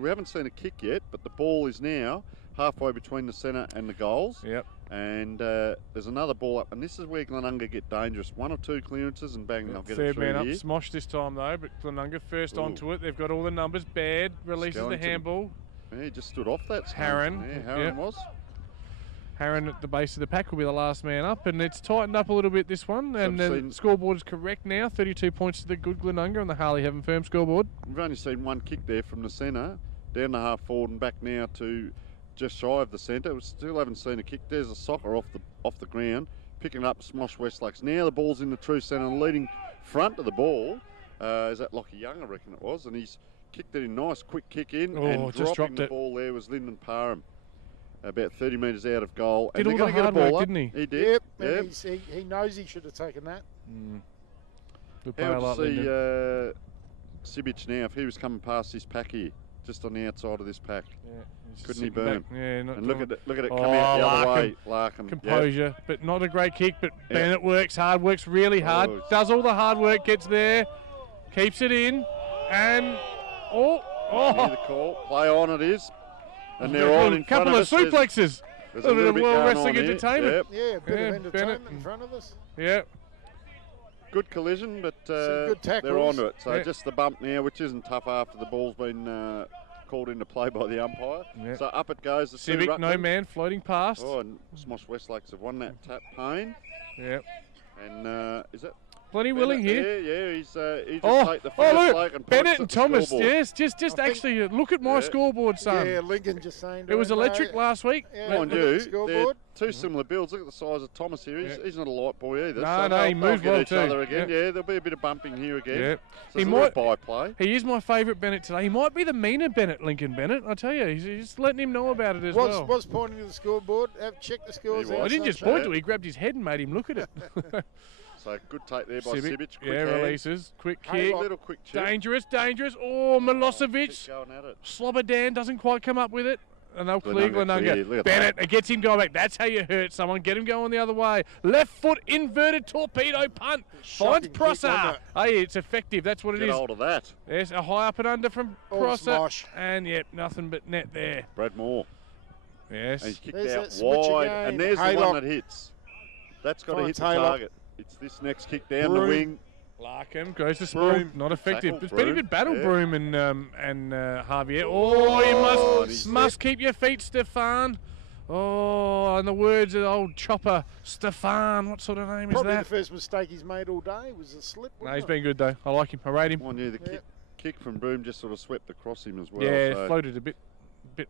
haven't seen a kick yet, but the ball is now halfway between the centre and the goals. Yep. And there's another ball up, and this is where Glenunga get dangerous. 1 or 2 clearances, and bang, they'll get it Third through man up. here. Smosh this time though, but Glenunga first Ooh. onto it. They've got all the numbers. Baird releases the Skellington. handball. Yeah, he just stood off that. Harron, Yeah, Harron yep. was. Harron at the base of the pack will be the last man up, and it's tightened up a little bit this one. And I've the seen- scoreboard is correct now. 32 points to the good Glenunga on the Harley Heaven Firm scoreboard. We've only seen one kick there from the centre, down the half forward and back now to just shy of the centre. We still haven't seen a kick. There's a soccer off the ground, picking up Smosh Westlakes. Now the ball's in the true centre, leading front of the ball. Is that Lockie Young, I reckon it was, and he's kicked it in, nice quick kick in, Oh, and just dropping dropped the it. ball there was Lyndon Parham. about 30 metres out of goal. Did and all they're the going to hard get a ball work, up. didn't he? He did. Yep. Yep. And he knows he should have taken that. Good play, How I like to Lyndon. see Sibic now if he was coming past this pack here, just on the outside of this pack. Yeah, he's Couldn't he sitting burn? back. Yeah, not And look doing- at it come Oh, out the other Larkham. way. Larkham. Composure, but not a great kick. But Yep. Bennett works hard, works really hard, Oh. does all the hard work, gets there, keeps it in, and Hear the call. Play on it is. And they're all in front couple of of us. There's suplexes. a A little little bit bit of going wrestling on here. entertainment. Yep. Yeah, a bit Yeah, of entertainment Bennett in front of us. Yeah, Good collision, but good they're tackles. onto it. So Yeah. just the bump now, which isn't tough after the ball's been called into play by the umpire. Yeah. So up it goes. The two Civic, no ruckmen. man, floating past. Oh, and Smosh Westlakes have won that tap Payne. Yeah, And is it? plenty willing Bennett here. there? Yeah, he just Oh, take the first look, bloke and Bennett points and at the Thomas. scoreboard. Yes, just I think- actually look at my Yeah. scoreboard, son. Yeah, Lincoln just saying. It was to him, electric no, last week. Yeah, But- Mind look at the you, scoreboard. they're two similar builds. Look at the size of Thomas here. He's not a light boy either. No, so no, he they'll moves get well each too. other again. Yeah. Yeah, there'll be a bit of bumping here again. Yeah. So He there's a might- little by-play. He is my favourite Bennett today. He might be the meaner Bennett, Lincoln Bennett. I tell you, he's just letting him know about it as well. Was pointing to the scoreboard. Have checked the scores He out. was. I didn't just Sunshine. point to it. He grabbed his head and made him look at it. So good take there by Civic, Sibic. Quick yeah, hands. releases. Quick Hey, kick. A little quick chip. Dangerous, dangerous. Oh, Milosevic. Keep going at it. Slobber Dan doesn't quite come up with it. And they'll clear Glenunga clear. Glenunga. Look at Bennett, that. it gets him going back. That's how you hurt someone. Get him going the other way. Left foot inverted torpedo punt. Finds Shocking kick, Prosser. wasn't Hey, it's effective. That's what it Get is. hold of that. Yes, a high up and under from Oh, Prosser. Smosh. And yep, nothing but net there. Brad Moore. Yes. And he's kicked There's out that switch wide. again. And there's the Haylock. one that hits. That's got to hit Finds the Haylock. target. It's this next kick down the Broom. wing. Larkham goes to Spoon. Broom. Not effective. Tackle, It's been a Broom, good battle, yeah. Broom and Javier. Oh, you Oh, must keep your feet, Stefan. Oh, and the words of old chopper, Stefan. What sort of name Probably is the that? first mistake he's made all day was a slip. No, wasn't he's it? been good though. I like him. I rate him. Mind you, the Yeah. kick from Broom just sort of swept across him as well. Yeah, so. it floated a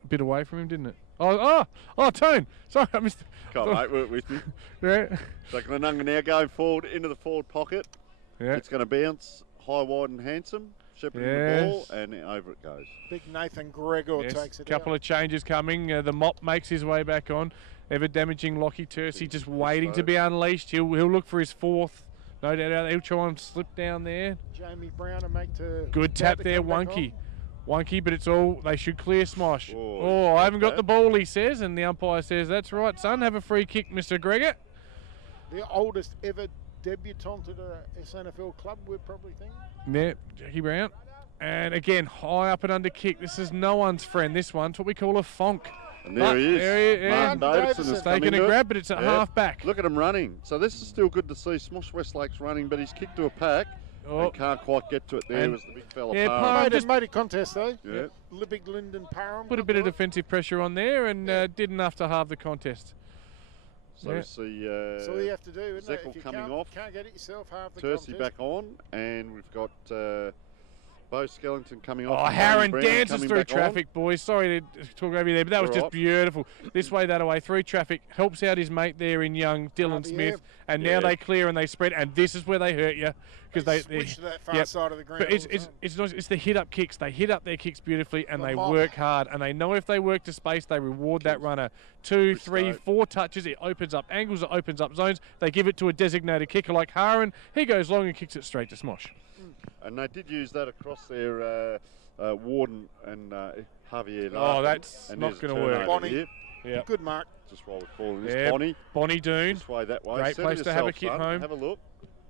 bit away from him, didn't it? Oh, Tone. Sorry, I missed. Come on, mate, work with me. Yeah, So Glenunga now going forward into the forward pocket. yeah. It's going to bounce high, wide and handsome. Shepherding the ball and over it goes. Big Nathan Gregor Yes, takes it couple out. of changes coming. The mop makes his way back on. Ever damaging Lockie Tursey, just waiting to slow. be unleashed. He'll look for his fourth. No doubt about it. He'll try and slip down there. Jamie Brown and make to Good tap to there, come back Wonky. on. Wonky, but it's all, they should clear Smosh. Oh, I haven't got that. the ball, he says, and the umpire says, that's right, son, have a free kick, Mr. Gregor. The oldest ever debutant at a SNFL club, we're probably thinking. Yeah, Jackie Brown. And again, high up and under kick. This is no one's friend, this one's what we call a fonk. And there he is. There he is. Martin Davison. Davison has It's come Taking into a it. grab, but it's at Yeah. half back. Look at him running. So this is still good to see. Smosh Westlake's running, but he's kicked to a pack Oh. and can't quite get to it. There And- was the big fella. Yeah, Parham. Parham Made, just made a contest though. Yeah. Big Lyndon Parham. Put a bit of defensive pressure on there and did enough to halve the contest. So Yeah. we see That's all you have to do, isn't it? Zekel If you coming can't, off. can't get it yourself, half the Tursey contest. back on, and we've got Bo Skellington coming off. Oh, and Harron Brown dances coming through back on. traffic, boys. Sorry to talk over you there, but that was All just right. beautiful. This way, that away, through traffic, helps out his mate there in young, Dylan Javier. Smith, and Yeah. now they clear and they spread, and this is where they hurt you because they switch to that far yep. side of the ground. But it's all the time. it's the hit up kicks. They hit up their kicks beautifully, and The they mop. work hard, and they know if they work to space, they reward that runner. 2, 3, Risto. 4 touches. It opens up angles. It opens up zones. They give it to a designated kicker like Harron. He goes long and kicks it straight to Smosh. And they did use that across their Warden and Javier. Oh, Larkin. that's And not there's a gonna work. turnover Bonnie. here. Yeah. Good mark. Just while we're calling this Yeah. Bonnie. Bonnie Doon This way, that way. Great Settle place to have a yourself, kid son. home. Have a look.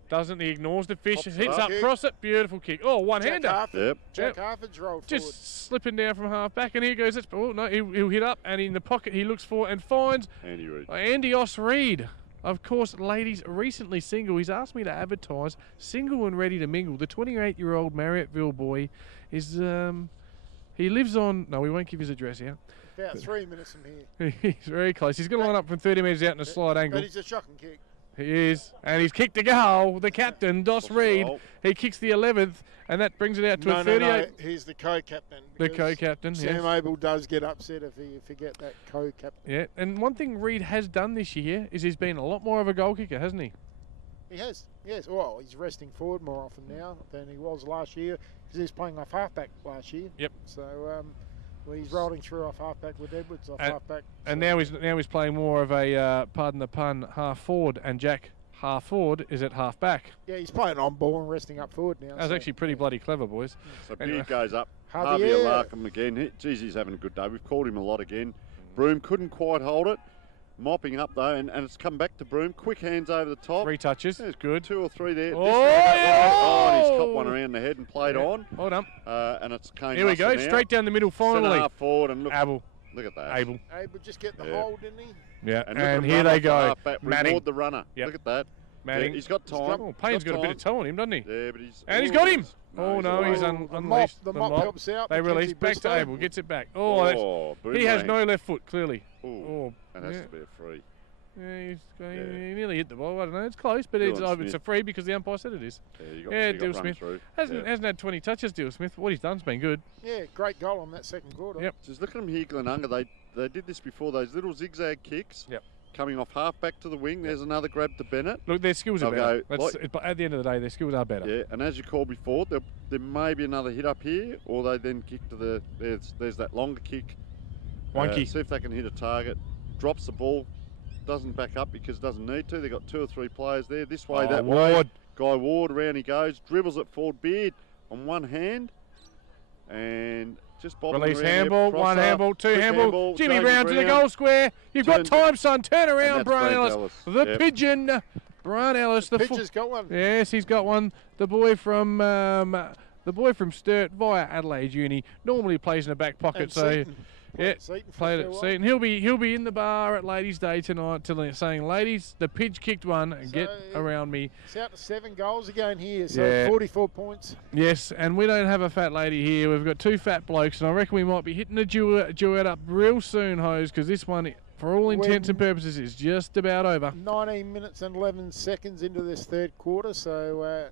doesn't. He ignores the fish. Pops it Hits up. up, Kick. cross it. Beautiful kick. Oh, one Jack hander. Harford. Yep. Jack Yep. Harford's rolled Just slipping down from half back, and here goes. Oh no, he'll hit up, and in the pocket he looks for and finds Andy Reid. Andy Os Reid. Of course, ladies, recently single. He's asked me to advertise single and ready to mingle. The 28-year-old Marriotteville boy is. He lives on. No, we won't give his address out. forward. About 3 minutes from here. He's very close. He's going to line up from 30 metres out in a slide angle. But he's a shocking kick. He is, and he's kicked a goal. The captain, Dos Reid, he kicks the 11th, and that brings it out to a 38. No, he's the co-captain. The because co-captain, Sam yes. Abel does get upset if you forget that co-captain. Yeah, and one thing Reid has done this year is he's been a lot more of a goal kicker, hasn't he? He has, yes. Well, he's resting forward more often now than he was last year because he was playing off halfback last year. Yep. So Well, he's rolling through off halfback with Edwards off halfback. And now he's playing more of a, pardon the pun, half forward, and Jack half forward is at half back. Yeah, he's playing on ball and resting up forward now. That's actually pretty bloody clever, boys. So Anyway. Beard goes up. Javier. Javier Larkham again. Geez, he's having a good day. We've called him a lot again. Broome couldn't quite hold it. Mopping up though, and it's come back to Broome. Quick hands over the top. 3 touches. There's Good. 2 or 3 there. Oh, and he's caught one around the head and played on. Hold on. And it's Kane. Here we go. Russell now. Straight down the middle finally. Centre half forward and look Abel. at that. Abel. Abel just get the Yeah. hold, didn't he? Yeah. And, look at him here run they off the go. halfback. Manning. Reward the runner. Yep. Look at that. Manning. Yeah, he's got time. Oh, Payne's got a bit of toe on him, doesn't he? Yeah, but he's... And he's got him. No, Oh, no, away. he's unleashed. The mop helps out. They Mackenzie release back to Bristow. Abel. Gets it back. Oh, that's, he has boomerang. no left foot, clearly. Ooh, Oh, and that's yeah. a bit of free. Yeah, he Yeah. nearly hit the ball. I don't know. It's close, but it's Dylan a Smith. free because the umpire said it is. Yeah, you Yeah, got Dill run Smith. through. Hasn't had 20 touches, Dill Smith. What he's done's been good. Yeah, great goal on that second quarter. Yep. Just look at them here, Glenunga. They did this before. Those little zigzag kicks. Yep. Coming off half back to the wing. There's another grab to Bennett. Look, their skills are They'll better. go, But at the end of the day, their skills are better. Yeah, and as you called before, there may be another hit up here, or they then kick to the. There's that longer kick. Wonky. See if they can hit a target. Drops the ball. Doesn't back up because it doesn't need to. They've got 2 or 3 players there. This way, that way. Ward. Guy Ward, around he goes. Dribbles it forward. Beard on one hand. And just bobbing Release around there. handball, Cross one up, handball, 2 quick handball. Jimmy Jamie Brown to the goal square. You've got Turns- time, son. Turn around, that's Brian Brent Ellis. Ellis. The Yep. pigeon. Brian Ellis. The Pitcher's got one. Yes, he's got one. The boy from Sturt via Adelaide Uni normally plays in the back pocket. And So Seaton. yeah, Seaton for played a at fair Seaton. He'll be in the bar at Ladies' Day tonight, saying, "Ladies, the pidge kicked one. And get So- around me." It's out to 7 goals again here, so Yeah. 44 points. Yes, and we don't have a fat lady here. We've got 2 fat blokes, and I reckon we might be hitting the duet up real soon, Hose, because this one, for all intents and purposes, is just about over. 19 minutes and 11 seconds into this third quarter, so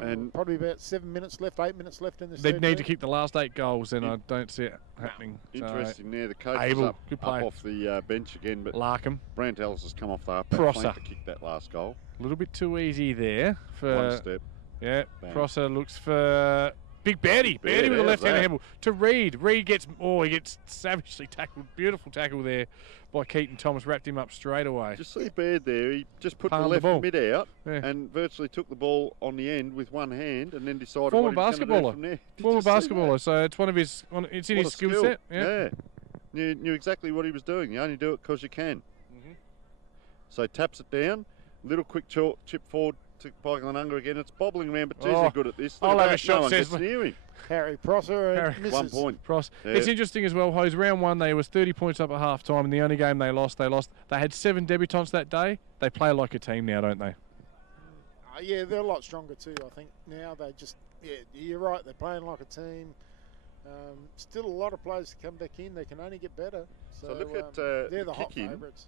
And- probably about 7 minutes left, 8 minutes left in this They third need to quarter. kick the last 8 goals, and I don't see it happening. So, Interesting there. The coach Abel, is up good play. off the bench again, but Larkham, Brant Ellis has come off the half Prosser. flank to kick that last goal. a little bit too easy there for. One step. Yeah, Bang. Prosser looks for Big Beardy. Beardy with a There's left-handed that. handle to Reed. Reed gets he gets savagely tackled. Beautiful tackle there by Keaton Thomas. Wrapped him up straight away. Just see Baird there. He just put Palmed the the ball. left mid out Yeah. and virtually took the ball on the end with one hand, and then decided Former what he was gonna do basketballer. from there. Did Former you see basketballer, that? so it's one of his. It's in What his a skill set. Yeah. Knew exactly what he was doing. You only do it because you can. Mhm. So taps it down. Little quick chip forward to Glenunga again. It's bobbling around, but geez, Oh, they're good at this. I'll Look have at a that. shot, No one says gets near him. Harry Prosser Harry- misses. 1 point. Pross. Yeah. It's interesting as well, Hose. Round 1, they was 30 points up at half time, and the only game they lost. They had 7 debutants that day. They play like a team now, don't they? Yeah, they're a lot stronger too, I think. Now they just, you're right, they're playing like a team. Still a lot of players to come back in. They can only get better. So, look at they're the the hot kick in. favourites.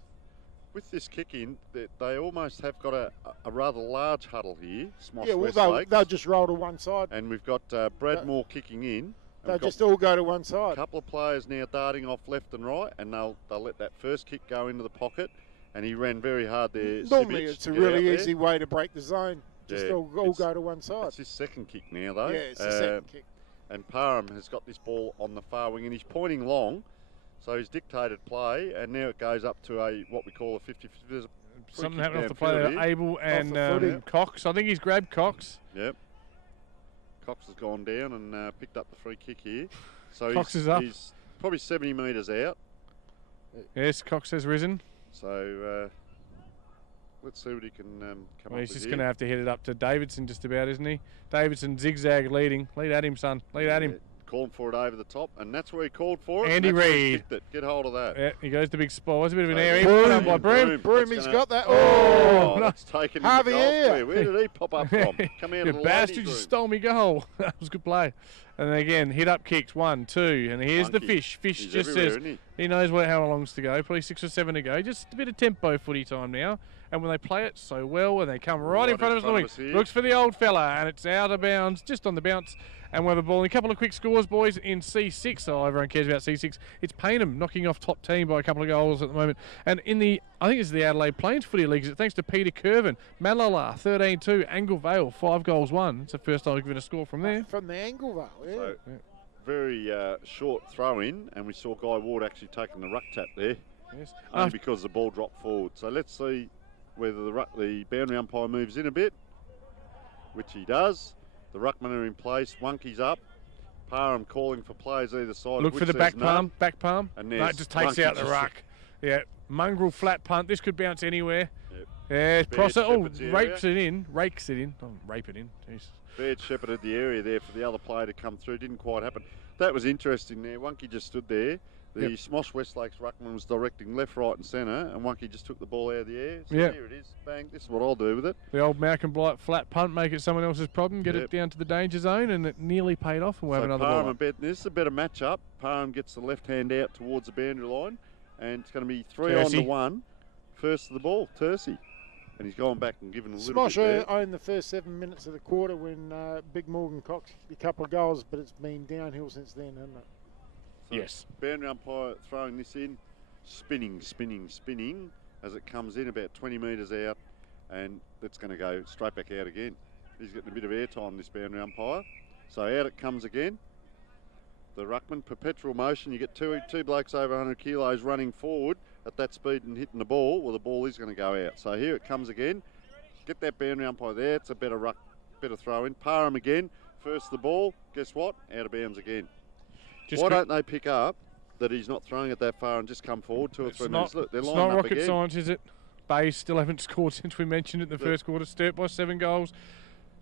With this kick in, they almost have got a rather large huddle here. Smosh Yeah, well, Westlake. they'll just roll to one side. And we've got Bradmore kicking in. And They'll we've got just all go to one a side. couple of players now darting off left and right, and they'll let that first kick go into the pocket. And he ran very hard there. Normally, Sibic, it's a to get out really there. easy way to break the zone. Just Yeah, all it's- go to one side. It's his second kick now, though. Yeah, it's the second kick. And Parham has got this ball on the far wing, and he's pointing long. So he's dictated play, and now it goes up to what we call a 50-50. There's a free Something kick happened off the downfield play there. here. Abel and footy. Cox. I think he's grabbed Cox. Yep. Cox has gone down and picked up the free kick here. So Cox he's, is up. he's probably 70 metres out. Yes, Cox has risen. So let's see what he can come Well, up he's with just here. going to have to hit it up to Davidson just about, isn't he? Davidson zigzag leading. Lead at him, son. Lead at him. Yeah, calling for it over the top, and that's where he called for it. Andy and that's where he Reid. kicked it. Get hold of that. Yeah, he goes to big spot. It's a bit of an So area. Broome, Put on by Broome. Broome, That's he's gonna- got that. Oh, Oh, no. that's taken him to goal Javier. square. Where did he pop up from? Come out You of the bastard, ladies' you room. stole me goal. That was a good play. And then again, hit up kicks. 1, 2. And here's the Monkey. fish. Fish He's just everywhere, says isn't he knows how long's to go. Probably 6 or 7 to go. Just a bit of tempo footy time now. And when they play it so well, when they come right in front of us on the wing, here. looks for the old fella, and it's out of bounds, just on the bounce. And we have a ball. A couple of quick scores, boys, in C6. So everyone cares about C6. It's Paynham knocking off top team by a couple of goals at the moment. And in the, I think it's the Adelaide Plains Footy League, thanks to Peter Curvin. Malala, 13-2. Angle Vale, 5 goals, 1. It's the first time we've given a score from there. From the Anglevale, yeah. So, very short throw in, and we saw Guy Ward actually taking the ruck tap there, Yes. only because the ball dropped forward. So let's see whether the boundary umpire moves in a bit, which he does. The ruckmen are in place. Wonky's up. Parham calling for players either side. Look for the back palm. Back palm. And No, it just takes Wonky out the just- ruck. Yeah. Mongrel flat punt. This could bounce anywhere. Yep. Yeah. Prosser. Oh, Shepherd's area. rakes it in. Oh, rape it in. Jeez. Baird shepherded the area there for the other player to come through. Didn't quite happen. That was interesting there. Wonky just stood there. The SMOSH Westlakes ruckman was directing left, right and centre, and Wonky just took the ball out of the air. So here it is. Bang. This is what I'll do with it. The old Malcolm Blight flat punt, make it someone else's problem, get it down to the danger zone, and it nearly paid off, and we'll have another ball. This is a better matchup. Parham gets the left hand out towards the boundary line, and it's going to be 3 on to 1. First of the ball, Tercy. And he's gone back and given a little SMOSH bit there. owned the first 7 minutes of the quarter when Big Morgan Cox a couple of goals, but it's been downhill since then, hasn't it? So yes. Boundary umpire throwing this in, spinning as it comes in about 20 metres out, and it's going to go straight back out again. He's getting a bit of airtime, this boundary umpire. So out it comes again. The ruckman, perpetual motion. You get two blokes over 100 kilos running forward at that speed and hitting the ball. Well, the ball is going to go out. So here it comes again. Get that boundary umpire there. It's a better throw in. Parham again. First the ball. Guess what? Out of bounds again. Why don't they pick up that he's not throwing it that far and just come forward 2 or 3 minutes? Look, they're it's lining not up rocket again. science, is it? Bays still haven't scored since we mentioned it in the first quarter. Sturt by 7 goals.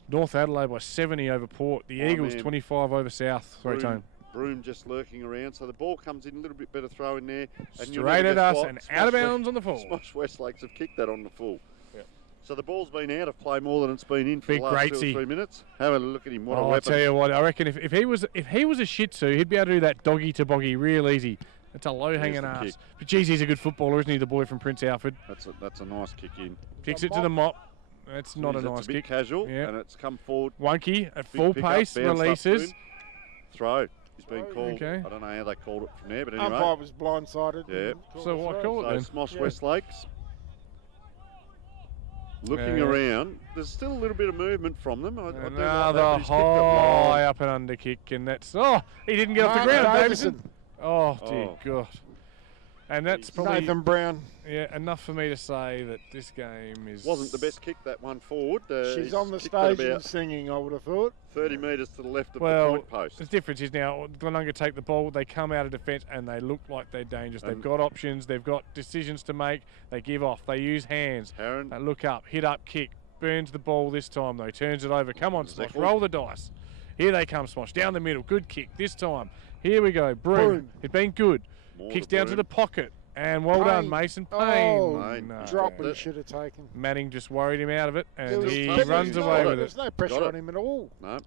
North Adelaide by 70 over Port. The Eagles 25 over South. Sorry, Tone. Broom just lurking around. So the ball comes in, a little bit better throw in there. And Straight at us and out of bounds on the full. SMOSH Westlakes have kicked that on the full. So the ball's been out of play more than it's been in for the last 2 or 3 minutes. Have a look at him. What a weapon. I'll tell you what, I reckon if he was a Shih Tzu, he'd be able to do that doggy to boggy real easy. It's a low hanging ass. kick. But geez, he's a good footballer, isn't he? The boy from Prince Alfred. That's a nice kick in. Kicks it to the mop. That's not a nice It's a bit kick. casual, and it's come forward. Wonky at full pick up, pace, bounced up releases. to him. Throw. He's been called. Okay. I don't know how they called it from there, but anyway. Umpire was blindsided. Yeah. So what call it then? SMOSH Westlakes. Looking around, there's still a little bit of movement from them. Another high up and under kick, and that's he didn't get off the ground, Davison. Oh dear God! And that's probably Nathan Brown. Yeah, enough for me to say that this game wasn't the best kick, that one forward. She's on the stage and singing, I would have thought. 30 metres to the left of the point post. The difference is now Glenunga take the ball, they come out of defence and they look like they're dangerous. They've got options, they've got decisions to make, they give off, they use hands. They look up, hit up, kick. Burns the ball this time though, turns it over. Come on, SMOSH, roll the dice. Here they come, SMOSH, down the middle, good kick this time. Here we go, Broom. It's been good. Kicks down to the pocket. And well done, Mason Payne. Drop he should have taken. Manning just worried him out of it, and he runs runs away with it. There's no pressure on him at all. No.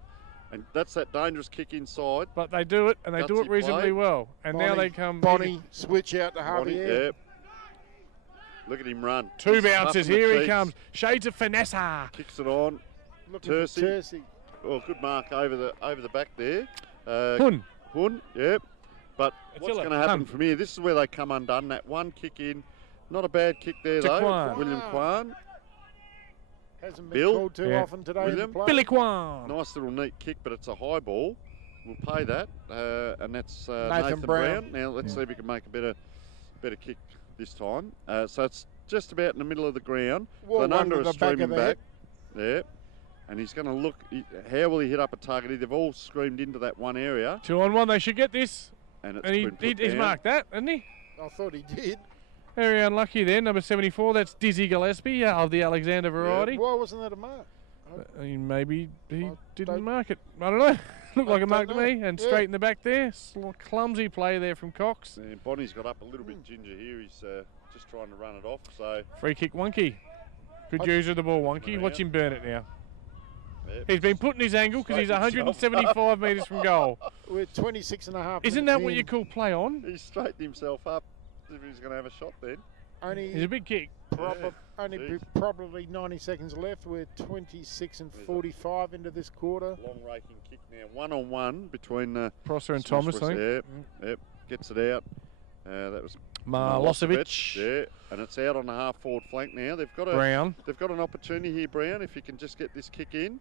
And that's that dangerous kick inside. But they do it, and they do it reasonably well. And now they come... Bonnie, switch out to Javier. Yep. Look at him run. 2 bounces, here he comes. Shades of finesse. Kicks it on. Tercy. Oh, good mark over the back there. Hun, yep. But what's going to happen from here? This is where they come undone. That one kick in. Not a bad kick there, though. William Kwan. Hasn't been called too often today. Billy Kwan. Nice little neat kick, but it's a high ball. We'll pay that. And that's Nathan Brown. Now, let's see if we can make a better kick this time. So it's just about in the middle of the ground. Glenunga is streaming back. Yeah. And he's going to look. How will he hit up a target? They've all screamed into that one area. 2 on 1. They should get this. And he's marked that, hasn't he? I thought he did. Very unlucky there. Number 74. That's Dizzy Gillespie of the Alexander variety. Yeah. Why wasn't that a mark? Maybe he didn't mark it. I don't know. Looked like a mark to me. And straight in the back there. Clumsy play there from Cox. And Bonnie's got up a little bit ginger here. He's just trying to run it off. So free kick, Wonky. Good use of the ball, Wonky. Watch him burn it now. Yep. He's been put in his angle because he's 175 metres from goal. We're 26.5. Isn't that what you call play on? He straightened himself up if he's going to have a shot then. He's a big kick. Probably 90 seconds left. We're 26 and 45 into this quarter. Long raking kick now. 1-on-1 between Prosser and Thomas, I think. Yep. Gets it out. That was Milosevic. Yeah, and it's out on the half forward flank now. They've got Brown. They've got an opportunity here, Brown. If you can just get this kick in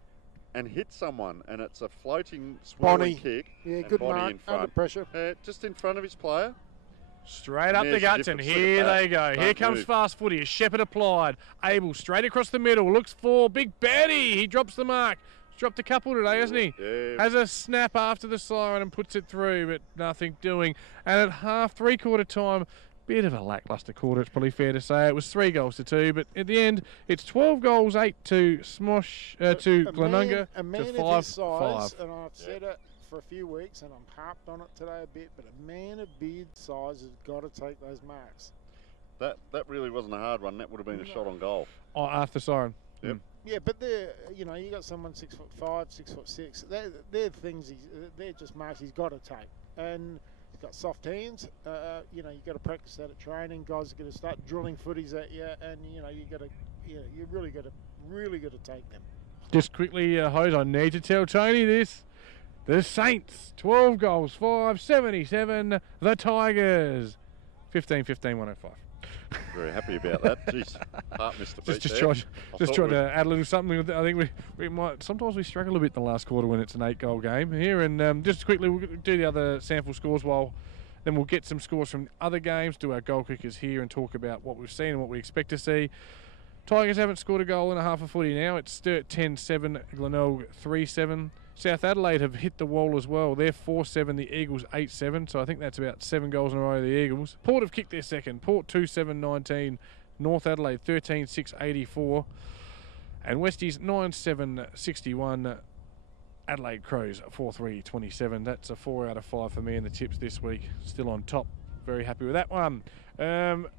and hit someone, and it's a floating, Bonnie. swirling kick. Yeah, and good Bonnie mark, in front. under pressure. Just in front of his player. Straight up the There's a guts, and difference. Look here at that. they go. Here Don't comes move. fast footy. A Shepherd applied. Abel straight across the middle. Looks for Big Betty. He drops the mark. He's dropped a couple today, hasn't he? Yeah. Has a snap after the siren and puts it through, but nothing doing. And at half, three-quarter time, bit of a lacklustre quarter, it's probably fair to say. It was 3-2, but at the end, it's 12 goals, 8 to SMOSH, to Glenunga, A man to of 5-5. his size, and I've said it for a few weeks, and I'm harped on it today a bit, but a man of big size has got to take those marks. That really wasn't a hard one. That would have been a shot on goal. Oh, after siren. Yep. Yeah, but they're, you know, you got someone 6'5", 6'6". They're things. They're just marks he's got to take, and he's got soft hands. You know, you got to practice that at training. Guys are going to start drilling footies at you, and you know, you really got to take them. Just quickly, Hose, I need to tell Tony this. The Saints, 12 goals, 5-77. The Tigers, 15-15, 105. Very happy about that. Jeez, heart missed a beat Just there. trying to add a little something. I think we might, sometimes we struggle a bit in the last quarter when it's an 8-goal game here. And just quickly, we'll do the other SAAFL scores then we'll get some scores from other games, do our goal kickers here and talk about what we've seen and what we expect to see. Tigers haven't scored a goal in a half of footy now. It's Sturt 10-7, Glenelg 3-7. South Adelaide have hit the wall as well. They're 4-7, the Eagles 8-7. So I think that's about 7 goals in a row, the Eagles. Port have kicked their second. Port 2-7-19. North Adelaide 13-6-84. And Westies 9-7-61. Adelaide Crows 4-3-27. That's a 4 out of 5 for me in the tips this week. Still on top. Very happy with that one. What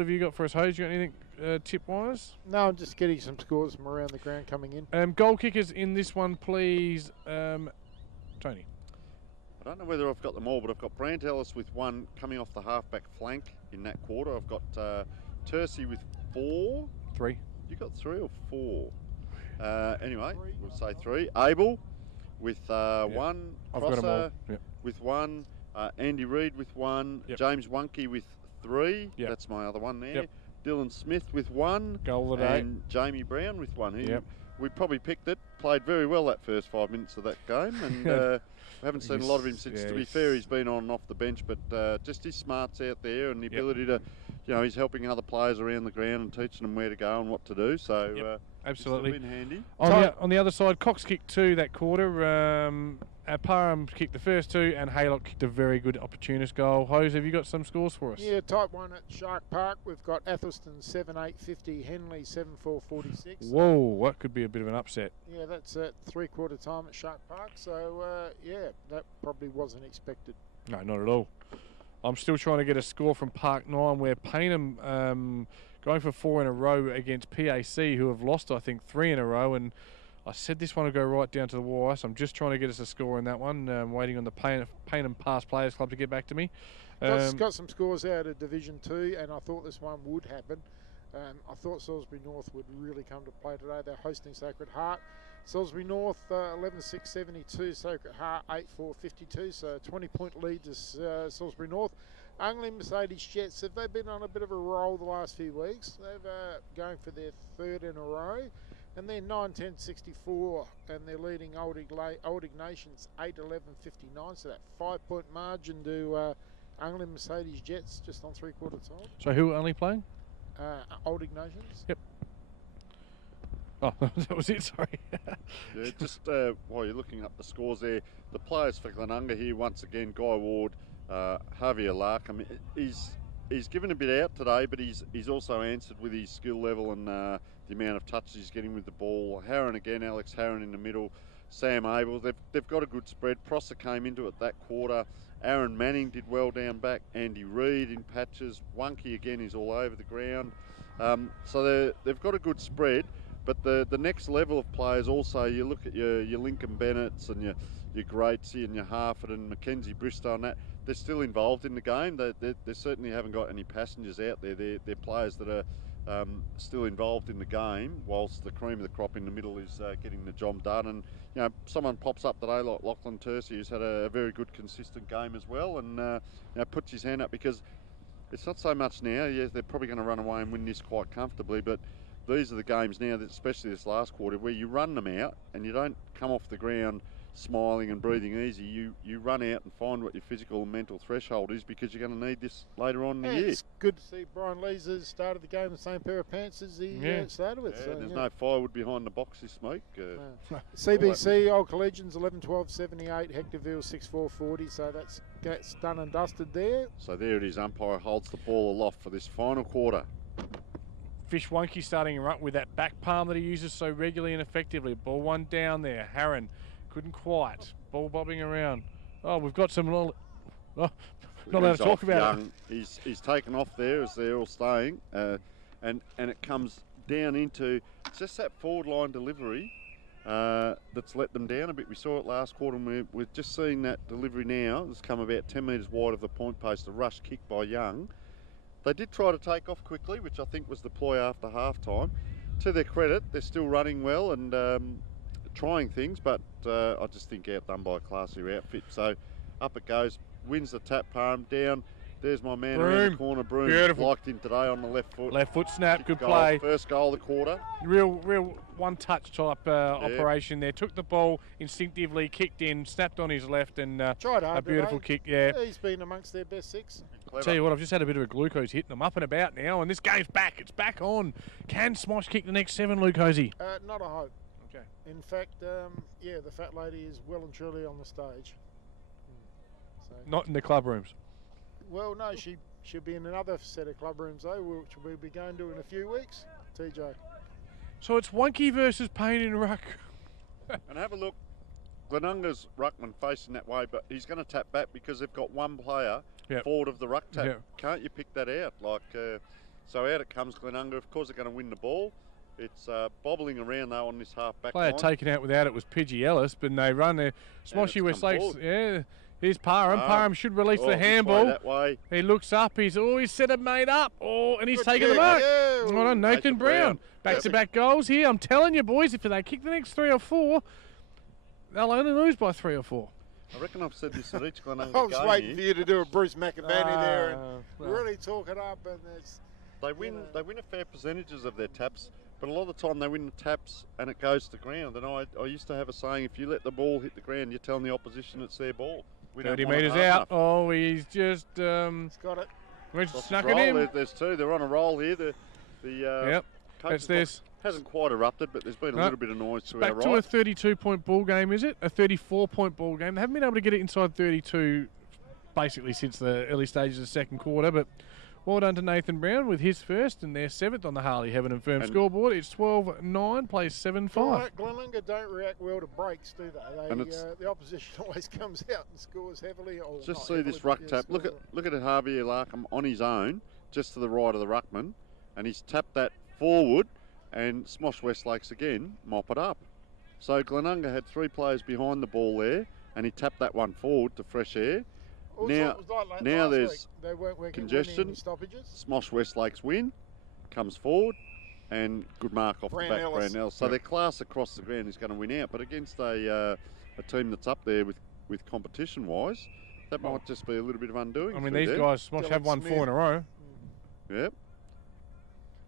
have you got for us, Hose? You got anything tip-wise? No, I'm just getting some scores from around the ground coming in. Goal kickers in this one, please. Tony. I don't know whether I've got them all, but I've got Brant Ellis with 1 coming off the halfback flank in that quarter. I've got Tercy with 4. 3. You got 3 or 4? Anyway, we'll say 3. Abel with 1. I've got them all. Yep. With 1. Andy Reid with 1. Yep. James Wunke with 3. Yep. That's my other one there. Yep. Dylan Smith with 1. Goal of the day. And Jamie Brown with 1. Yep. We probably picked it. Played very well that first 5 minutes of that game, and we haven't seen a lot of him since. To be fair, he's been on and off the bench, but just his smarts out there and the ability to, you know, he's helping other players around the ground and teaching them where to go and what to do. So absolutely, it's been handy. On the other side, Cox kicked 2 that quarter. Parham kicked the first 2, and Haylock kicked a very good opportunist goal. Hose, have you got some scores for us? Yeah, type 1 at Shark Park. We've got Athelston 7-8-50, Henley 7-4-46. Whoa, what could be a bit of an upset. Yeah, that's at 3/4 time at Shark Park. So, yeah, that probably wasn't expected. No, not at all. I'm still trying to get a score from Park 9 where Paynham going for 4 in a row against PAC, who have lost, I think, 3 in a row. And I said this one would go right down to the wire, so I'm just trying to get us a score in that one. Waiting on the Paynham Past Players Club to get back to me. Got some scores out of Division 2, and I thought this one would happen. I thought Salisbury North would really come to play today. They're hosting Sacred Heart. Salisbury North 11-6-72, Sacred Heart 8-4-52, so a 20-point lead to Salisbury North. Angling Mercedes Jets, have they been on a bit of a roll the last few weeks? They've going for their 3rd in a row. And they're 9-10-64, and they're leading Old Ignatians 8-11-59, so that 5-point margin to Angling Mercedes Jets just on 3/4 time. So who are only playing? Old Ignatians. Yep. Oh, that was it, sorry. Yeah, just while you're looking up the scores there, the players for Glenunga here, once again, Guy Ward, Javier Lark. I mean, he's given a bit out today, but he's also answered with his skill level and the amount of touches he's getting with the ball. Harron again, Alex Harron in the middle, Sam Abel. They've got a good spread. Prosser came into it that quarter. Aaron Manning did well down back. Andy Reid in patches. Wunke again is all over the ground. So they've got a good spread. But the next level of players also, you look at your Lincoln Bennett's and your Greatsy and your Harford and Mackenzie Bristow and that, they're still involved in the game. They certainly haven't got any passengers out there. They're players that are still involved in the game, whilst the cream of the crop in the middle is getting the job done. And you know, someone pops up today like Lachlan Tercy, who's had a very good, consistent game as well, and you know, puts his hand up, because it's not so much now. Yeah, they're probably going to run away and win this quite comfortably, but these are the games now, that especially this last quarter, where you run them out and you don't come off the ground smiling and breathing easy. You run out and find what your physical and mental threshold is, because you're going to need this later on in the year. It's good to see Brian Lees started the game in the same pair of pants as he started with. So, there's no firewood behind the box this week. CBC, Old Collegians 11-12-78, Hectorville 6-4-40, so that's done and dusted there. So there it is, umpire holds the ball aloft for this final quarter. Fish Wonky starting right with that back palm that he uses so regularly and effectively. Ball one down there. Harron couldn't quite. Ball bobbing around. Oh, we've got some... not allowed to talk about it. He's taken off there as they're all staying. And it comes down into just that forward line delivery that's let them down a bit. We saw it last quarter, and we're just seeing that delivery now. It's come about 10 metres wide of the point post, a rush kick by Young. They did try to take off quickly, which I think was the ploy after half-time. To their credit, they're still running well and trying things, but I just think outdone by a classier outfit. So up it goes, wins the tap palm down. There's my man around the corner, Broom. Beautiful. Liked him today on the left foot. Left foot snap, good goal. play. First goal of the quarter. Real one-touch type operation there. Took the ball instinctively, kicked in, snapped on his left, and tried hard a beautiful kick. Yeah. He's been amongst their best six. Clever. Tell you what, I've just had a bit of a glucose hitting them up and about now, and this game's back. It's back on. Can Smosh kick the next 7, Luke Hosey? Not a hope. Okay. In fact, the fat lady is well and truly on the stage. So. Not in the club rooms. Well, no, she'll be in another set of club rooms though, which we'll be going to in a few weeks. TJ. So it's Wonky versus Payne in ruck. And have a look. Glenunga's ruckman facing that way, but he's going to tap back because they've got one player forward of the ruck tap. Yep. Can't you pick that out? So out it comes Glenunga. Of course, they're going to win the ball. It's bobbling around though on this half back Player line. taken out without it was Pidgey Ellis, but they run there. Smoshy Westlakes. Yeah. Here's Parham. Parham should release the handball. That way. He looks up. He's set it made up. Oh, and he's Good taken kick. the mark. Yeah. Well done, Nathan Brown. Back-to-back goals here. I'm telling you, boys, if they kick the next 3 or 4, they'll only lose by 3 or 4. I reckon I've said this at each Glenunga I was game waiting here. for you to do a Bruce McAvaney there and well. really talk it up. And They win a fair percentages of their taps, but a lot of the time they win the taps and it goes to ground. And I used to have a saying, if you let the ball hit the ground, you're telling the opposition it's their ball. 30 metres out. Oh, he's just... he's got it. We snuck it in. There's 2. They're on a roll here. Yep, that's this. Hasn't quite erupted, but there's been a little bit of noise to our Back to a 32-point ball game, is it? A 34-point ball game. They haven't been able to get it inside 32 basically since the early stages of the second quarter, but well done to Nathan Brown with his first and their 7th on the Harley Heaven and Firm scoreboard. It's 12-9, plays 7-5. Glenunga don't react well to breaks, do they? The opposition always comes out and scores heavily. Just see this ruck tap. Look at Javier Larkham on his own, just to the right of the ruckman, and he's tapped that forward, and Smosh Westlakes again mop it up. So Glenunga had 3 players behind the ball there, and he tapped that one forward to fresh air. Now there's congestion. Smosh Westlakes win, comes forward, and good mark off the back. Brand Ellis. So their class across the ground is going to win out, but against a team that's up there with competition wise, that might just be a little bit of undoing. I mean, these guys, Smosh have won 4 in a row. Yep.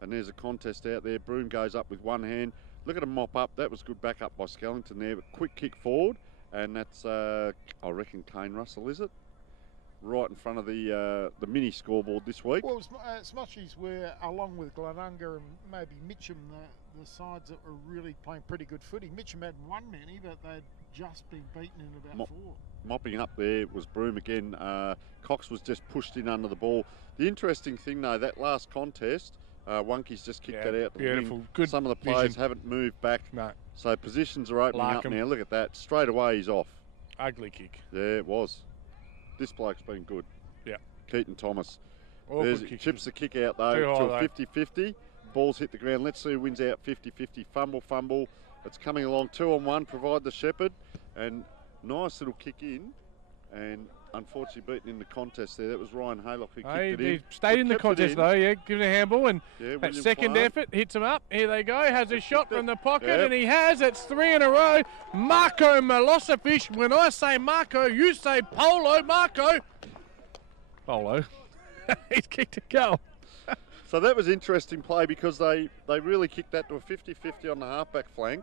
And there's a contest out there. Broom goes up with one hand. Look at him mop up. That was good back up by Skellington there. But quick kick forward, and that's I reckon Kane Russell, is it? Right in front of the mini scoreboard this week. Well, Smoshies were, along with Glenunga and maybe Mitcham, the sides that were really playing pretty good footy. Mitcham hadn't won many, but they'd just been beaten in about 4. Mopping up there was Broom again. Cox was just pushed in under the ball. The interesting thing, though, that last contest, Wonky's just kicked that out. Beautiful. Good. Some of the players haven't moved back. No. So positions are opening up now. Look at that. Straight away he's off. Ugly kick. Yeah, it was. This bloke's been good. Yeah. Keaton Thomas. Chips the kick out, though, to a 50-50. Ball's hit the ground. Let's see who wins out 50-50. Fumble. It's coming along 2-on-1. Provide the shepherd. And nice little kick in. And unfortunately beaten in the contest there. That was Ryan Haylock who kicked it in. He stayed in the contest though, give it a handball, and that second effort hits him up. Here they go, has a shot from the pocket, and he has. It's 3 in a row. Marco Milosevic. When I say Marco, you say Polo. Marco. Polo. He's kicked a goal. So that was interesting play because they really kicked that to a 50-50 on the halfback flank.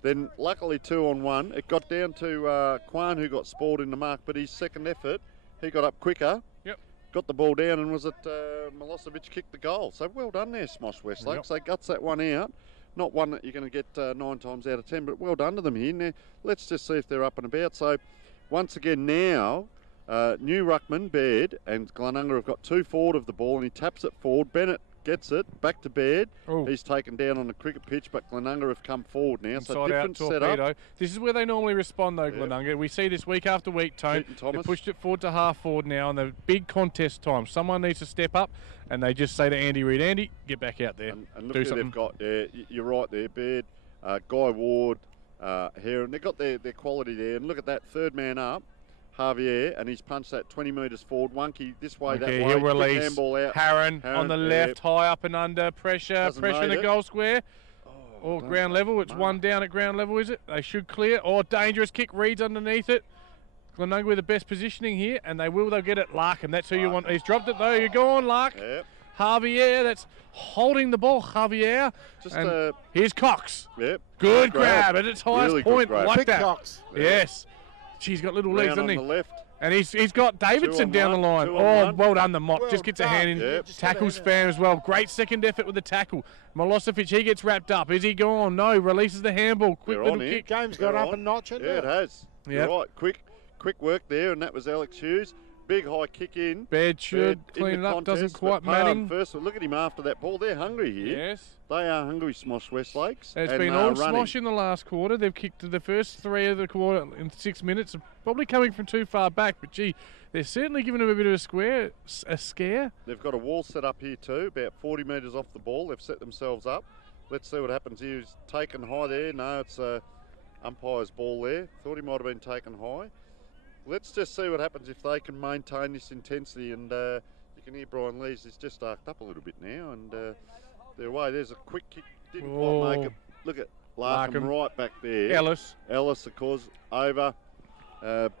Then luckily 2-on-1. It got down to Kwan, who got spoiled in the mark, but his second effort, he got up quicker. Yep. Got the ball down, and was it Milosevic kicked the goal. So well done there, Smosh Westlakes. They guts that one out. Not one that you're going to get 9 times out of 10, but well done to them here. Now, let's just see if they're up and about. So once again now, new ruckman, Baird, and Glenunga have got 2 forward of the ball, and he taps it forward. Bennett gets it, back to Baird. Ooh. He's taken down on the cricket pitch, but Glenunga have come forward now. Inside So different out torpedo. setup. This is where they normally respond though, Glenunga. We see this week after week, Tone. They pushed it forward to half forward now, and the big contest time. Someone needs to step up, and they just say to Andy Reid, Andy, get back out there. And look do who something. they've got there. You're right there, Baird, Guy Ward, Heron. They've got their quality there. And look at that, third man up. Javier, and he's punched that 20 metres forward. Wonky this way, that way. He'll release. Handball out. Harron on the left, high up and under, pressure in the goal square. Or ground level. It's one down at ground level, is it? They should clear. Or dangerous kick. Reed's underneath it. Glenunga with the best positioning here, and they'll get it. Larkham, that's who you want. He's dropped it though. You go on, Lark. Yep. Javier, that's holding the ball. Javier. Here's Cox. Yep. Good grab at its highest Really point. good grab. Like Quick that. Cox. Yes. He's got little legs, doesn't he? On the left. And he's got Davidson down the line. Well done, the Mott. Well just gets a hand in. Yep. Tackles fair as well. Great second effort with the tackle. Milosevic, he gets wrapped up. Is he gone? No. Releases the handball. Quick They're little on kick. Game's got up a notch, hasn't Yeah, it has. Yep. You're right. Quick work there, and that was Alex Hughes. Big high kick in. Baird should clean it up. Doesn't quite Manning. First, look at him after that ball. They're hungry here. Yes. They are hungry, Smosh Westlakes. It's and been all running. Smosh in the last quarter. They've kicked the first 3 of the quarter in 6 minutes. Probably coming from too far back, but gee, they're certainly giving them a bit of a scare. They've got a wall set up here too, about 40 metres off the ball. They've set themselves up. Let's see what happens here. He's taken high there. No, it's umpire's ball there. Thought he might have been taken high. Let's just see what happens if they can maintain this intensity. And you can hear Brian Lees is just arced up a little bit now. And they're away. There's a quick kick. Didn't quite make it. Look at Larkham right back there. Ellis, of course, over.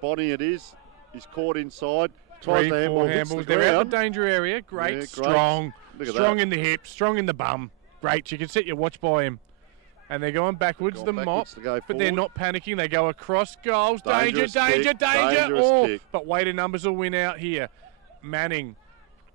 Bonnie it is. He's caught inside. Tries 3, the 4 handball. handballs. They're out the danger area. Great. Yeah, Strong. Look at Strong that. in the hips. Strong in the bum. Great. You can set your watch by him. And they're going backwards, the Mop, but they're not panicking. They go across goals. Danger. Dangerous kick. But weighted numbers will win out here. Manning,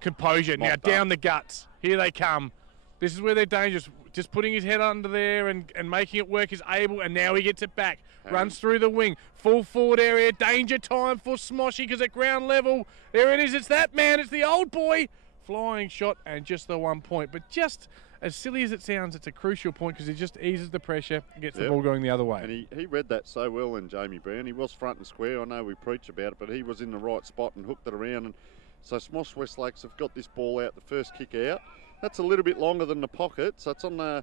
composure. Now down the guts. Here they come. This is where they're dangerous. Just putting his head under there and making it work is able, and now he gets it back. Runs through the wing. Full forward area. Danger time for Smoshy because at ground level, there it is. It's that man. It's the old boy. Flying shot and just the 1 point. But just as silly as it sounds, it's a crucial point because it just eases the pressure and gets the ball going the other way. And he read that so well in Jamie Brown. He was front and square. I know we preach about it, but he was in the right spot and hooked it around. And so Smosh Westlakes have got this ball out, the first kick out. That's a little bit longer than the pocket, so it's on the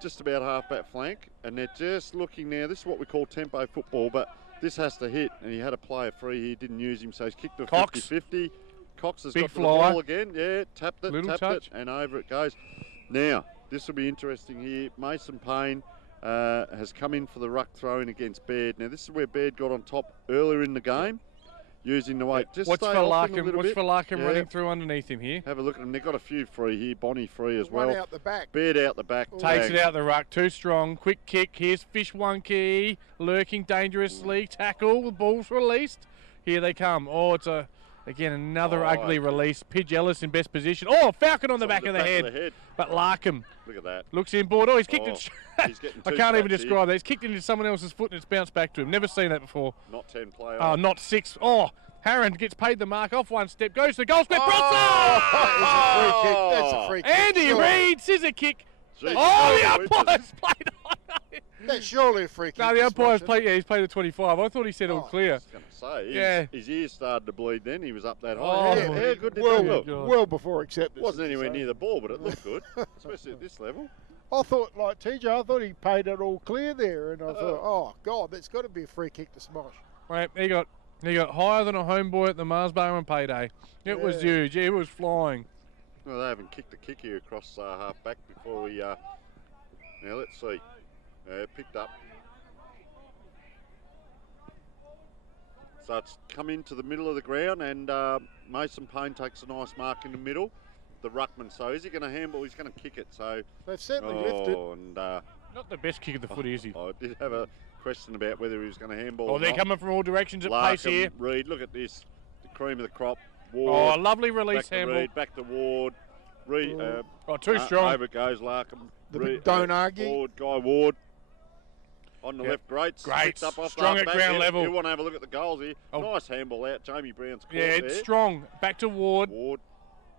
just about half-back flank. And they're just looking now. This is what we call tempo football, but this has to hit. And he had a player free here, didn't use him, so he's kicked to a 50-50. Cox has got the ball again. Yeah, tapped it, and over it goes. Now, this will be interesting here. Mason Payne has come in for the ruck throw-in against Baird. Now, this is where Baird got on top earlier in the game, using the weight. Just watch stay for off him a little Larkham. Watch bit. for Larkham running through underneath him here. Have a look at them. They've got a few free here. Bonnie free as well. One out the back. Baird out the back. Takes it out the ruck. Too strong. Quick kick. Here's Fish Wonky. Lurking dangerously. Tackle. The ball's released. Here they come. Oh, it's again another ugly release. Pidge Ellis in best position. Oh, Falcon on the back of the head. But Larkham Look at that. looks inboard. Oh, he's kicked it. He's getting I can't even describe that. He's kicked it into someone else's foot and it's bounced back to him. Never seen that before. Not 10 player. Oh, not 6. Oh, Harron gets paid the mark off one step. Goes to the goal square. That's a free kick. Andy Reid, scissor kick. Jeez. Oh, the umpire's played on. That's surely a free kick. No, the umpire's played. Yeah, he's played a 25. I thought he said all clear. I was going to say, his ears started to bleed then. He was up that Oh, high. How good did that look? Well before acceptance. Wasn't anywhere near the ball, but it looked good, especially at this level. I thought, like TJ, I thought he paid it all clear there, and I thought, oh God, that's got to be a free kick to Smosh. Right, he got higher than a homeboy at the Marsborough and payday. It was huge. It was flying. Well, they haven't kicked the kick here across half back before we. Now let's see. Picked up. So it's come into the middle of the ground, and Mason Payne takes a nice mark in the middle. the ruckman. So is he going to handball? He's going to kick it. So they've certainly lifted. And Not the best kick of the footy, is he? I did have a question about whether he was going to handball. Oh, they're coming from all directions at pace here. Reed, look at this. The cream of the crop. Oh, Ward, lovely release handball. Reed, back to Ward. Reed, too strong. Over goes Larkham. Don't argue. Ward, Guy Ward. On the left, great. Up off strong at ground level. You want to have a look at the goals here. Nice handball out. Jamie Brown's caught it's there. strong. Back to Ward. Ward.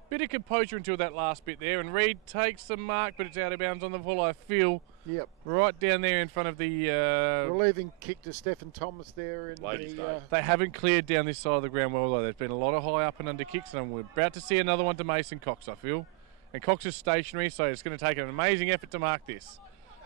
Bit of composure until that last bit there, and Reed takes the mark, but it's out of bounds on the full, I feel. Yep. Right down there in front of the... relieving kick to Stephen Thomas there. In they haven't cleared down this side of the ground well, though. There's been a lot of high up and under kicks, and we're about to see another one to Mason Cox, I feel. And Cox is stationary, so it's going to take an amazing effort to mark this.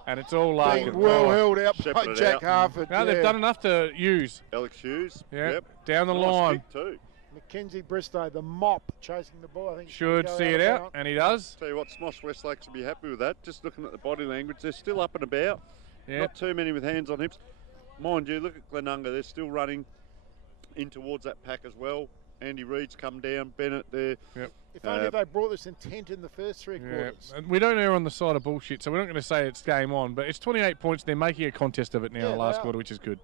And it's all being well held out by Jack Harford. No, they've done enough to use. Alex Hughes. Yep. Down the line. Kick too. Mackenzie Bristow, the mop, chasing the ball. I think should see it out, and he does. Tell you what, Smosh Westlake should be happy with that. Just looking at the body language, they're still up and about. Yep. Not too many with hands on hips. Mind you, look at Glenunga. They're still running in towards that pack as well. Andy Reid's come down. Bennett there. Yep. If only they brought this intent in the first three quarters. And we don't err on the side of bullshit, so we're not going to say it's game on, but it's 28 points. They're making a contest of it now, the last quarter, which is good.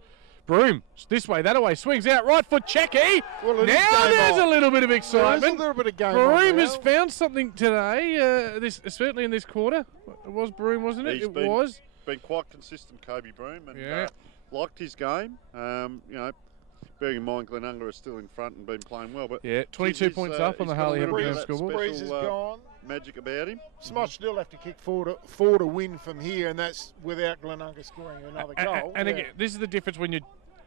Broom, this way, that way, swings out, right foot, checky. Well, now there's a little bit of excitement. There's a little bit of game Broom has found something today, certainly in this quarter. It was Broom, wasn't it? Was. Been quite consistent, Kobe Broom, and liked his game. Bearing in mind Glenunga is still in front and been playing well. But 22 points up on the Harley Hepburn scoreboard. Breeze is gone. Magic about him. Smosh still have to kick four to win from here, and that's without Glenunga scoring another goal. And again, this is the difference when you,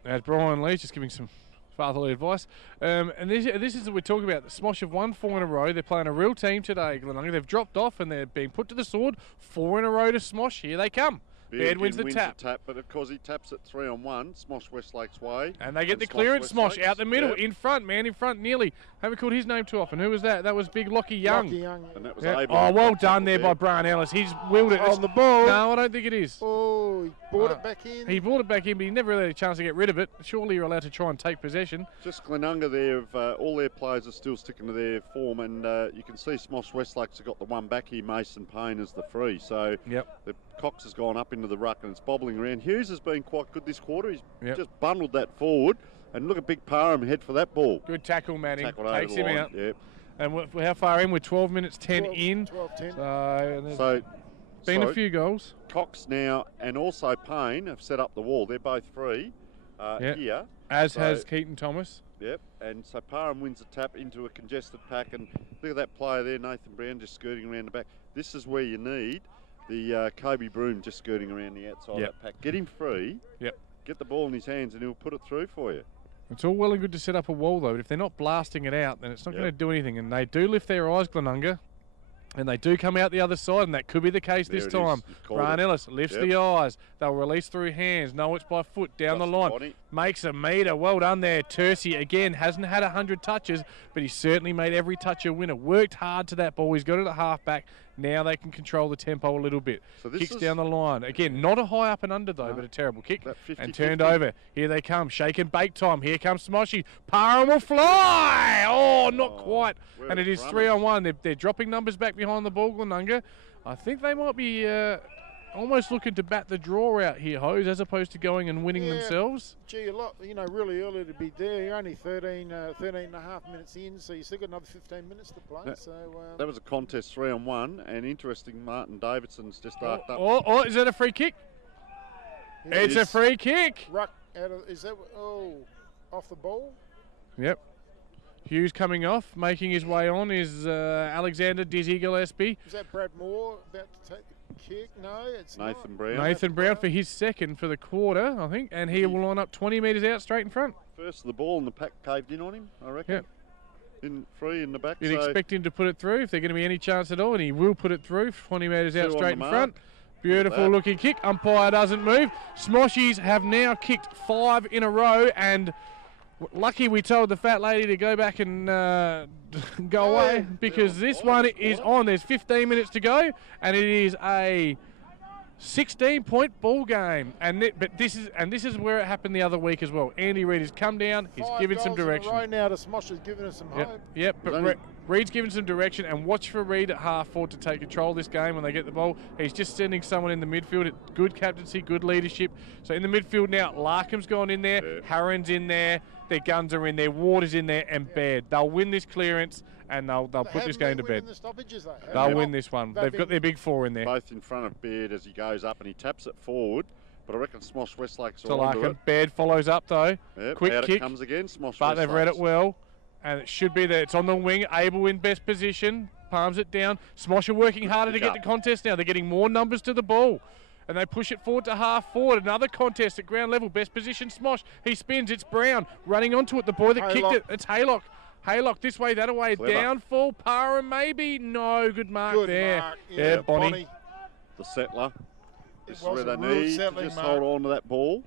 as Brian Lee's just giving some fatherly advice, and this is what we're talking about. The Smosh have won 4 in a row. They're playing a real team today, Glenunga. They've dropped off and they're being put to the sword. 4 in a row to Smosh. Here they come. Baird wins the tap. But of course he taps it 3-on-1, Smosh Westlake's way. And they get the clearance, Smosh out the middle, in front, man in front, nearly. Haven't called his name too often. Who was that? That was big Lockie Young. And that was well done there by Brian Ellis. He's willed it. On the ball. No, I don't think it is. Oh, he brought it back in. He brought it back in, but he never really had a chance to get rid of it. Surely you're allowed to try and take possession. Just Glenunga there, all their players are still sticking to their form, and you can see Smosh Westlake's have got the one back here, Mason Payne as the free. So the Cox has gone up into the ruck and it's bobbling around. Hughes has been quite good this quarter. He's just bundled that forward. And look at Big Parham head for that ball. Good tackle, Manning. Takes him out. Yep. And how far in? We're 12 minutes 10 in. 12-10. So been a few goals. Cox now and also Payne have set up the wall. They're both free here. As has Keaton Thomas. Yep. And so Parham wins a tap into a congested pack. And look at that player there, Nathan Brown, just skirting around the back. This is where you need the Kobe Broom just skirting around the outside of that pack. Get him free. Yep. Get the ball in his hands and he'll put it through for you. It's all well and good to set up a wall, though, but if they're not blasting it out, then it's not going to do anything. And they do lift their eyes, Glenunga, and they do come out the other side, and that could be the case this time. Brian Ellis lifts the eyes. They'll release through hands. No, it's by foot down the line. Body. Makes a metre. Well done there. Tercy, again, hasn't had 100 touches, but he certainly made every touch a winner. Worked hard to that ball. He's got it at half-back. Now they can control the tempo a little bit. So kicks down the line. Again, not a high up and under, though, but a terrible kick. 50, and turned over. Here they come. Shake and bake time. Here comes Smoshy. Parham will fly. Oh, not quite. And it is 3-on-1. They're dropping numbers back behind the ball, Glenunga. I think they might be almost looking to bat the draw out here, Hose, as opposed to going and winning themselves. Gee, a lot, really early to be there. You're only 13 and a half minutes in, so you still got another 15 minutes to play. That was a contest 3-on-1, and interesting, Martin Davidson's just arced up. Oh, is that a free kick? It's a free kick. Ruck out of, is that, off the ball? Yep. Hughes coming off, making his way on is Alexander Dizzy Gillespie. Is that Brad Moore about to take the kick? No, it's Nathan Brown. Nathan Brown for his second for the quarter, I think, and he will line up 20 metres out straight in front. First of the ball and the pack caved in on him, I reckon. Yep. Free in the back. You'd expect him to put it through if they're going to be any chance at all, and he will put it through 20 metres out straight in front. Beautiful looking kick. Umpire doesn't move. Smoshies have now kicked 5 in a row, and lucky we told the fat lady to go back and go away, because this one is on. There's 15 minutes to go, and it is a 16-point ball game. But this is where it happened the other week as well. Andy Reid has come down. He's given some direction. Right now, the Smosh has given us some hope. Yep. But Reed's given some direction, and watch for Reed at half forward to take control of this game when they get the ball. He's just sending someone in the midfield. Good captaincy, good leadership. So in the midfield now, Larkham's gone in there, Harron's in there, their guns are in there, Waters in there, and Baird. They'll win this clearance, and they'll put this game to bed. They'll win this one. They've got their big four in there. Both in front of Baird as he goes up and he taps it forward. But I reckon Smosh Westlake's To all onto Larkham. it. Baird follows up though. Yep, Quick out kick. It comes again, Smosh But they've read it Westlake's. well. And it should be there. It's on the wing. Abel in best position. Palms it down. Smosh are working harder to get the contest now. They're getting more numbers to the ball. And they push it forward to half forward. Another contest at ground level. Best position, Smosh. He spins. It's Brown. Running onto it. The boy that kicked it. It's Haylock. Haylock this way, that way. Clever. Downfall. Para maybe. No. Good mark there. Mark. Yeah, Bonnie. The settler. This is where was they a real need to settling just mark. hold on to that ball.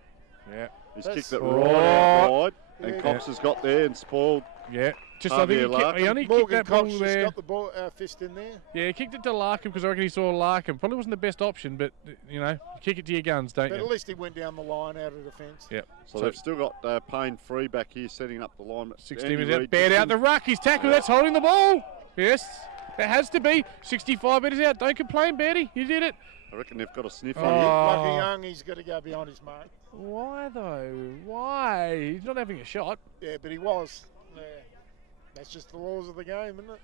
Yeah. He's That's- kicked it Oh. right out wide. And Yeah. Cox has got there and spoiled. Yeah. Just I Harvey think he Larkham. only kicked Morgan that ball Cox just there. got the ball, fist in there. Yeah, he kicked it to Larkham because I reckon he saw Larkham. Probably wasn't the best option, but, you know, kick it to your guns, don't But you? at least he went down the line out of defence. Yep. So they've still got Payne free back here setting up the line. 60 Andy metres out. Reid Baird just out the ruck. He's tackled. That's holding the ball. Yes. It has to be. 65 metres out. Don't complain, Beardy. You did it. I reckon they've got a sniff Oh. on you. Lucky Young, he's got to go behind his mark. Why, though? Why? He's not having a shot. Yeah, but he was. Yeah. That's just the laws of the game, isn't it?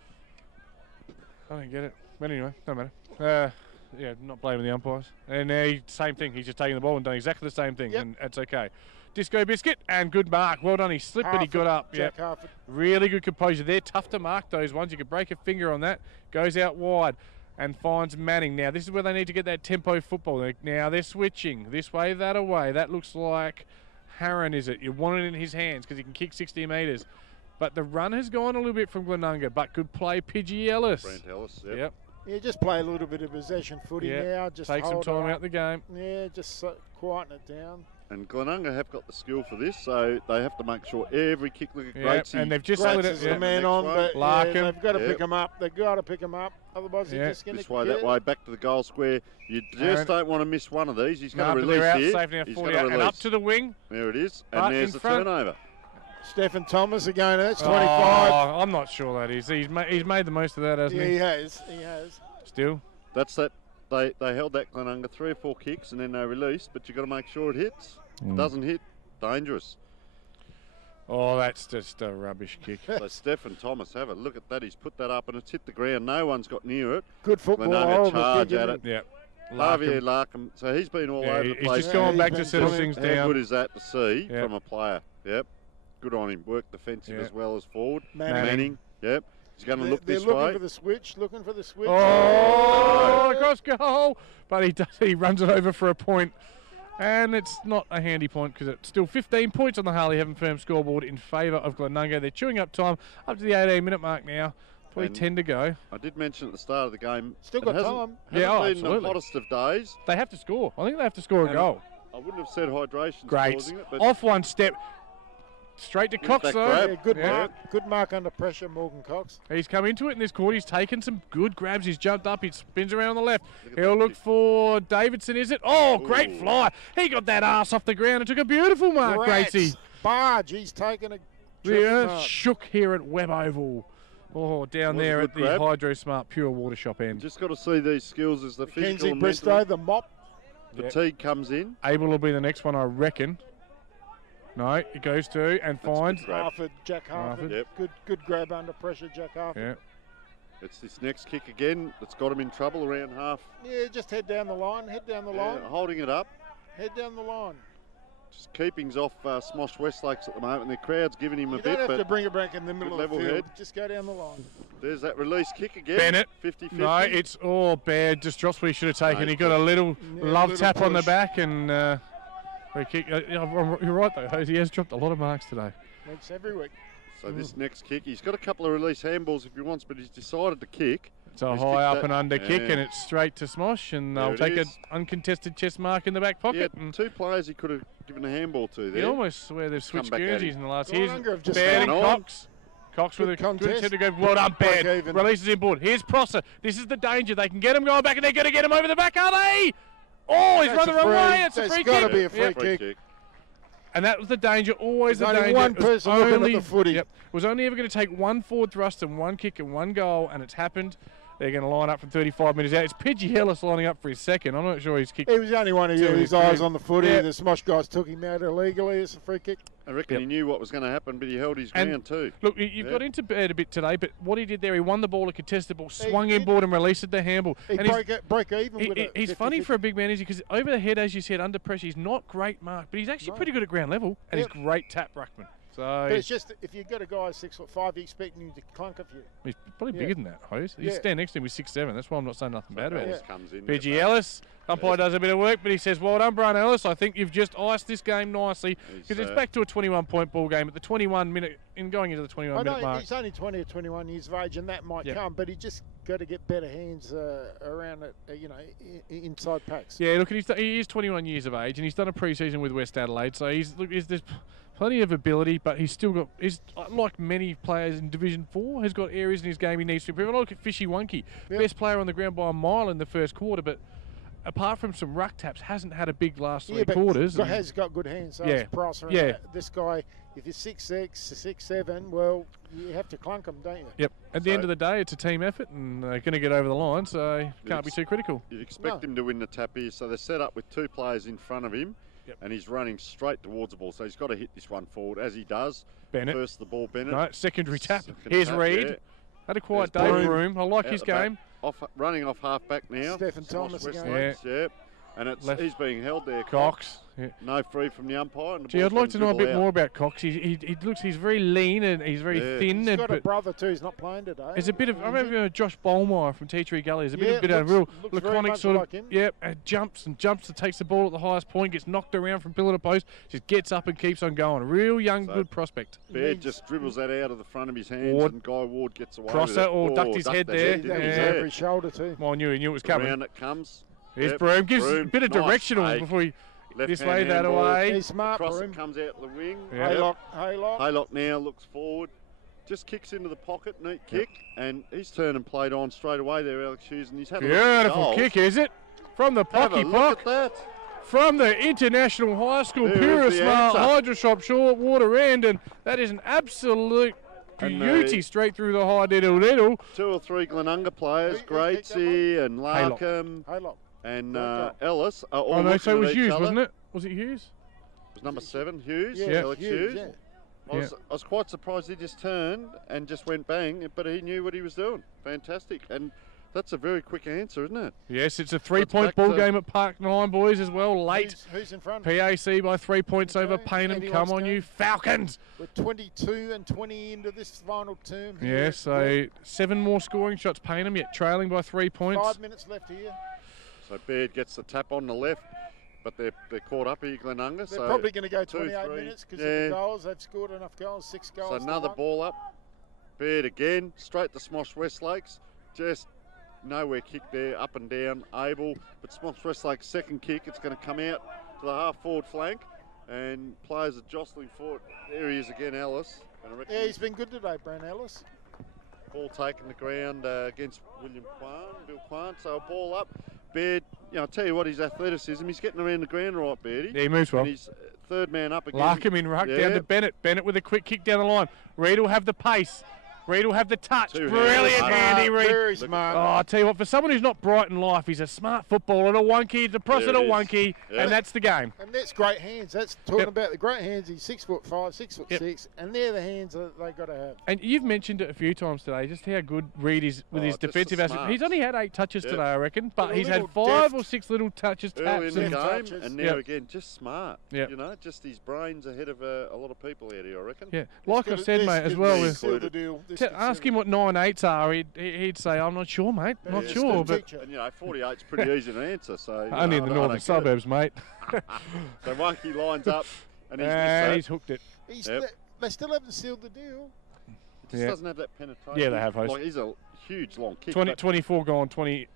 I don't get it. But anyway, don't matter. Yeah, not blaming the umpires. And same thing. He's just taking the ball and done exactly the same thing. Yep. And that's okay. Disco Biscuit and good mark. Well done. He slipped, but he got up. Jack Yep. Harford. Really good composure. They're tough to mark, those ones. You could break a finger on that. Goes out wide and finds Manning. Now, this is where they need to get that tempo football. Now, they're switching this way, that away. That looks like Harron, is it? You want it in his hands because he can kick 60 metres. But the run has gone a little bit from Glenunga, but good play, Pidgey Ellis. Brent Ellis, Yep. Yeah, just play a little bit of possession footy Yep. now. Just Take some hold time it out up. the game. Yeah, just quieten it down. And Glenunga have got the skill for this, so they have to make sure every kick. Look at Yep. Grates. And they've just Grates slid is it. the Yeah. man Next on, one. but Larkham. yeah, they've got to Yep. pick him up. They've got to pick him up. Otherwise, Yeah. they're just going This to way, that way, back to the goal square. You just And- don't want to miss one of these. He's No, going to but release they're out here. safe now, He's 40 going out. to And release. up to the wing. There it is. But And there's in the front. turnover. Stephen Thomas again. That's 25. Oh, I'm not sure that is. He's made the most of that, hasn't Yeah, he? he has. He has. Still. That's that. They held that Glenunga 3 or 4 kicks and then they released, but you've got to make sure it hits. If it doesn't hit, dangerous. Oh, that's just a rubbish kick. So Stephen Thomas, have a look at that. He's put that up and it's hit the ground. No one's got near it. Good football. Glenunga Horrible charge kick, at isn't it. Yeah. Javier Larkham. So he's been all Yeah, over the he's place. just going Yeah, back he's to been settle doing- things How down. good is that to see Yep. from a player? Yep. Good on him. Worked defensive Yeah. as well as forward. Manning. Yep. He's going to look They're this looking way. for the switch. Looking for the switch. Oh, cross goal. But he runs it over for a point. And it's not a handy point because it's still 15 points on the Harley Heaven Firm scoreboard in favour of Glenunga. They're chewing up time up to the 18-minute mark now. Probably And 10 to go. I did mention at the start of the game. Still it got hasn't- time. Yeah, hasn't oh, been absolutely. the hottest of days. They have to score. I think they have to score a And goal. I wouldn't have said hydration's Great. causing it, but Off one step. Straight to Here's Cox that though. grab. Yeah, good Yeah. mark. Good mark under pressure, Morgan Cox. He's come into it in this quarter. He's taken some good grabs. He's jumped up. He spins around on the left. Look at He'll that look kick. for Davidson, is it? Oh, great Ooh. fly. He got that ass off the ground and took a beautiful mark, Rats. Gracie. Barge. He's taken a tricky Yeah, mark. shook here at Webb Oval. Oh, down Was a there good at the grab. Hydro Smart Pure Water Shop end. just got to see these skills as the physical Kenzie and Bristow, mental the mop. fatigue comes in. Abel will be the next one, I reckon. No, it goes to and That's a good finds. grab. Harford, Jack Harford. Yep. Good grab under pressure, Jack Harford. Yeah. It's this next kick again that's got him in trouble around half. Yeah, just head down the line. Head down the line. Holding it up. Head down the line. Just keeping's off Smosh Westlakes at the moment. The crowd's giving him a You bit, don't have to but bring it back in the middle of level the field. head. Just go down the line. there's that release kick again. Bennett. 50-50. No, it's all bad. Just drops what he should have taken. No, He got a little Yeah, love little tap on the push. back and free kick. You're right though. He has dropped a lot of marks today. It's every week. So this next kick, he's got a couple of release handballs if he wants, but he's decided to kick. It's a He's high kicked up that. and under kick, Yeah. and it's straight to Smosh, and There they'll it take is. an uncontested chest mark in the back He pocket. had And two players he could have given a handball to you there. almost swear they've switched back at Guernseys him. in the last Glenunga years. have just Baird and gone on. Cox. Cox with a Good good contest. attempt to go. Well done, Break Baird. even. Releases him board. Here's Prosser. This is the danger. They can get him going back, and they're going to get him over the back, are they? Oh, he's That's run the a wrong free. way. It's a That's free gotta kick. be a free Yep. kick. And that was the danger, always There's the only danger. one person looking at the footy. Yep, it was only ever going to take one forward thrust and one kick and one goal, and it's happened. They're going to line up from 35 metres out. It's Pidgey Ellis lining up for his second. I'm not sure he's kicked. He was the only one who Two had in his his eyes career. on the footy. Yeah. The Smosh guys took him out illegally as a free kick. I reckon he knew what was going to happen, but he held his ground too. Look, you've got into bed a bit today, but what he did there, he won the ball, a contested ball, swung inboard and released it to handball. He And broke even with it. he's funny for a big man, is he? Because over the head, as you said, under pressure, he's not great mark, but he's actually pretty good at ground level, and he's great tap ruckman. So But it's just if you've got a guy 6'5", you expect him to clunk a few. he's probably bigger than that, Hose. You stand next to him with 6'7". That's why I'm not saying nothing bad about it. Comes in Pidgey Ellis, umpire does a bit of work, but he says, well done, Brian Ellis. I think you've just iced this game nicely, because it's back to a 21-point ball game at the 21-minute, in going into the 21-minute mark. He's only 20 or 21 years of age, and that might come, but he just got to get better hands around it, inside packs. Yeah, look, he is 21 years of age, and he's done a pre-season with West Adelaide, so there's plenty of ability, but he's still got, like many players in Division 4, has got areas in his game he needs to improve. And I look at Fishy Wonky, best player on the ground by a mile in the first quarter, but apart from some ruck taps, hasn't had a big last three quarters. He has got good hands. So it's price around this guy, if you're 6'6", 6'7", well, you have to clunk him, don't you? Yep. At the end of the day, it's a team effort, and they're going to get over the line, so can't be too critical. You'd expect him to win the tap here, so they're set up with two players in front of him. And he's running straight towards the ball, so he's got to hit this one forward. As he does, Bennett. First the ball, Bennett. No, secondary tap. Here's Reed. Yeah. Had a quiet day in Broome. I like his game. Running off half back now. Stephen Thomas again. Yeah. And he's being held there. Cox. Yeah. No free from the umpire. And Gee, I'd like to know a bit more about Cox. He's very lean and he's very thin. He's got a brother too. He's not playing today. There's a bit of, I remember Josh Bolmeyer from Tea Tree Gully. There's a bit of real laconic sort of, jumps and takes the ball at the highest point, gets knocked around from pillar to post, just gets up and keeps on going. Real young, good prospect. Baird just dribbles that out of the front of his hands, and Guy Ward gets away with it. Crosser or ducked his head there. Over his shoulder too. Well, I knew he was coming. Around it comes. Here's Broome. Gives a bit of directional before he this way, that away. He's smart. Crosser comes out the wing. Haylock now looks forward. Just kicks into the pocket, neat kick, and he's turned and played on straight away there, Alex Hughes, and he's had a beautiful kick, is it? From the Pocky Pock. From the International High School, Pure Smart Hydro Shop, Short Water End, and that is an absolute beauty straight through the high diddle. 2 or 3 Glenunga players, Gratesy and Larkham and Ellis are all looking so it was at Hughes, each other. wasn't it? Was it Hughes? It was number 7, Hughes, Alex Hughes. Hughes. I was quite surprised he just turned and just went bang, but he knew what he was doing. Fantastic. And that's a very quick answer, isn't it? Yes, it's a 3-point ball game at Park 9, boys, as well. Late. Who's in front? PAC by 3 points over Payneham. Come on, you Falcons. We're 22 and 20 into this final term. Yeah, so 7 more scoring shots. Payneham yet trailing by 3 points. 5 minutes left here. So Baird gets the tap on the left, but they're caught up here, Glenunga. They're probably going to go 28 minutes because of the goals. They've scored enough goals, 6 goals. So another ball up. Baird again, straight to Smosh Westlakes. Just nowhere kick there, up and down, able. But Smosh Westlake's second kick, it's going to come out to the half-forward flank. And players are jostling forward. There he is again, Ellis. Yeah, he's been good today, Brent Ellis. Ball taken the ground against Bill Quan. So a ball up. Baird, I'll tell you what, his athleticism, he's getting around the ground right, Beardy. Yeah, he moves well. And he's third man up again. Larkham in ruck down to Bennett. Bennett with a quick kick down the line. Reed will have the pace. Reed will have the touch. Brilliant handy, Reed. Very smart. Oh, I'll tell you what, for someone who's not bright in life, he's a smart footballer. A wonky, it's a pros and a wonky, and that's the game. And that's great hands. That's talking about the great hands. He's 6'5", 6'6", and they're the hands that they've got to have. And you've mentioned it a few times today, just how good Reed is with his defensive aspect. He's only had 8 touches today, I reckon, but he's had 5 or 6 little touches, taps. Early in the game, and now again, just smart. Just his brain's ahead of a lot of people out here, I reckon. Yeah, like I said, mate, as well. Ask him what 9/8s are, he'd say, I'm not sure, mate. Not sure. But 48's pretty easy to answer. So only in the northern suburbs, mate. So Wonky lines up, and he's hooked it. They still haven't sealed the deal. He just doesn't have that penetration. Yeah, they have, host. Like, he's a huge long kick. 24 gone, 20.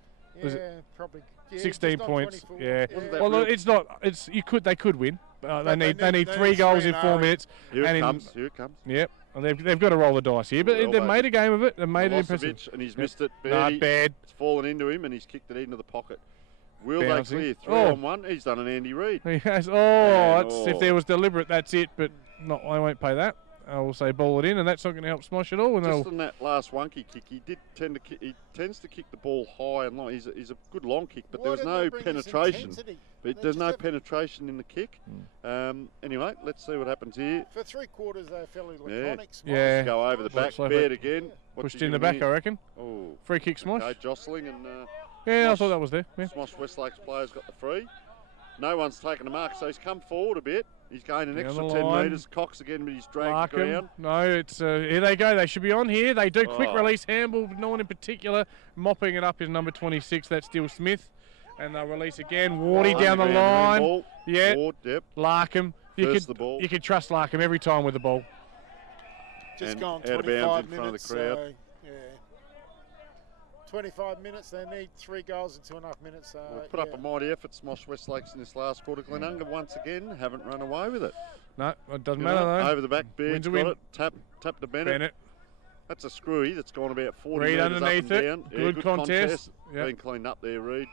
Yeah, probably. 16 points. 24. Yeah. Well, look, it's not. It's They could win. They need 3 goals in 4 minutes. Here it comes. Yep. And they've got to roll the dice here, but they've made a game of it. They've made it impressive. And he's missed it. Not bad. It's fallen into him, and he's kicked it into the pocket. Will they bouncing. clear 3 on 1? He's done an Andy Reid. He has. And, If there was deliberate, that's it. But not. I won't pay that. I will say ball it in, and that's not going to help Smosh at all. And just on that last wonky kick, he tends to kick the ball high and long. He's a good long kick, but there was no penetration. But there's no penetration in the kick. Anyway, let's see what happens here. For 3 quarters, they're fairly laconic. Yeah. Go over the back, Baird again. Pushed in the back, I reckon. Oh, free kick, Smosh. Okay, jostling and. Yeah, I thought that was there. Yeah. Smosh Westlake's players got the free. No one's taken the mark, so he's come forward a bit. He's going an extra 10 metres. Cox again, but he's dragged the ground. No, it's here they go. They should be on here. They do quick release handball, but no one in particular. Mopping it up is number 26. That's still Smith. And they'll release again. Wardy down the line. Yeah. Ward, yep. Larkham. You could trust Larkham every time with the ball. Just gone out of bounds in front of the crowd. 25 minutes, they need 3 goals in 2.5 minutes. We've put up a mighty effort, Smosh Westlakes, in this last quarter. Glenunga once again haven't run away with it. No, it doesn't matter though. Over the back, Beard's got it. Tap to Bennett. That's a screwy that's gone about 40 Reid metres underneath up and it. down. Good contest. Yep. Been cleaned up there, Reid.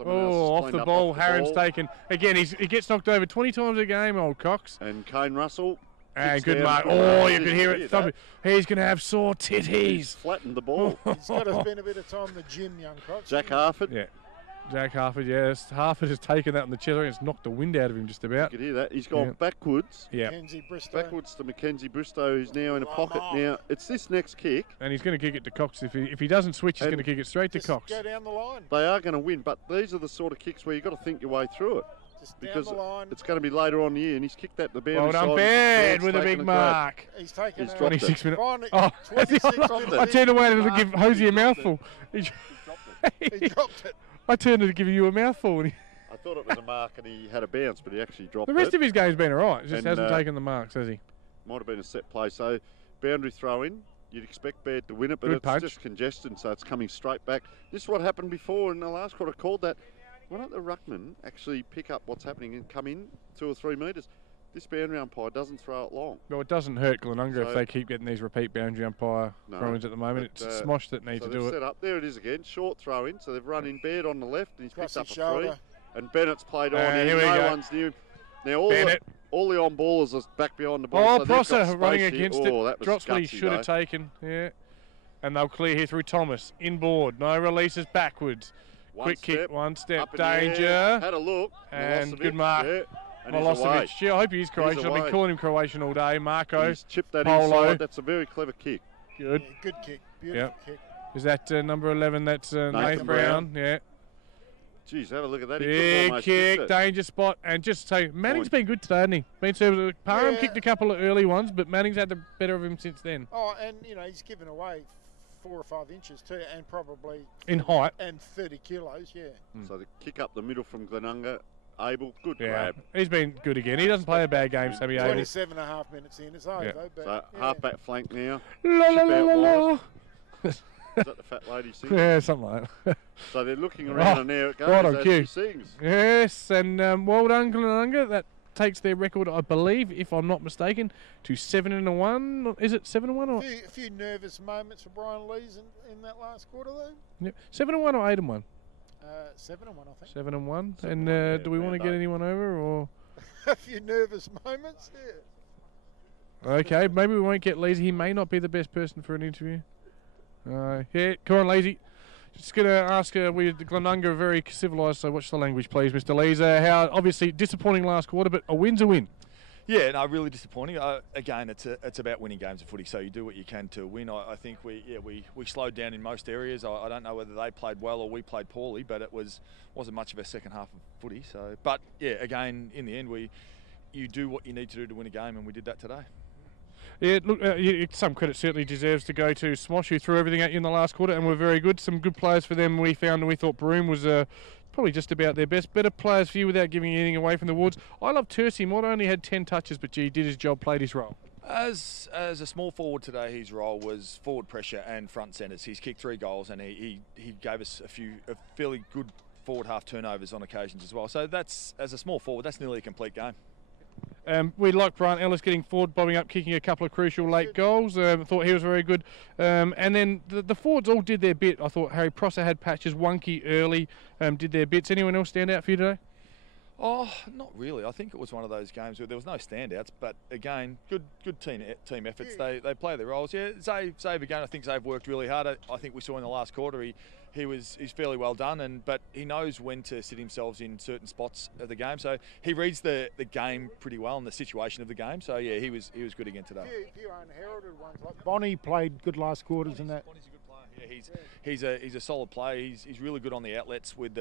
Off the ball. Harron's taken. Again, he gets knocked over 20 times a game, old Cox. And Kane Russell. And good mark. Oh, you can hear it thumping. He's going to have sore titties. He's flattened the ball. He's got to spend a bit of time in the gym, young Cox. Jack Harford. Yeah. Jack Harford, yes. Harford has taken that in the chest. It's knocked the wind out of him just about. You can hear that. He's gone backwards. Yeah. Backwards to Mackenzie Bristow, who's now in a pocket. Now, it's this next kick. And he's going to kick it to Cox. If he doesn't switch, he's going to kick it straight to Cox. Go down the line. They are going to win, but these are the sort of kicks where you've got to think your way through it. Because it's going to be later on in the year, and he's kicked that to the boundary side. Well done, Baird, with a big mark. He's taken 26 minutes. Oh, I turned away to give Hosey a mouthful. He dropped it. I turned to give you a mouthful. And I thought it was a mark, and he had a bounce, but he actually dropped it. The rest of his game's been all right. Just hasn't taken the marks, has he? Might have been a set play. So, boundary throw in. You'd expect Baird to win it, but it's just congestion, so it's coming straight back. This is what happened before in the last quarter. Called that. Why don't the ruckman actually pick up what's happening and come in 2 or 3 metres? This boundary umpire doesn't throw it long. No, it doesn't hurt Glenunga if they keep getting these repeat boundary umpire throw-ins at the moment. It's Smosh that needs to do it. Set up. There it is again. Short throw-in. So they've run in Baird on the left and he's picked up a free. And Bennett's played on in. No one's near him. Now all the on-ballers are back behind the ball. Oh, Prosser running against it. Drops what he should have taken. Yeah. And they'll clear here through Thomas. Inboard. No releases backwards. Quick kick, one step, danger. Had a look. And good mark. Yeah. Milosevic. Gee, I hope he's Croatian. I've been calling him Croatian all day. Marco. He's chipped that inside. That's a very clever kick. Good. Yeah, good kick. Beautiful kick. Is that number 11? That's Nathan Brown. Yeah. Jeez, have a look at that. Big kick, danger spot. And just say, Manning's been good today, hasn't he? Been serviceable. Parham kicked a couple of early ones, but Manning's had the better of him since then. Oh, and, he's given away 4 or 5 inches too, and probably in height and 30 kilos. Yeah. So the kick up the middle from Glenunga, Abel, good grab. He's been good again. He doesn't play a bad game, Sammy Abel. 27.5 minutes in, it's over. But so half-back flank now. La la la la la. Is that the fat lady singing? Yeah, something like that. So they're looking around and there it goes. Right on cue. She sings. Yes, and well done, Glenunga. That takes their record, I believe, if I'm not mistaken, to 7-1. Is it 7-1 or? A few nervous moments for Brian Lees in that last quarter, though. Yep. 7-1 or 8-1? 7-1, I think. 7-1. And do we want to get anyone over or? A few nervous moments. Yeah. Okay, maybe we won't get Leesy. He may not be the best person for an interview. Yeah, come on, Leesy. Just going to ask, we Glenunga are very civilised, so watch the language, please, Mr. Lees. How obviously disappointing last quarter, but a win's a win. Yeah, no, really disappointing. Again, it's about winning games of footy, so you do what you can to win. I think we slowed down in most areas. I don't know whether they played well or we played poorly, but it wasn't much of a second half of footy. So, but yeah, again, in the end, you do what you need to do to win a game, and we did that today. Yeah, look, some credit certainly deserves to go to Smosh, who threw everything at you in the last quarter and were very good. Some good players for them we found, and we thought Broome was probably just about their best. Better players for you without giving anything away from the Wards. I love Tercy. Not only had 10 touches, but gee, did his job, played his role. As a small forward today, his role was forward pressure and front centres. He's kicked 3 goals, and he gave us a fairly good forward half turnovers on occasions as well. So that's, as a small forward, that's nearly a complete game. We like Brian Ellis getting forward, bobbing up, kicking a couple of crucial late goals. Thought he was very good. And then the forwards all did their bit. I thought Harry Prosser had patches, Wonky early, did their bits. Anyone else stand out for you today? Oh, not really. I think it was one of those games where there was no standouts, but again, good team efforts. They play their roles. Yeah, Zave again. I think Zave worked really hard. I think we saw in the last quarter he's fairly well done, but he knows when to sit himself in certain spots of the game. So he reads the game pretty well and the situation of the game. So yeah, he was good again today. A few unheralded ones like Bonnie played good last quarters and that. Bonnie's a good player. Yeah, he's a solid player. He's really good on the outlets with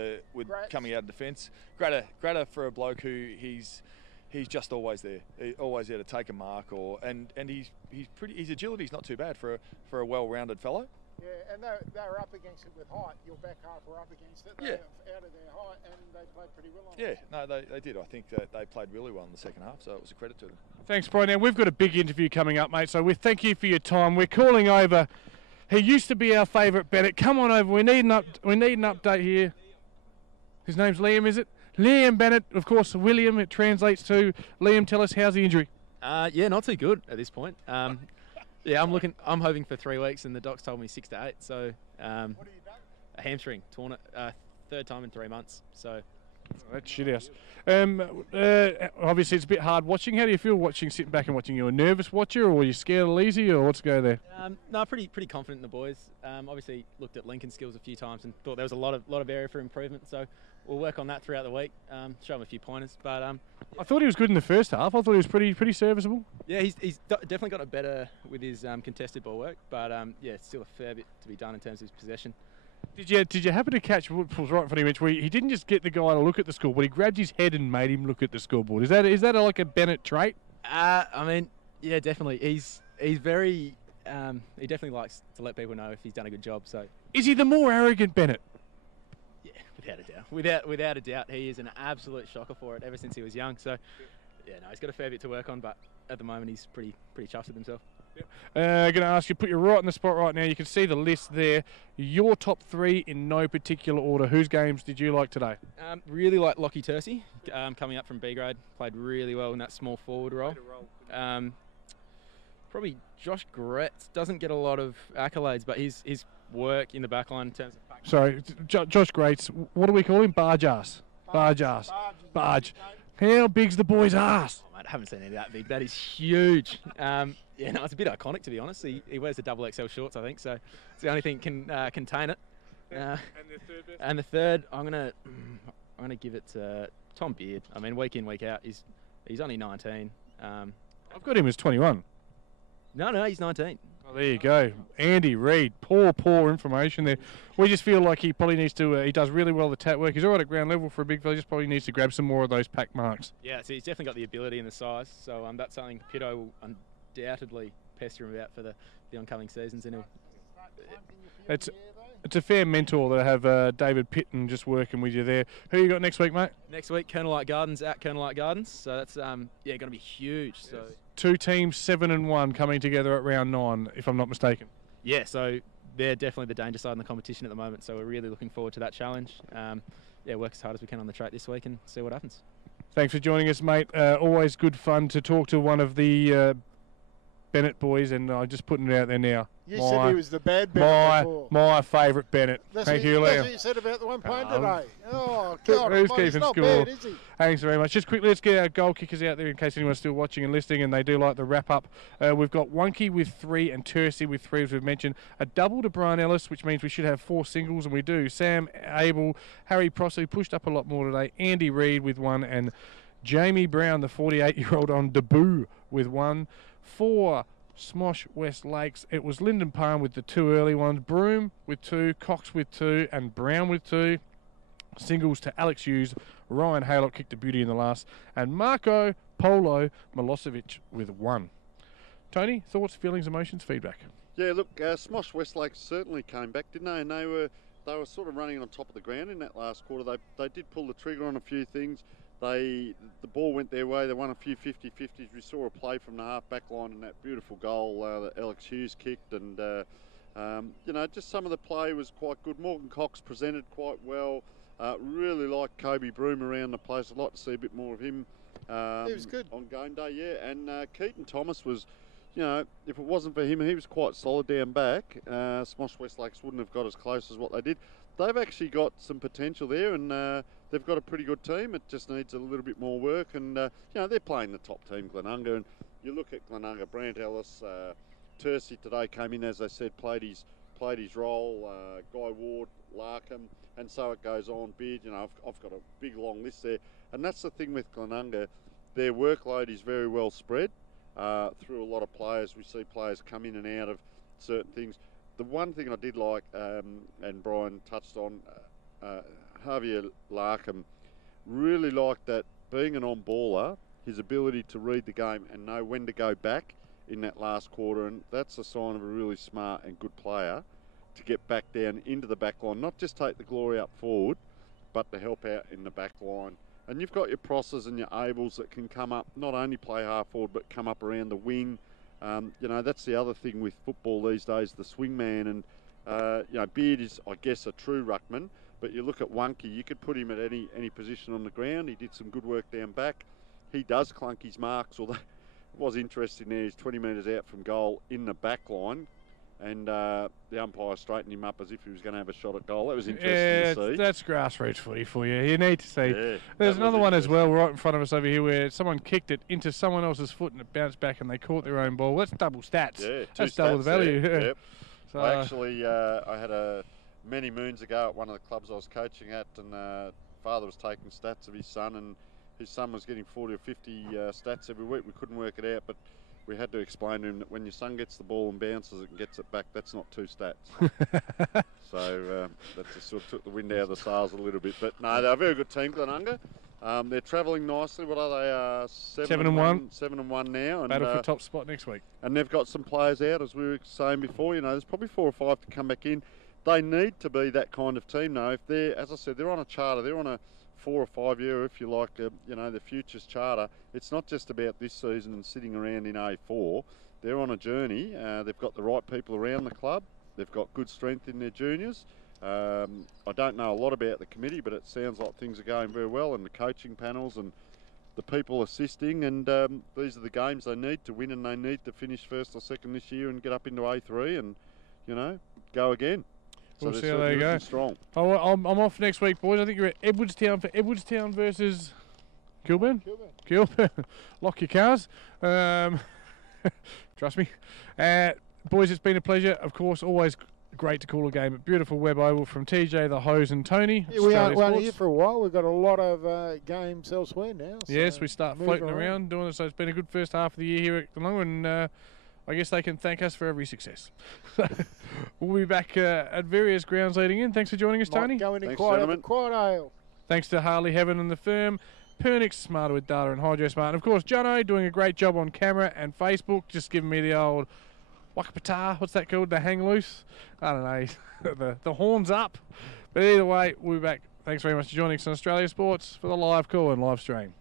coming out of defence. Gratter for a bloke who he's just always there. Always there to take a mark and his agility's not too bad for a well-rounded fellow. Yeah, and they're up against it with height. Your back half were up against it. They out of their height, and they played pretty well on it. Yeah, no, they did. I think that they played really well in the second half, so it was a credit to them. Thanks, Brian. Now, we've got a big interview coming up, mate, so we thank you for your time. We're calling over. He used to be our favourite Bennett. Come on over. We need an update here. His name's Liam, is it? Liam Bennett, of course, William, it translates to. Liam, tell us, how's the injury? Yeah, not too good at this point. Yeah, I'm hoping for 3 weeks, and the docs told me 6 to 8. So, What have you done? a hamstring torn it, third time in 3 months. So, That's shit house. Obviously, it's a bit hard watching. How do you feel sitting back and watching? You a nervous watcher, or are you scared of easy, or what's go there? no, pretty confident in the boys. Obviously, looked at Lincoln's skills a few times and thought there was a lot of area for improvement. So, we'll work on that throughout the week. Show him a few pointers, but I thought he was good in the first half. I thought he was pretty serviceable. yeah, he's definitely got it better with his contested ball work. But yeah, still a fair bit to be done in terms of his possession. Did you happen to catch what was right in front of him, where he didn't just get the guy to look at the scoreboard, he grabbed his head and made him look at the scoreboard? Is that like a Bennett trait? I mean, yeah, definitely. He's very he definitely likes to let people know if he's done a good job. So Is he the more arrogant Bennett? yeah, without a doubt. Without a doubt, he is an absolute shocker for it ever since he was young. So yeah, no, he's got a fair bit to work on, but at the moment he's pretty chuffed with himself. Going to ask you, put you right in the spot right now. You can see the list there. Your top 3 in no particular order. Whose games did you like today? Really like Lockie Tursey, coming up from B grade. Played really well in that small forward role. Probably Josh Gretz doesn't get a lot of accolades, but his work in the back line in terms of... Sorry, Josh Greats. What do we call him? Barge ass. Barge. How big's the boy's ass? Oh, mate, I haven't seen any that big. That is huge. Yeah, no, it's a bit iconic, to be honest. He wears the XXL shorts, I think, so it's the only thing can contain it. And the third best? And the third, I'm gonna give it to Tom Beard. I mean, week in, week out, he's only 19. I've got him as 21. No, he's 19. Oh, there you go. Andy Reid. Poor information there. We just feel like he probably needs to, he does really well the tat work. He's all right at ground level for a big fella. He just probably needs to grab some more of those pack marks. Yeah, so he's definitely got the ability and the size. So that's something Pitto will undoubtedly pester him about for the oncoming seasons. And it's a fair mentor to have David Pitton just working with you there. Who you got next week, mate? Next week, Colonel Light Gardens at Colonel Light Gardens. So that's going to be huge. So 2 teams, 7-1 coming together at round 9, if I'm not mistaken. Yeah, so they're definitely the danger side in the competition at the moment. So we're really looking forward to that challenge. Work as hard as we can on the track this week and see what happens. Thanks for joining us, mate. Always good fun to talk to one of the Bennett boys, and I'm just putting it out there now. You said he was the bad Bennett before. My favourite Bennett. Thank you, Liam. That's what you said about the one playing today. Oh, God. Who's He's keeping not score? bad, is he? Thanks very much. Just quickly, let's get our goal kickers out there in case anyone's still watching and listening and they do like the wrap-up. We've got Wonky with 3 and Tursey with 3, as we've mentioned. A double to Brian Ellis, which means we should have 4 singles, and we do. Sam Abel, Harry Prosser, who pushed up a lot more today. Andy Reid with 1, and Jamie Brown, the 48-year-old, on debut with 1. 4 SMOSH West Lakes, it was Lyndon Palm with the 2 early ones, Broome with 2, Cox with 2, and Brown with 2. Singles to Alex Hughes, Ryan Haylock kicked a beauty in the last, and Marco Polo Milosevic with 1. Tony, thoughts, feelings, emotions, feedback? Yeah, look, SMOSH West Lakes certainly came back, didn't they? And they were sort of running on top of the ground in that last quarter. They did pull the trigger on a few things. The ball went their way. They won a few 50-50s. We saw a play from the half-back line and that beautiful goal that Alex Hughes kicked. And, just some of the play was quite good. Morgan Cox presented quite well. Really like Kobe Broome around the place. I'd like to see a bit more of him He was good on game day, yeah. And Keaton Thomas was, you know, if it wasn't for him, he was quite solid down back. SMOSH West Lakes wouldn't have got as close as what they did. They've actually got some potential there, and they've got a pretty good team. It just needs a little bit more work, and you know, they're playing the top team, Glenunga. And you look at Glenunga, Brant Ellis, Tercy today came in, as I said, played his role. Guy Ward, Larkham, and so it goes on. Beard, you know, I've got a big long list there, and that's the thing with Glenunga. Their workload is very well spread through a lot of players. We see players come in and out of certain things. The one thing I did like, and Brian touched on, Javier Larkham, really liked that being an on-baller, his ability to read the game and know when to go back in that last quarter, and that's a sign of a really smart and good player to get back down into the back line, not just take the glory up forward, but to help out in the back line. And you've got your Prosses and your Abels that can come up, not only play half forward, but come up around the wing. You know, that's the other thing with football these days, the swing man. And, you know, Beard is, I guess, a true ruckman. But you look at Wonky, you could put him at any position on the ground. He did some good work down back. He does clunk his marks, although it was interesting there. He's 20 metres out from goal in the back line. And the umpire straightened him up as if he was going to have a shot at goal. That was interesting to see. That's grassroots footy for you. You need to see. Yeah, there's another one as well right in front of us over here where someone kicked it into someone else's foot and it bounced back and they caught their own ball. That's double stats. Yeah, that's double the value. There. Yeah. Yep. So, I actually, I had many moons ago at one of the clubs I was coaching at, and father was taking stats of his son, and his son was getting 40 or 50 stats every week. We couldn't work it out, but we had to explain to him that when your son gets the ball and bounces it and gets it back, that's not 2 stats. So that just sort of took the wind out of the sails a little bit. But no, they're a very good team, Glenunga. They're travelling nicely. What are they? 7-1. 7-1 now. And, battle for top spot next week. And they've got some players out, as we were saying before. You know, there's probably 4 or 5 to come back in. They need to be that kind of team, though. If they're, as I said, they're on a charter. They're on a 4 or 5 year, if you like, you know, the futures charter. It's not just about this season and sitting around in A4. They're on a journey. They've got the right people around the club. They've got good strength in their juniors. I don't know a lot about the committee, but it sounds like things are going very well, and the coaching panels and the people assisting. And these are the games they need to win, and they need to finish 1st or 2nd this year and get up into A3 and, you know, go again. So we'll see how they go. Strong. I'm off next week, boys. I think you're at Edwardstown for Edwardstown versus Kilburn. Kilburn. Lock your cars. Trust me. Boys, it's been a pleasure. Of course, always great to call a game at beautiful Webb Oval from TJ, the Hose and Tony. Yeah, we aren't here for a while. We've got a lot of games elsewhere now. So yes, we start floating around doing it. So it's been a good first half of the year here at Glenunga, and I guess they can thank us for every success. We'll be back at various grounds leading in. Thanks for joining us, Tony. Going in quite ale. Thanks to Harley Heaven and the firm. Pernix, smarter with data and Hydro Smart. And of course, Jono doing a great job on camera and Facebook, just giving me the old wakapata, what's that called? The hang loose? I don't know. the horns up. But either way, we'll be back. Thanks very much for joining us on Australia Sports for the live call and live stream.